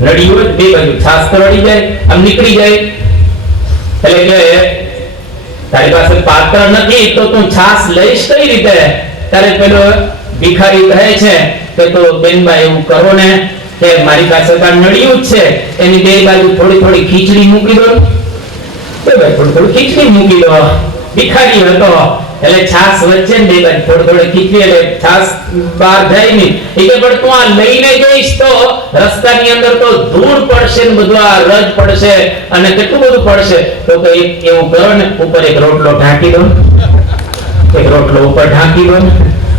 નળિયું બે બાજુ છાશ તો રડી જાય, આમ નીકળી જાય. એટલે કે તારી પાસે પાત્ર નથી તો તું છાશ લઈશ કઈ રીતે? ત્યારે પેલો ભિખારી કહે છે કે તો બેનબા એવું કરો ને કે મારી પાસે તો નળિયું જ છે, એની બે બાજુ થોડી થોડી ખીચડી મૂકી દો. થોડી થોડી ખીચડી મૂકી દો. ભિખારી હતો એટલે છાશ વચ્ચે ને બે બાજુ થોડી થોડી ખીચડી, એટલે છાશ બહાર જાય નહીં. એ કે પણ તું આ લઈને જઈશ તો રસ્તાની અંદર તો ધૂળ પડશે ને બધું આ રજ પડશે અને કેટલું બધું પડશે. તો કે એવું કરો ને, ઉપર એક રોટલો ઢાંકી દો, એક રોટલો ઉપર ઢાંકી દો.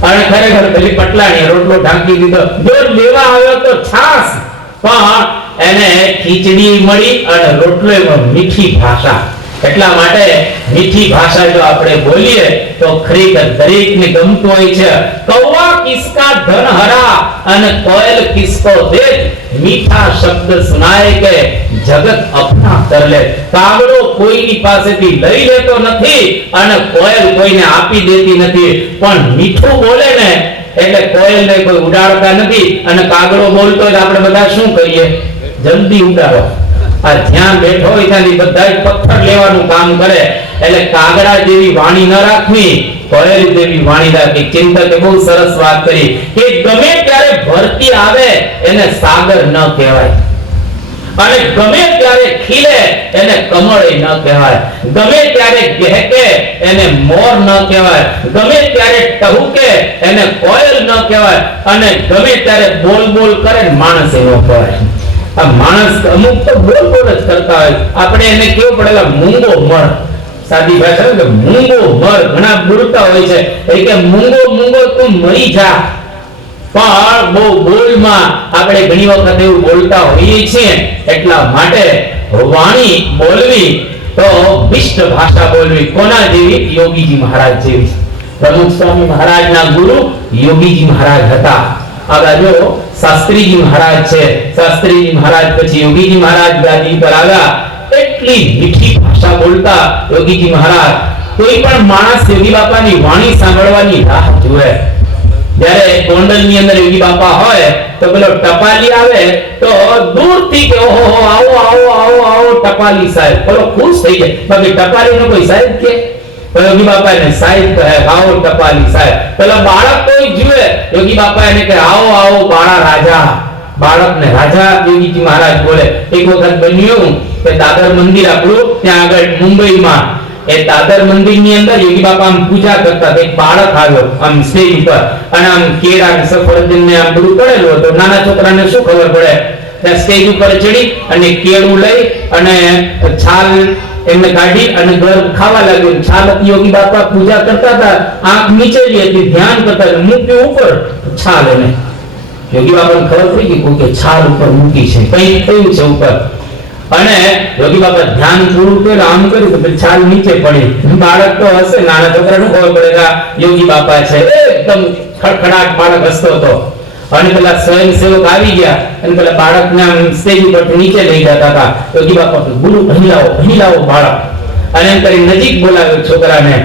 અને ખરેખર પેલી પટલાણી રોટલો ઢાંકી દીધો. જો લેવા આવ્યો તો છાશ, પણ એને ખીચડી મળી અને રોટલો મીઠી ભાષા. એટલા માટે મીઠી ભાષા જો આપણે બોલીએ તો ખરેખર દરેકને ગમતું હોય છે. કૌવા કિસકા ધન હરા અને કોયલ કિસકો દેખ, મીઠા શબ્દ સુનાય કે જગત અપના કર લે. કાગડો કોઈની પાસેથી લઈ લેતો નથી અને કોયલ કોઈને આપી દેતી નથી, પણ મીઠું બોલે ને એટલે કોયલને કોઈ ઉડાડતા નથી. અને કાગડો બોલતો હોય આપણે બધા શું કરીએ? જલ્દી ઉડાડો. આ જ્યાં બેઠો હોય ત્યાંથી બધા પથ્થર લેવાનું કામ કરે. એટલે કાગડા જેવી વાણી ન રાખવી, કોયલ જેવી વાણી રાખવી. ચિંતકે બહુ સરસ વાત કરી કે ગમે ત્યારે ભરતી આવે એને સાગર ન કહેવાય, અને ગમે ત્યારે ખીલે એને કમળ ન કહેવાય, ગમે ત્યારે ગહેકે એને મોર ન કહેવાય, ગમે ત્યારે ટહુકે એને કોયલ ન કહેવાય, અને ગમે ત્યારે બોલ બોલ કરે માણસ ન કહેવાય. આ માણસ અમુક તો બોલ બોલ જ કરતા હોય, આપણે એને કેવું પડેલા મૂંગો મર. સાદી ભાષા કે મૂંગો મર. ઘણા બોલતા હોય છે એ કે મૂંગો મૂંગો તું મરી જા. પણ બહુ બોલમાં આપણે ઘણી વખત એવું બોલતા હોઈએ છીએ. એટલા માટે વાણી બોલવી તો મિષ્ટ ભાષા બોલવી. કોના જેવી? યોગીજી મહારાજ જેવી. પ્રમુખ સ્વામી મહારાજના ગુરુ યોગીજી મહારાજ હતા. આ બાજુ શાસ્ત્રીજી મહારાજ છે. શાસ્ત્રીજી મહારાજ પછી યોગીજી મહારાજ ગાદી પર આવ્યા. એટલી મીઠી ભાષા બોલતા યોગીજી મહારાજ. કોઈ પણ માણસ યોગી બાપાની વાણી સાંભળવાની રાહ જુએ. જ્યારે ગોંડલની અંદર યોગી બાપા હોય તો પેલો ટપાલી આવે તો દૂરથી કે ઓહો આવો આવો આવો આવો ટપાલી સાહેબ, પેલો ખુશ થઈ જાય. બાકી ટપાલીનો કોઈ સાહેબ કે યોગી બાપા એને સાહેબ કહે, આવો ટપાલી સાહેબ. પેલા બાળક કોઈ જુએ યોગી બાપા એને કહે આવો આવો બાળા રાજા. બાળકને રાજા યોગીજી મહારાજ બોલે. એક વખત બન્યું કે દાદર મંદિર આપણું ત્યાં આગળ મુંબઈમાં, એ દાદર મંદિરની અંદર યોગી બાપા આમ પૂજા કરતા. એક બાળક આવ્યો આમ સ્ટેજ ઉપર અને આમ કેળા સફરજન ને આમ બધું પડેલું હતું. નાના છોકરાને શું ખબર પડે? ત્યાં સ્ટેજ ઉપર ચડી અને કેળું લઈ અને છાલ એમને કાઢી અને ઘર ખાવા લાગ્યું. છાલ યોગી બાપા પૂજા કરતા હતા, આંખ નીચેલી હતી, ધ્યાન કરતા હતા, મૂક્યું ઉપર છાલ. એને યોગી બાપાને ખબર પડી ગઈ કે છાલ ઉપર મૂકી છે, કઈ થયું છે ઉપર. અને યોગી બાપા ધ્યાન પૂરું કર્યું, આમ કર્યું તો પછી છાલ નીચે પડી. બાળક તો હશે, નાના છોકરાને ખબર પડે કે યોગી બાપા છે. એકદમ ખડખડાટ બાળક હસતો હતો. અને પેલા સ્વયંસેવક આવી ગયા અને પેલા બાળકને સ્ટેજ ઉપર નીચે લઈ જતા હતા. યોગી બાપા બોલું અહીં લાવો બાળક, અને એમ કરી નજીક બોલાવ્યો છોકરાને,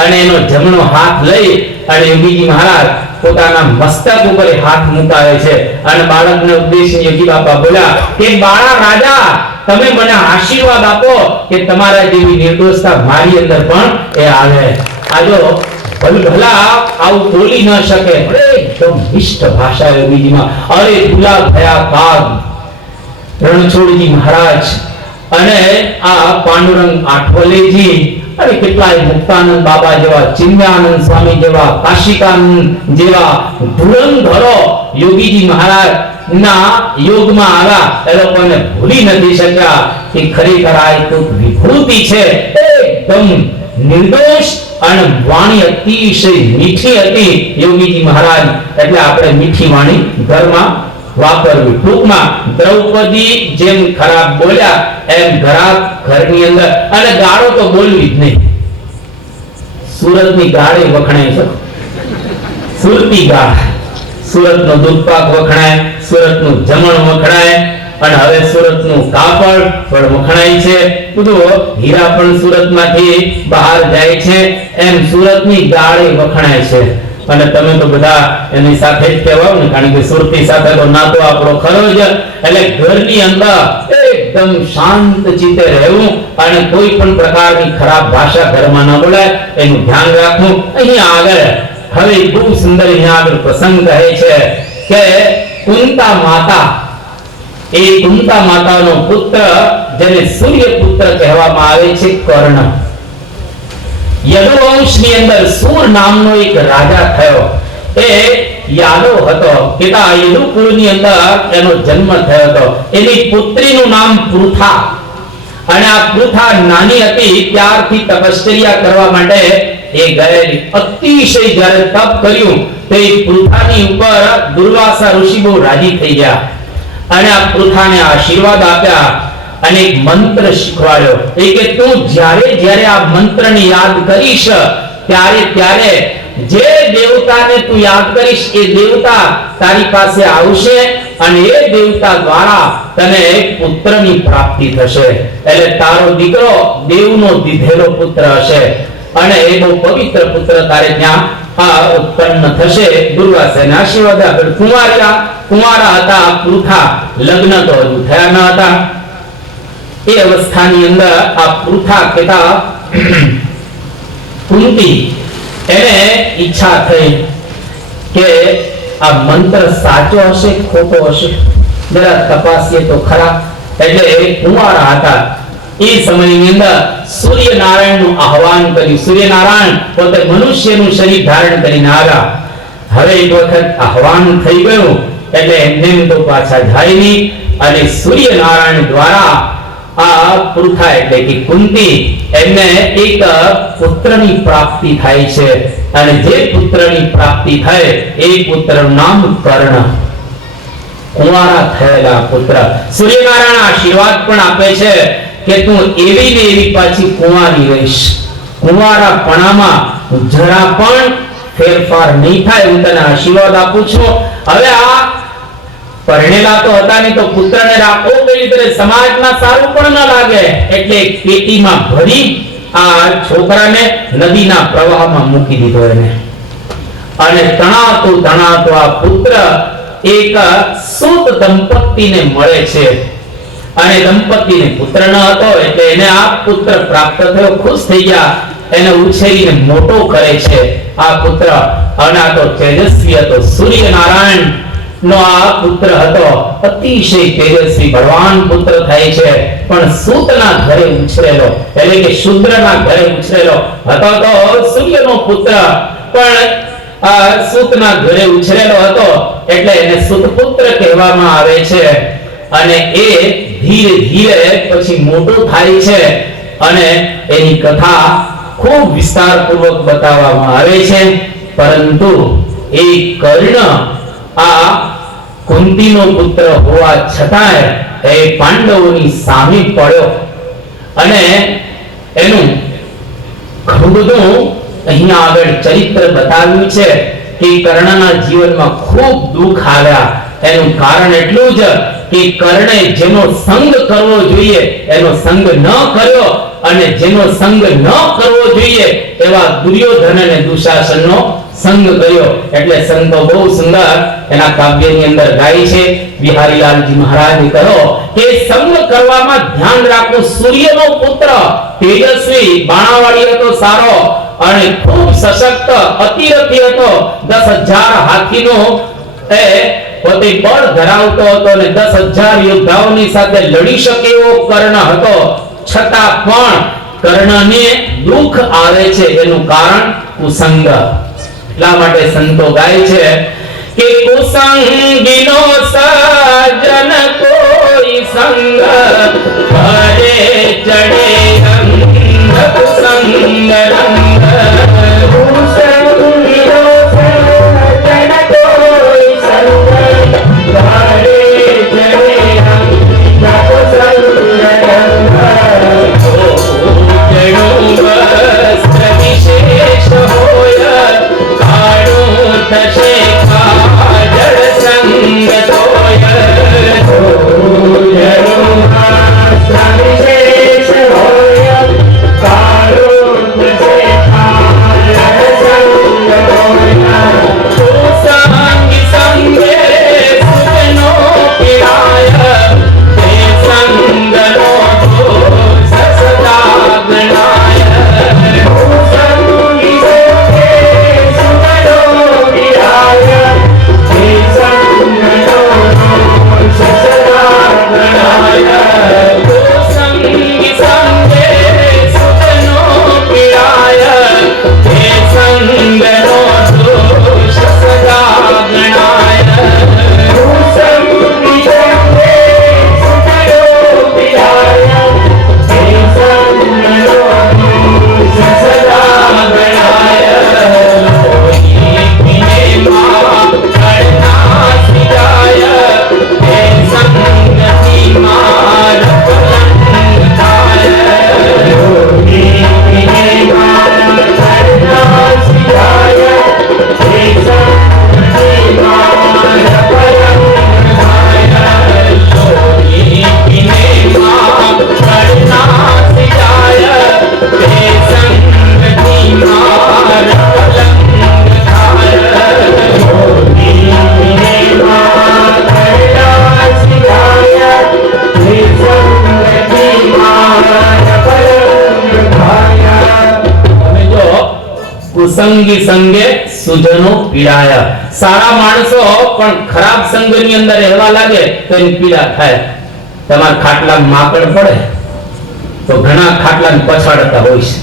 અને એનો જમણો હાથ લઈ અને યોગીજી મહારાજ પોતાના મસ્તક ઉપર હાથ મુકાવે છે. અને બાળકને ઉદ્દેશીને યોગી બાપા બોલ્યા કે બાળા રાજા, તમે મને આશીર્વાદ આપો કે તમારા જેવી નિર્દોષતા મારી અંદર પણ એ આવે. આજો ભલા આવું બોલી ન શકે, એકદમ મિષ્ટ ભાષા યોગીજીમાં. અરે ગુલાબ થયા કાગ રણછોડજી મહારાજ અને આ પાંડુરંગ આઠવલેજી અને કેટલાય મુક્તાનંદ બાબા જેવા, ચિન્મયાનંદ સ્વામી જેવા, કાશિકાનંદ જેવા ધુરંધરો યોગીજી મહારાજ ના યોગમાં આવ્યા. એ લોકોને ભૂલી નથી શક્યા કે ખરેખર આ એક વિભૂતિ છે, એકદમ નિર્દોષ અને વાણી અતિશય મીઠી હતી યોગીજી મહારાજ. એટલે આપણે મીઠી વાણી ઘરમાં વાપરવી. ટૂંકમાં દ્રૌપદી જેમ ખરાબ બોલ્યા એમ ઘરની અંદર, અને ગાળો તો બોલવી જ નહીં. સુરતની ગાળે વખણાય છે, સુરતી ગાળ. સુરતનો દૂધપાક વખણાય, સુરતનું જમણ વખણાય, અને હવે સુરતનું કાપડ પણ વખણાય છે. બધું હીરા પણ સુરતમાંથી બહાર જાય છે, એમ સુરતની ગાળે વખણાય છે. અને તમે તો બધા એની સાથે જ કહેવાઓ ને, કારણ કે સુરતી સાથે તો નાતો આપણો ખરો જ. એટલે ઘરની અંદર એકદમ શાંત ચિત્તે રહેવું અને કોઈ પણ પ્રકારની ખરાબ ભાષા ઘરમાં ન બોલાય એનું ધ્યાન રાખવું. અહીંયા આગળ હવે બહુ સુંદર અહીંયા આગળ પ્રસંગ કહે છે કે કુંતા માતા, એ કુંતા માતાનો પુત્ર જેને સૂર્યપુત્ર કહેવામાં આવે છે, કર્ણ. યદુવંશની અંદર સૂર નામનો એક રાજા થયો. એ યાદવ હતો. પિતા યદુકુળની અંદર એનો જન્મ થયો હતો. એની પુત્રીનું નામ પૃથા. અને આ પૃથા નાની હતી ત્યારથી તપશ્ચર્યા કરવા માટે એ ગયેલી. અતિશય જ્યારે તપ કર્યું તો એ પૃથાની ઉપર દુર્વાસા ઋષિ બહુ રાજી થઈ ગયા અને આ પૃથાને આશીર્વાદ આપ્યા અને એક મંત્ર શીખવાડ્યો. એ કે તું જ્યારે આ મંત્રને યાદ કરીશ ત્યારે જે દેવતાને તું યાદ કરીશ એ દેવતા તારી પાસે આવશે અને એ દેવતા દ્વારા તને પુત્રની પ્રાપ્તિ થશે. એટલે તારો દીકરો દેવનો દીધેલો પુત્ર હશે અને એ બહુ પવિત્ર પુત્ર તારે ત્યાં ઉત્પન્ન થશે. દુર્વાસાને આશીર્વાદ આપ્યો. કુંવારા હતા પૃથા, લગ્ન તો હજુ થયા ન હતા. એ અવસ્થાની અંદર આ પૃથા કેતા કુંતી એને ઈચ્છા થઈ કે આ મંત્ર સાચો હશે ખોટો હશે, જરા તપાસીએ તો ખરા. એટલે એ કુંવારા હતા. એ સમયની અંદર સૂર્યનારાયણનું આહવાન કર્યું. સૂર્યનારાયણ પોતે મનુષ્યનું શરીર ધારણ કરીને આવ્યા. હવે એક વખત આહવાન થઈ ગયું એટલે એમને તો પાછા જાય નહીં અને સૂર્યનારાયણ દ્વારા આ પૃથા એટલે કે કુંતી એમને એક પુત્રની પ્રાપ્તિ થાય છે. અને જે પુત્રની પ્રાપ્તિ થાય એ પુત્રનું નામ કર્ણ. કુંવારા થયેલા પુત્ર. સૂર્યનારાયણ આશીર્વાદ પણ આપે છે કે તું એવી ને એવી પાછી કુંવારી રહીશ. કુંવારાપણામાં જરા પણ ફેરફાર નહીં થાય, હું તને આશીર્વાદ આપું છું. હવે આ પરણેલા તો હતા નહીં તો પુત્રને રાખવો કઈ રીતે? સમાજમાં સારું પણ ન લાગે એટલે પેટીમાં ભરી આ છોકરાને નદીના પ્રવાહમાં મૂકી દીધો એને. અને તણાતો આ પુત્ર એક સૂત દંપતીને મળે છે અને દંપતીને પુત્ર ન હતો એટલે એને આ પુત્ર પ્રાપ્ત થયો. ખુશ થઈ ગયા, એને ઉછેરીને મોટો કરે છે આ પુત્ર. અને આ તો તેજસ્વી હતો. સૂર્યનારાયણ નો આ પુત્ર હતો. અતિશય તેજસ્વી ભગવાન પુત્ર થાય છે, પણ સૂતના ઘરે ઉછરેલો એટલે કે શૂદ્રના ઘરે ઉછરેલો હતો. તો સૂર્યનો પુત્ર પણ આ સૂતના ઘરે ઉછરેલો હતો એટલે એને સૂતપુત્ર કહેવામાં આવે છે. અને એ ધીરે ધીરે પછી મોટો થાય છે અને એની કથા ખૂબ વિસ્તારપૂર્વક બતાવવામાં આવે છે. પરંતુ એ કર્ણ કુંતીનો પુત્ર હોવા છતાંય એ પાંડવોની સામે પડ્યો અને એનું ઘણું બધું અહીંયા આગળ ચરિત્ર બતાવ્યું છે કે કર્ણના જીવનમાં ખૂબ દુઃખ આવ્યા. એનું કારણ એટલું જ કે કર્ણે જેનો સંગ કરવો જોઈએ એનો સંગ ન કર્યો અને જેનો સંગ ન કરવો જોઈએ એવા દુર્યોધન અને દુશાસનનો સંગ કર્યો. એટલે સંતો બહુ સુંદર એના કાવ્યની અંદર ગાય છે. બિહારીલાલજી મહારાજ કહો કે સંગ કરવામાં ધ્યાન રાખવું. સૂર્યનો પુત્ર તેજસ્વી બાણાવાળી હતો, સારો અને ખૂબ સશક્ત અતિરથી હતો. 10,000 હાથીનો એ પોતે બળ ધરાવતો હતો અને 10,000 યોદ્ધાઓની સાથે લડી શકે એવો કર્ણ હતો. છતાં પણ કર્ણને દુઃખ આવે છે એનું કારણ કુસંગ. એટલા માટે સંતો ગાય છે કે કુસંગીનો સજ્જન કોઈ સંગ કરે ચડે અંગ કુસંગ રંગ. કુસંગીનો સજ્જન કોઈ સંગ કરે ચડે અંગ કુસંગ રંગ. વિશેષ હોય થશે કાજળ સંગ તોય. વિશેષ હોય કાળું થશે કાજળ સંગ તોય. કુસંગ સંગે સુજનો પીડાય તે સંગનો દોષ સદા ગણાય. કુસંગી સંગે સુજનો પીડાયા. સારા માણસો પણ ખરાબ સંગની અંદર રહેવા લાગે તો એની પીડા થાય. તમારા ખાટલામાં માકડ પડે તો ઘણા ખાટલાને પછાડતા હોય છે.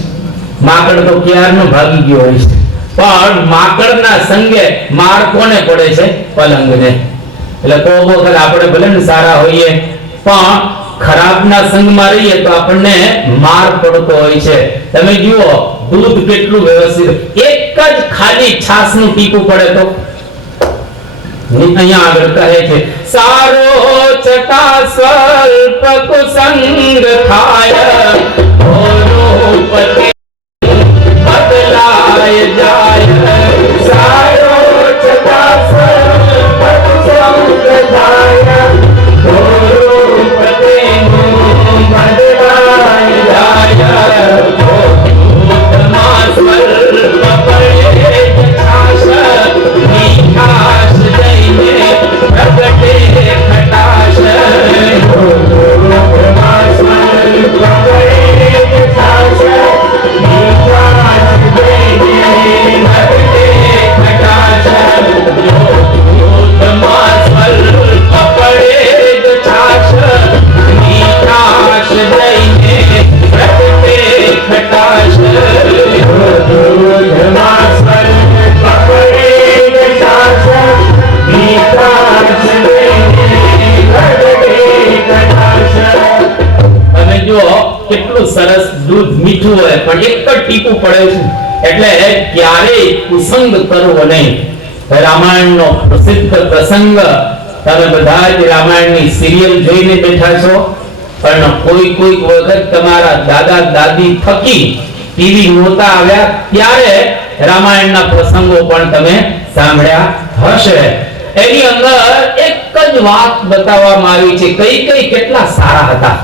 માકડ તો ક્યારનો ભાગી ગયો હોય છે, પણ માકડના સંગે માર કોને પડે છે? પલંગને. એટલે કોઈ વખત આપણે ભલે ને સારા હોઈએ પણ ખરાબના સંગમાં રહીએ તો આપણને માર પડતો હોય છે. તમે જુઓ દૂધ કેટલું વ્યવસ્થિત, એક જ ખાલી છાસનું ટીપું પડે તો અહીંયા આગળ કહે છે સારો છટા સ્વલ્પ કુસંગ થાય રૂપતિ બદલાય જાય. સારો છટા સ્વલ્પ કુસંગ થાય રૂપતિ બદલાય જાય. કેટલું સરસ દૂધ મીઠું હોય પણ એક જ ટીપું પડે છે એટલે ક્યારેય કુસંગ કરવો નહીં. રામાયણનો પ્રસિદ્ધ પ્રસંગ તમે બધા જ રામાયણની સિરિયલ જોઈને બેઠા છો, પણ કોઈ વખત તમારા દાદા દાદી થકી ટીવી નહોતા આવ્યા ત્યારે રામાયણના પ્રસંગો પણ તમે સાંભળ્યા હશે. એની અંદર એક જ વાત બતાવવામાં આવી છે, કઈ કેટલા સારા હતા,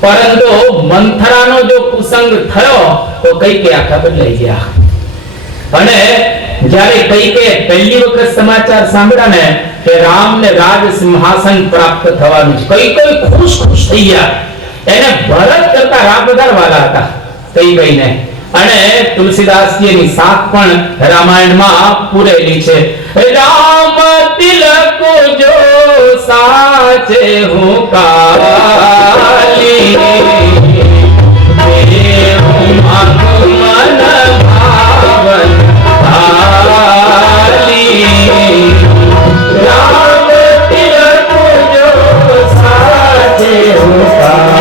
પરંતુ મંથરાનો જો કુસંગ થયો તો કઈ આખા બદલાઈ ગયા. અને જ્યારે કઈ પહેલી વખત સમાચાર સાંભળ્યા ને કે રામને રાજ સિંહાસન પ્રાપ્ત થવાનું છે, કઈ ખુશ થઈ ગયા. એને ભરત કરતા રામ વધારવાલા હતા કઈને. અને તુલસીદાસજીની સાખ પણ રામાયણમાં પૂરેલી છે. રામ તિલક જો સાચે હું કાલી દેવું મારું મન ભાવન ભાલી. રામ તિલક જો સાચે હું કાલી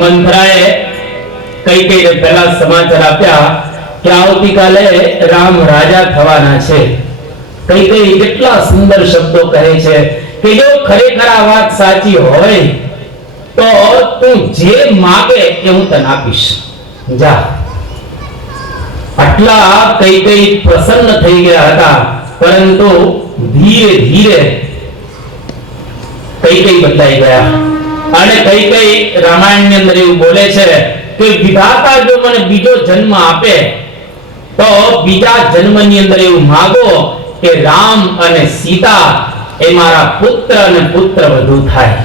મંથરાએ કઈ પહેલા સમાચાર આપ્યા કે આવતીકાલે રામ રાજા થવાના છે. કઈ કેટલા સુંદર શબ્દો કહે છે કે જો ખરેખર આ વાત સાચી હોય તો તું જે માંગે એ હું તને આપીશ, જા. આટલા કઈ પ્રસન્ન થઈ ગયા હતા, પરંતુ ધીરે ધીરે કઈ બદલાઈ ગયા. અને કઈ રામાયણની અંદર એવું બોલે છે કે વિધાતા જો મને બીજો જન્મ આપે તો બીજા જન્મની અંદર એવું માંગો કે રામ અને સીતા એ મારા પુત્ર અને પુત્ર વધુ થાય.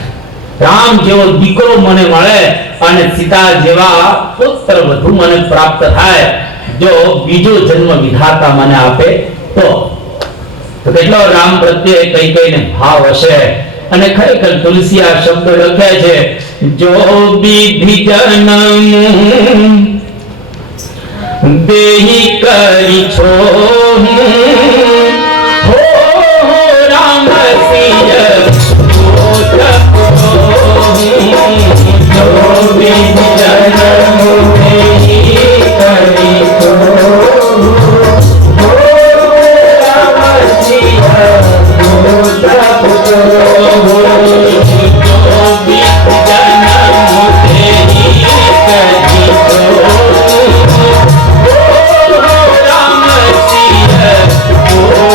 રામ જેવો દીકરો મને મળે અને સીતા જેવા પુત્ર વધુ મને પ્રાપ્ત થાય, જો બીજો જન્મ વિધાતા મને આપે તો. કેટલો રામ પ્રત્યે કઈને ભાવ હશે. અને ખરેખર તુલસી આ શબ્દ લખે છે, જો વિધિ જન્મ દેહી કરી છો હો રામ સિંહ જો વિધિ જન્મ દેહી કરી છો Oh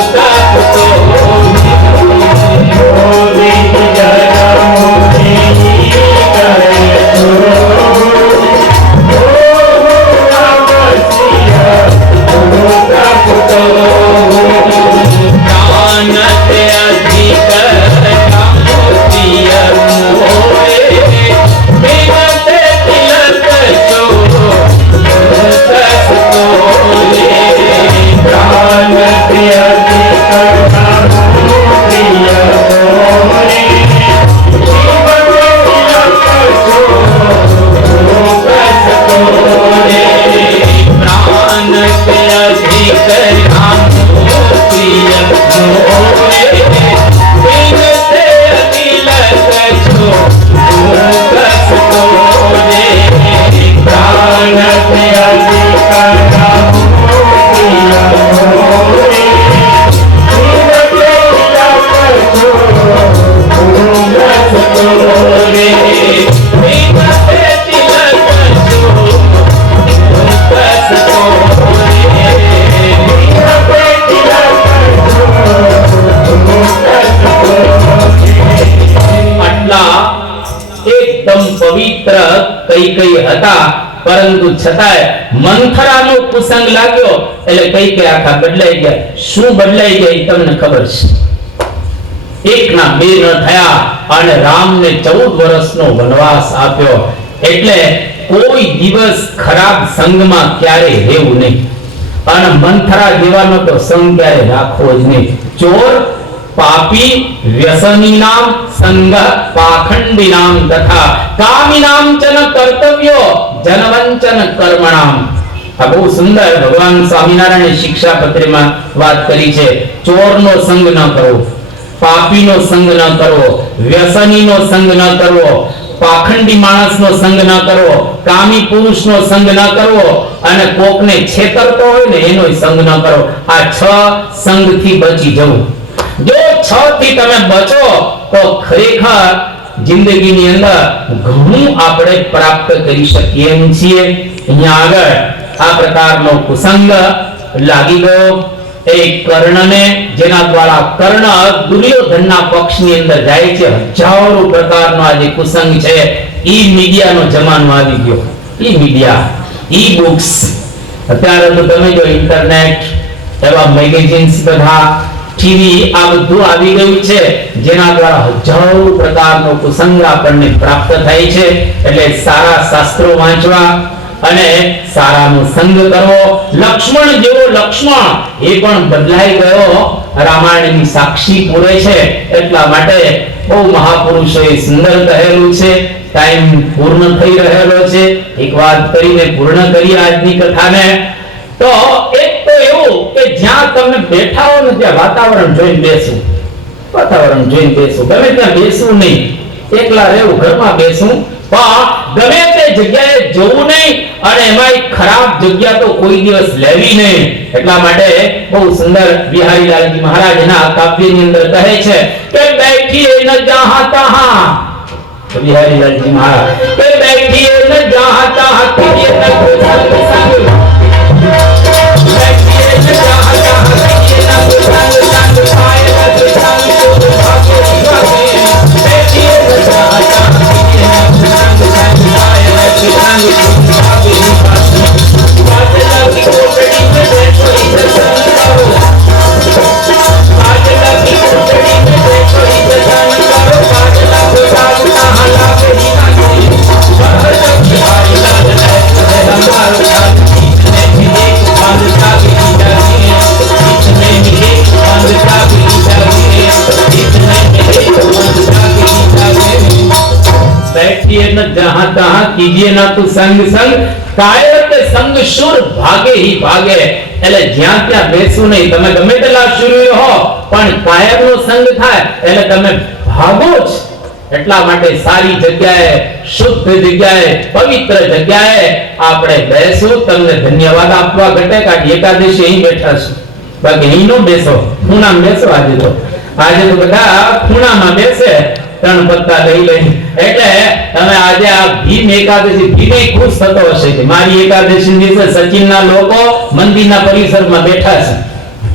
રે વિના તે તિલક જો કસતો રે વિના તે આટલા એકદમ પવિત્ર કઈ કઈ હતા, પરંતુ છતાંય મંથરાનો કુસંગ લાગ્યો એટલે કઈ કઈ આખા બદલાઈ ગયા. શું બદલાઈ ગયા એ તમને ખબર છે? એકના બે ન થયા અને રામને 14 વર્ષનો વનવાસ આપ્યો. એટલે કોઈ દિવસ ખરાબ સંગમાં ક્યારે રહેવું નહીં અને મંથરા જેવાનો તો સંગ ક્યારે રાખવો જ નહીં. ચોર, પાપી, વ્યસની નામ સંગ પાખંડી નામ તથા કામી નામ ચન કર્તવ્યો જનવંચન કર્મણામ. આ બહુ સુંદર ભગવાન સ્વામિનારાયણ શિક્ષાપત્રીમાં વાત કરી છે. ચોરનો સંગ ન કરવો, પાપીનો સંગ ન કરવો, વ્યસનીનો સંગ ન કરવો, પાખંડી માણસનો સંગ ન કરવો, કામી પુરુષનો સંગ ન કરવો અને કોકને છેતરતો હોય ને એનો સંગ ન કરવો. આ 6 સંગથી બચી જવું. જો 6 થી તમે બચો તો ખરેખર જિંદગીની અંદર ઘણું આપણે પ્રાપ્ત કરી શકીએ છીએ. અહીંયા આગળ આ પ્રકારનો કુસંગ લાગી ગયો એક કર્ણને, જેના દ્વારા કર્ણ દુર્યોધનના પક્ષની અંદર જાય છે. હજારો પ્રકારનો આ જે કુસંગ છે, ઈ મીડિયાનો જમાનો આવી ગયો. ઈ મીડિયા, ઈ બુક્સ, અત્યારે તો તમે જો ઇન્ટરનેટ, એવા મેગેઝિન્સ, બધા ટીવી, આ બધું આવી ગયું છે, જેના દ્વારા હજારો પ્રકારનો કુસંગ આપણને પ્રાપ્ત થાય છે. એટલે સારા શાસ્ત્રો વાંચવા અને સારાનો સંગ કરવો. લક્ષ્મણ જેવો લક્ષ્મણ એ પણ બદલાઈ ગયો, રામાયણની સાક્ષી પૂરે છે. એટલા માટે બહુ મહાપુરુષોએ સુંદર કહેલું છે. ટાઈમ પૂર્ણ થઈ રહેલો છે, એક વાત કરીને પૂર્ણ કરી આજની કથાને. તો એક તો એવું કે જ્યાં તમે બેઠા હો ને ત્યાં વાતાવરણ જોઈને બેસવું. વાતાવરણ જોઈને બેસવું, ગમે ત્યાં બેસવું નહીં, એકલા રહેવું, ઘરમાં બેસવું, પણ ગમે તે જગ્યાએ જવું નહીં અને એમાં ખરાબ જગ્યા તો કોઈ દિવસ લેવી નહીં. એટલા માટે બહુ સુંદર બિહારીલાલજી મહારાજના કાવ્યની અંદર કહે છે કે બેઠીએ ન જહાં તહાં, બિહારીલાલજી મહારાજ કે બેઠીએ ન જહાં તહાં કીજીએ ન કોઈ સંગ સંગ, બેઠીએ ન જહાં તહાં કીજીએ ન કોઈ સંગ સંગ, પાય ન કોઈ સંગ શુભ ભાગ્ય વિભાગે, બેઠીએ ન જહાં તહાં કીજીએ ન કોઈ સંગ સંગ, પાય ન કોઈ સંग શુભ ભાગ્ય વિભાગે, બાદલા की कोठड़ी में देखो इधर संग करो, बादला की कोठड़ी में देखो इधर संग करो, बादला को दाग कहाँ लागे ही ना कोई, बाहर जब बिहारी लाल है हमारो साथ, इतने में एक बादला भी जागे, इतने में एक बादला भी जागे, इतने में एक बादला भी जागे. बैठिए न जहाँ तहाँ कीजिए ना तो संग संग, કાયર કે સંગ શુર ભાગે ही ભાગે. એટલે જ્યાં ત્યાં બેસવું નહીં. તમે ગમે તેટલા શૂર હો પણ કાયરનો સંગ થાય એટલે તમે ભાગો જ. એટલા માટે સારી જગ્યાએ, શુદ્ધ જગ્યાએ, પવિત્ર જગ્યાએ આપણે બેસવું. તમને ધન્યવાદ આપવા ઘટે કે એકાદશી અહીં બેઠા છું, બાકી અહીં નો બેસો, ખૂણામાં બેસો. આજે તો બધા ખૂણામાં બેસે, 3 પત્તા લઈ લઈ. એટલે તમે આજે આ ભીમ એકાદશી, ભીમે ખુશ થતો હશે કે મારી એકાદશી દિવસે સચિનના લોકો મંદિરના પરિસરમાં બેઠા છે.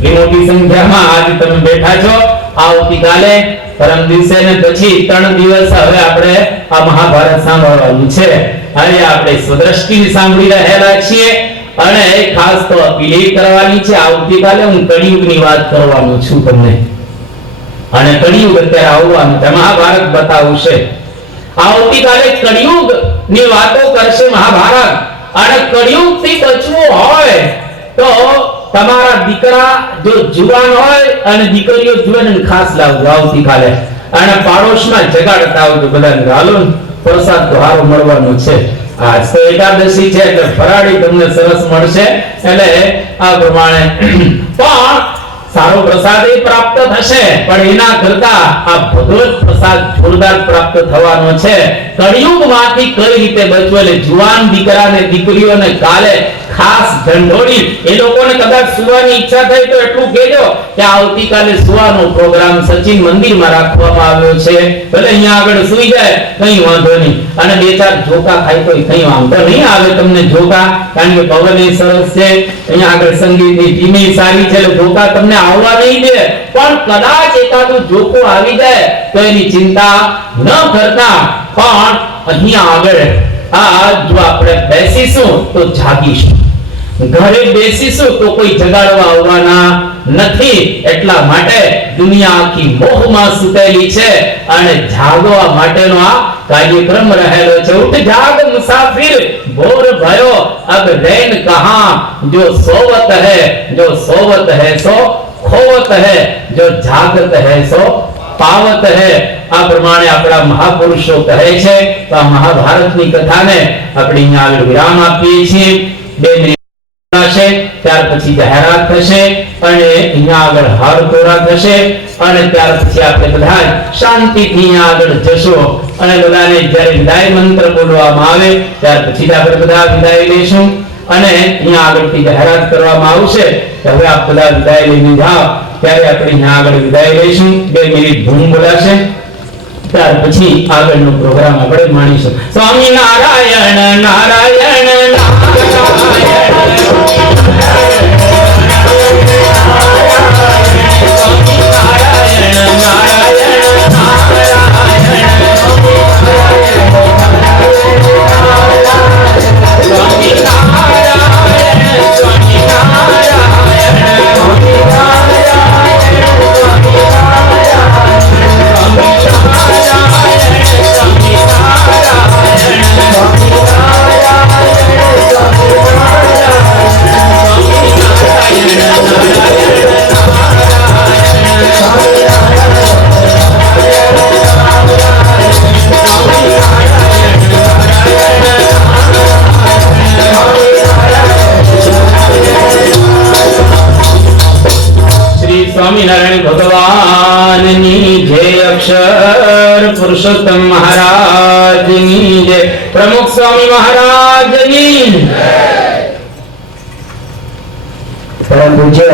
એ મોટી સંખ્યામાં આજે તમે બેઠા છો. આવતીકાલે પરમ દિવસે ને પછી 3 દિવસ હવે આપણે આ મહાભારત સાંભળવાનું છે. હવે આપણે સ્વદ્રષ્ટિ સાંભળી રહેલા છીએ અને ખાસ તો અપીલ કરવાની છે. આવતીકાલે હું કળિયુગની વાત કરવાનો છું તમને, અને કળિયુગ અત્યારે આવવાનું છે, મહાભારત બતાવશે. આવતીકાલે કળિયુગ ની વાતો કરશે મહાભારત. અને કળિયુગ થી બચવું હોય તો તમારા દીકરા જો જુવાન હોય અને દીકરીઓ જુવાન, ખાસ લાવજો આવતીકાલે. અને પાડોશમાં જગાડતા આવજો બધાને, હાલો પ્રસાદ તો હારો મળવાનો છે. આજ તો એકાદશી છે એટલે ફરાળી તમને સરસ મળશે. એટલે આ પ્રમાણે પણ સારો પ્રસાદ પ્રાપ્ત થશે, પણ એના કરતા આ ભગવત પ્રસાદ જોરદાર પ્રાપ્ત થવાનો છે. કળિયુગમાંથી કઈ રીતે બચવું, એટલે જુવાન દીકરાને દીકરીઓને કાલે ખાસ ઢંઢોળી એ લોકોને કદાચ સુવાની ઈચ્છા થઈ તો એટલું કહેજો કે આવતીકાલે સુવાનો પ્રોગ્રામ સચિન મંદિરમાં રાખવામાં આવ્યો છે, ભલે અહીંયા આગળ સુઈ જાય કઈ વાંધો નહીં, અને બે ચાર જોકા ખાય તો કઈ વાંધો નહીં આવે તમને જોકા, કારણ કે પવન એ સરસ છે, અહીંયા આગળ સંગીતની ટીમ સારી છે, એટલે જોકા તમને આવવા નહીં દે, પણ કદાચ એકાદું જોકું આવી જાય તો એની ચિંતા ન કરતા, પણ અહીંયા આગળ આ જો આપણે બેસીશું તો જાગીશું, ઘરે બેસીશું તો કોઈ જગાડવા આવવાના નથી, એટલા માટે દુનિયા આખી મોહમાં સૂતેલી છે અને જાગવા માટેનો આ કાર્યક્રમ રહેલો છે. ઉઠ જાગ મુસાફિર ભોર ભયો અબ રૈન કહાં, જો સોવત હૈ સો ખોવત હૈ, જો જાગત હૈ સો પાવત હૈ. આ પ્રમાણે આપણા મહાપુરુષો કહે છે. તો આ મહાભારતની કથાને આપણે અહીંયા આગળ વિરામ આપીએ છીએ. 2 મિનિટ થશે, ત્યાર પછી જાહેરાત થશે અને અહીંયા આગળ હારતોરા થશે, અને ત્યાર પછી આપણે બધા શાંતિથી અહીંયા આગળ જશું, અને બધાને જ્યારે વિદાય મંત્ર બોલવામાં આવે ત્યાર પછી આપણે બધા વિદાય લઈશું, અને અહીંયા આગળથી જાહેરાત કરવામાં આવશે કે હવે આપ બધા વિદાય લઈને જાઓ, ત્યારે આપણે અહીંયા આગળ વિદાય લઈશું. 2 મિનિટ ધૂમ બોલાશે, ત્યાર પછી આગળનો પ્રોગ્રામ આપણે માણીશું. સ્વામી નારાયણ નારાયણ સ્વામિનારાયણ ભગવાનની જય, અક્ષર પુરુષોત્તમ મહારાજની જય, પ્રમુખ સ્વામી મહારાજની જય.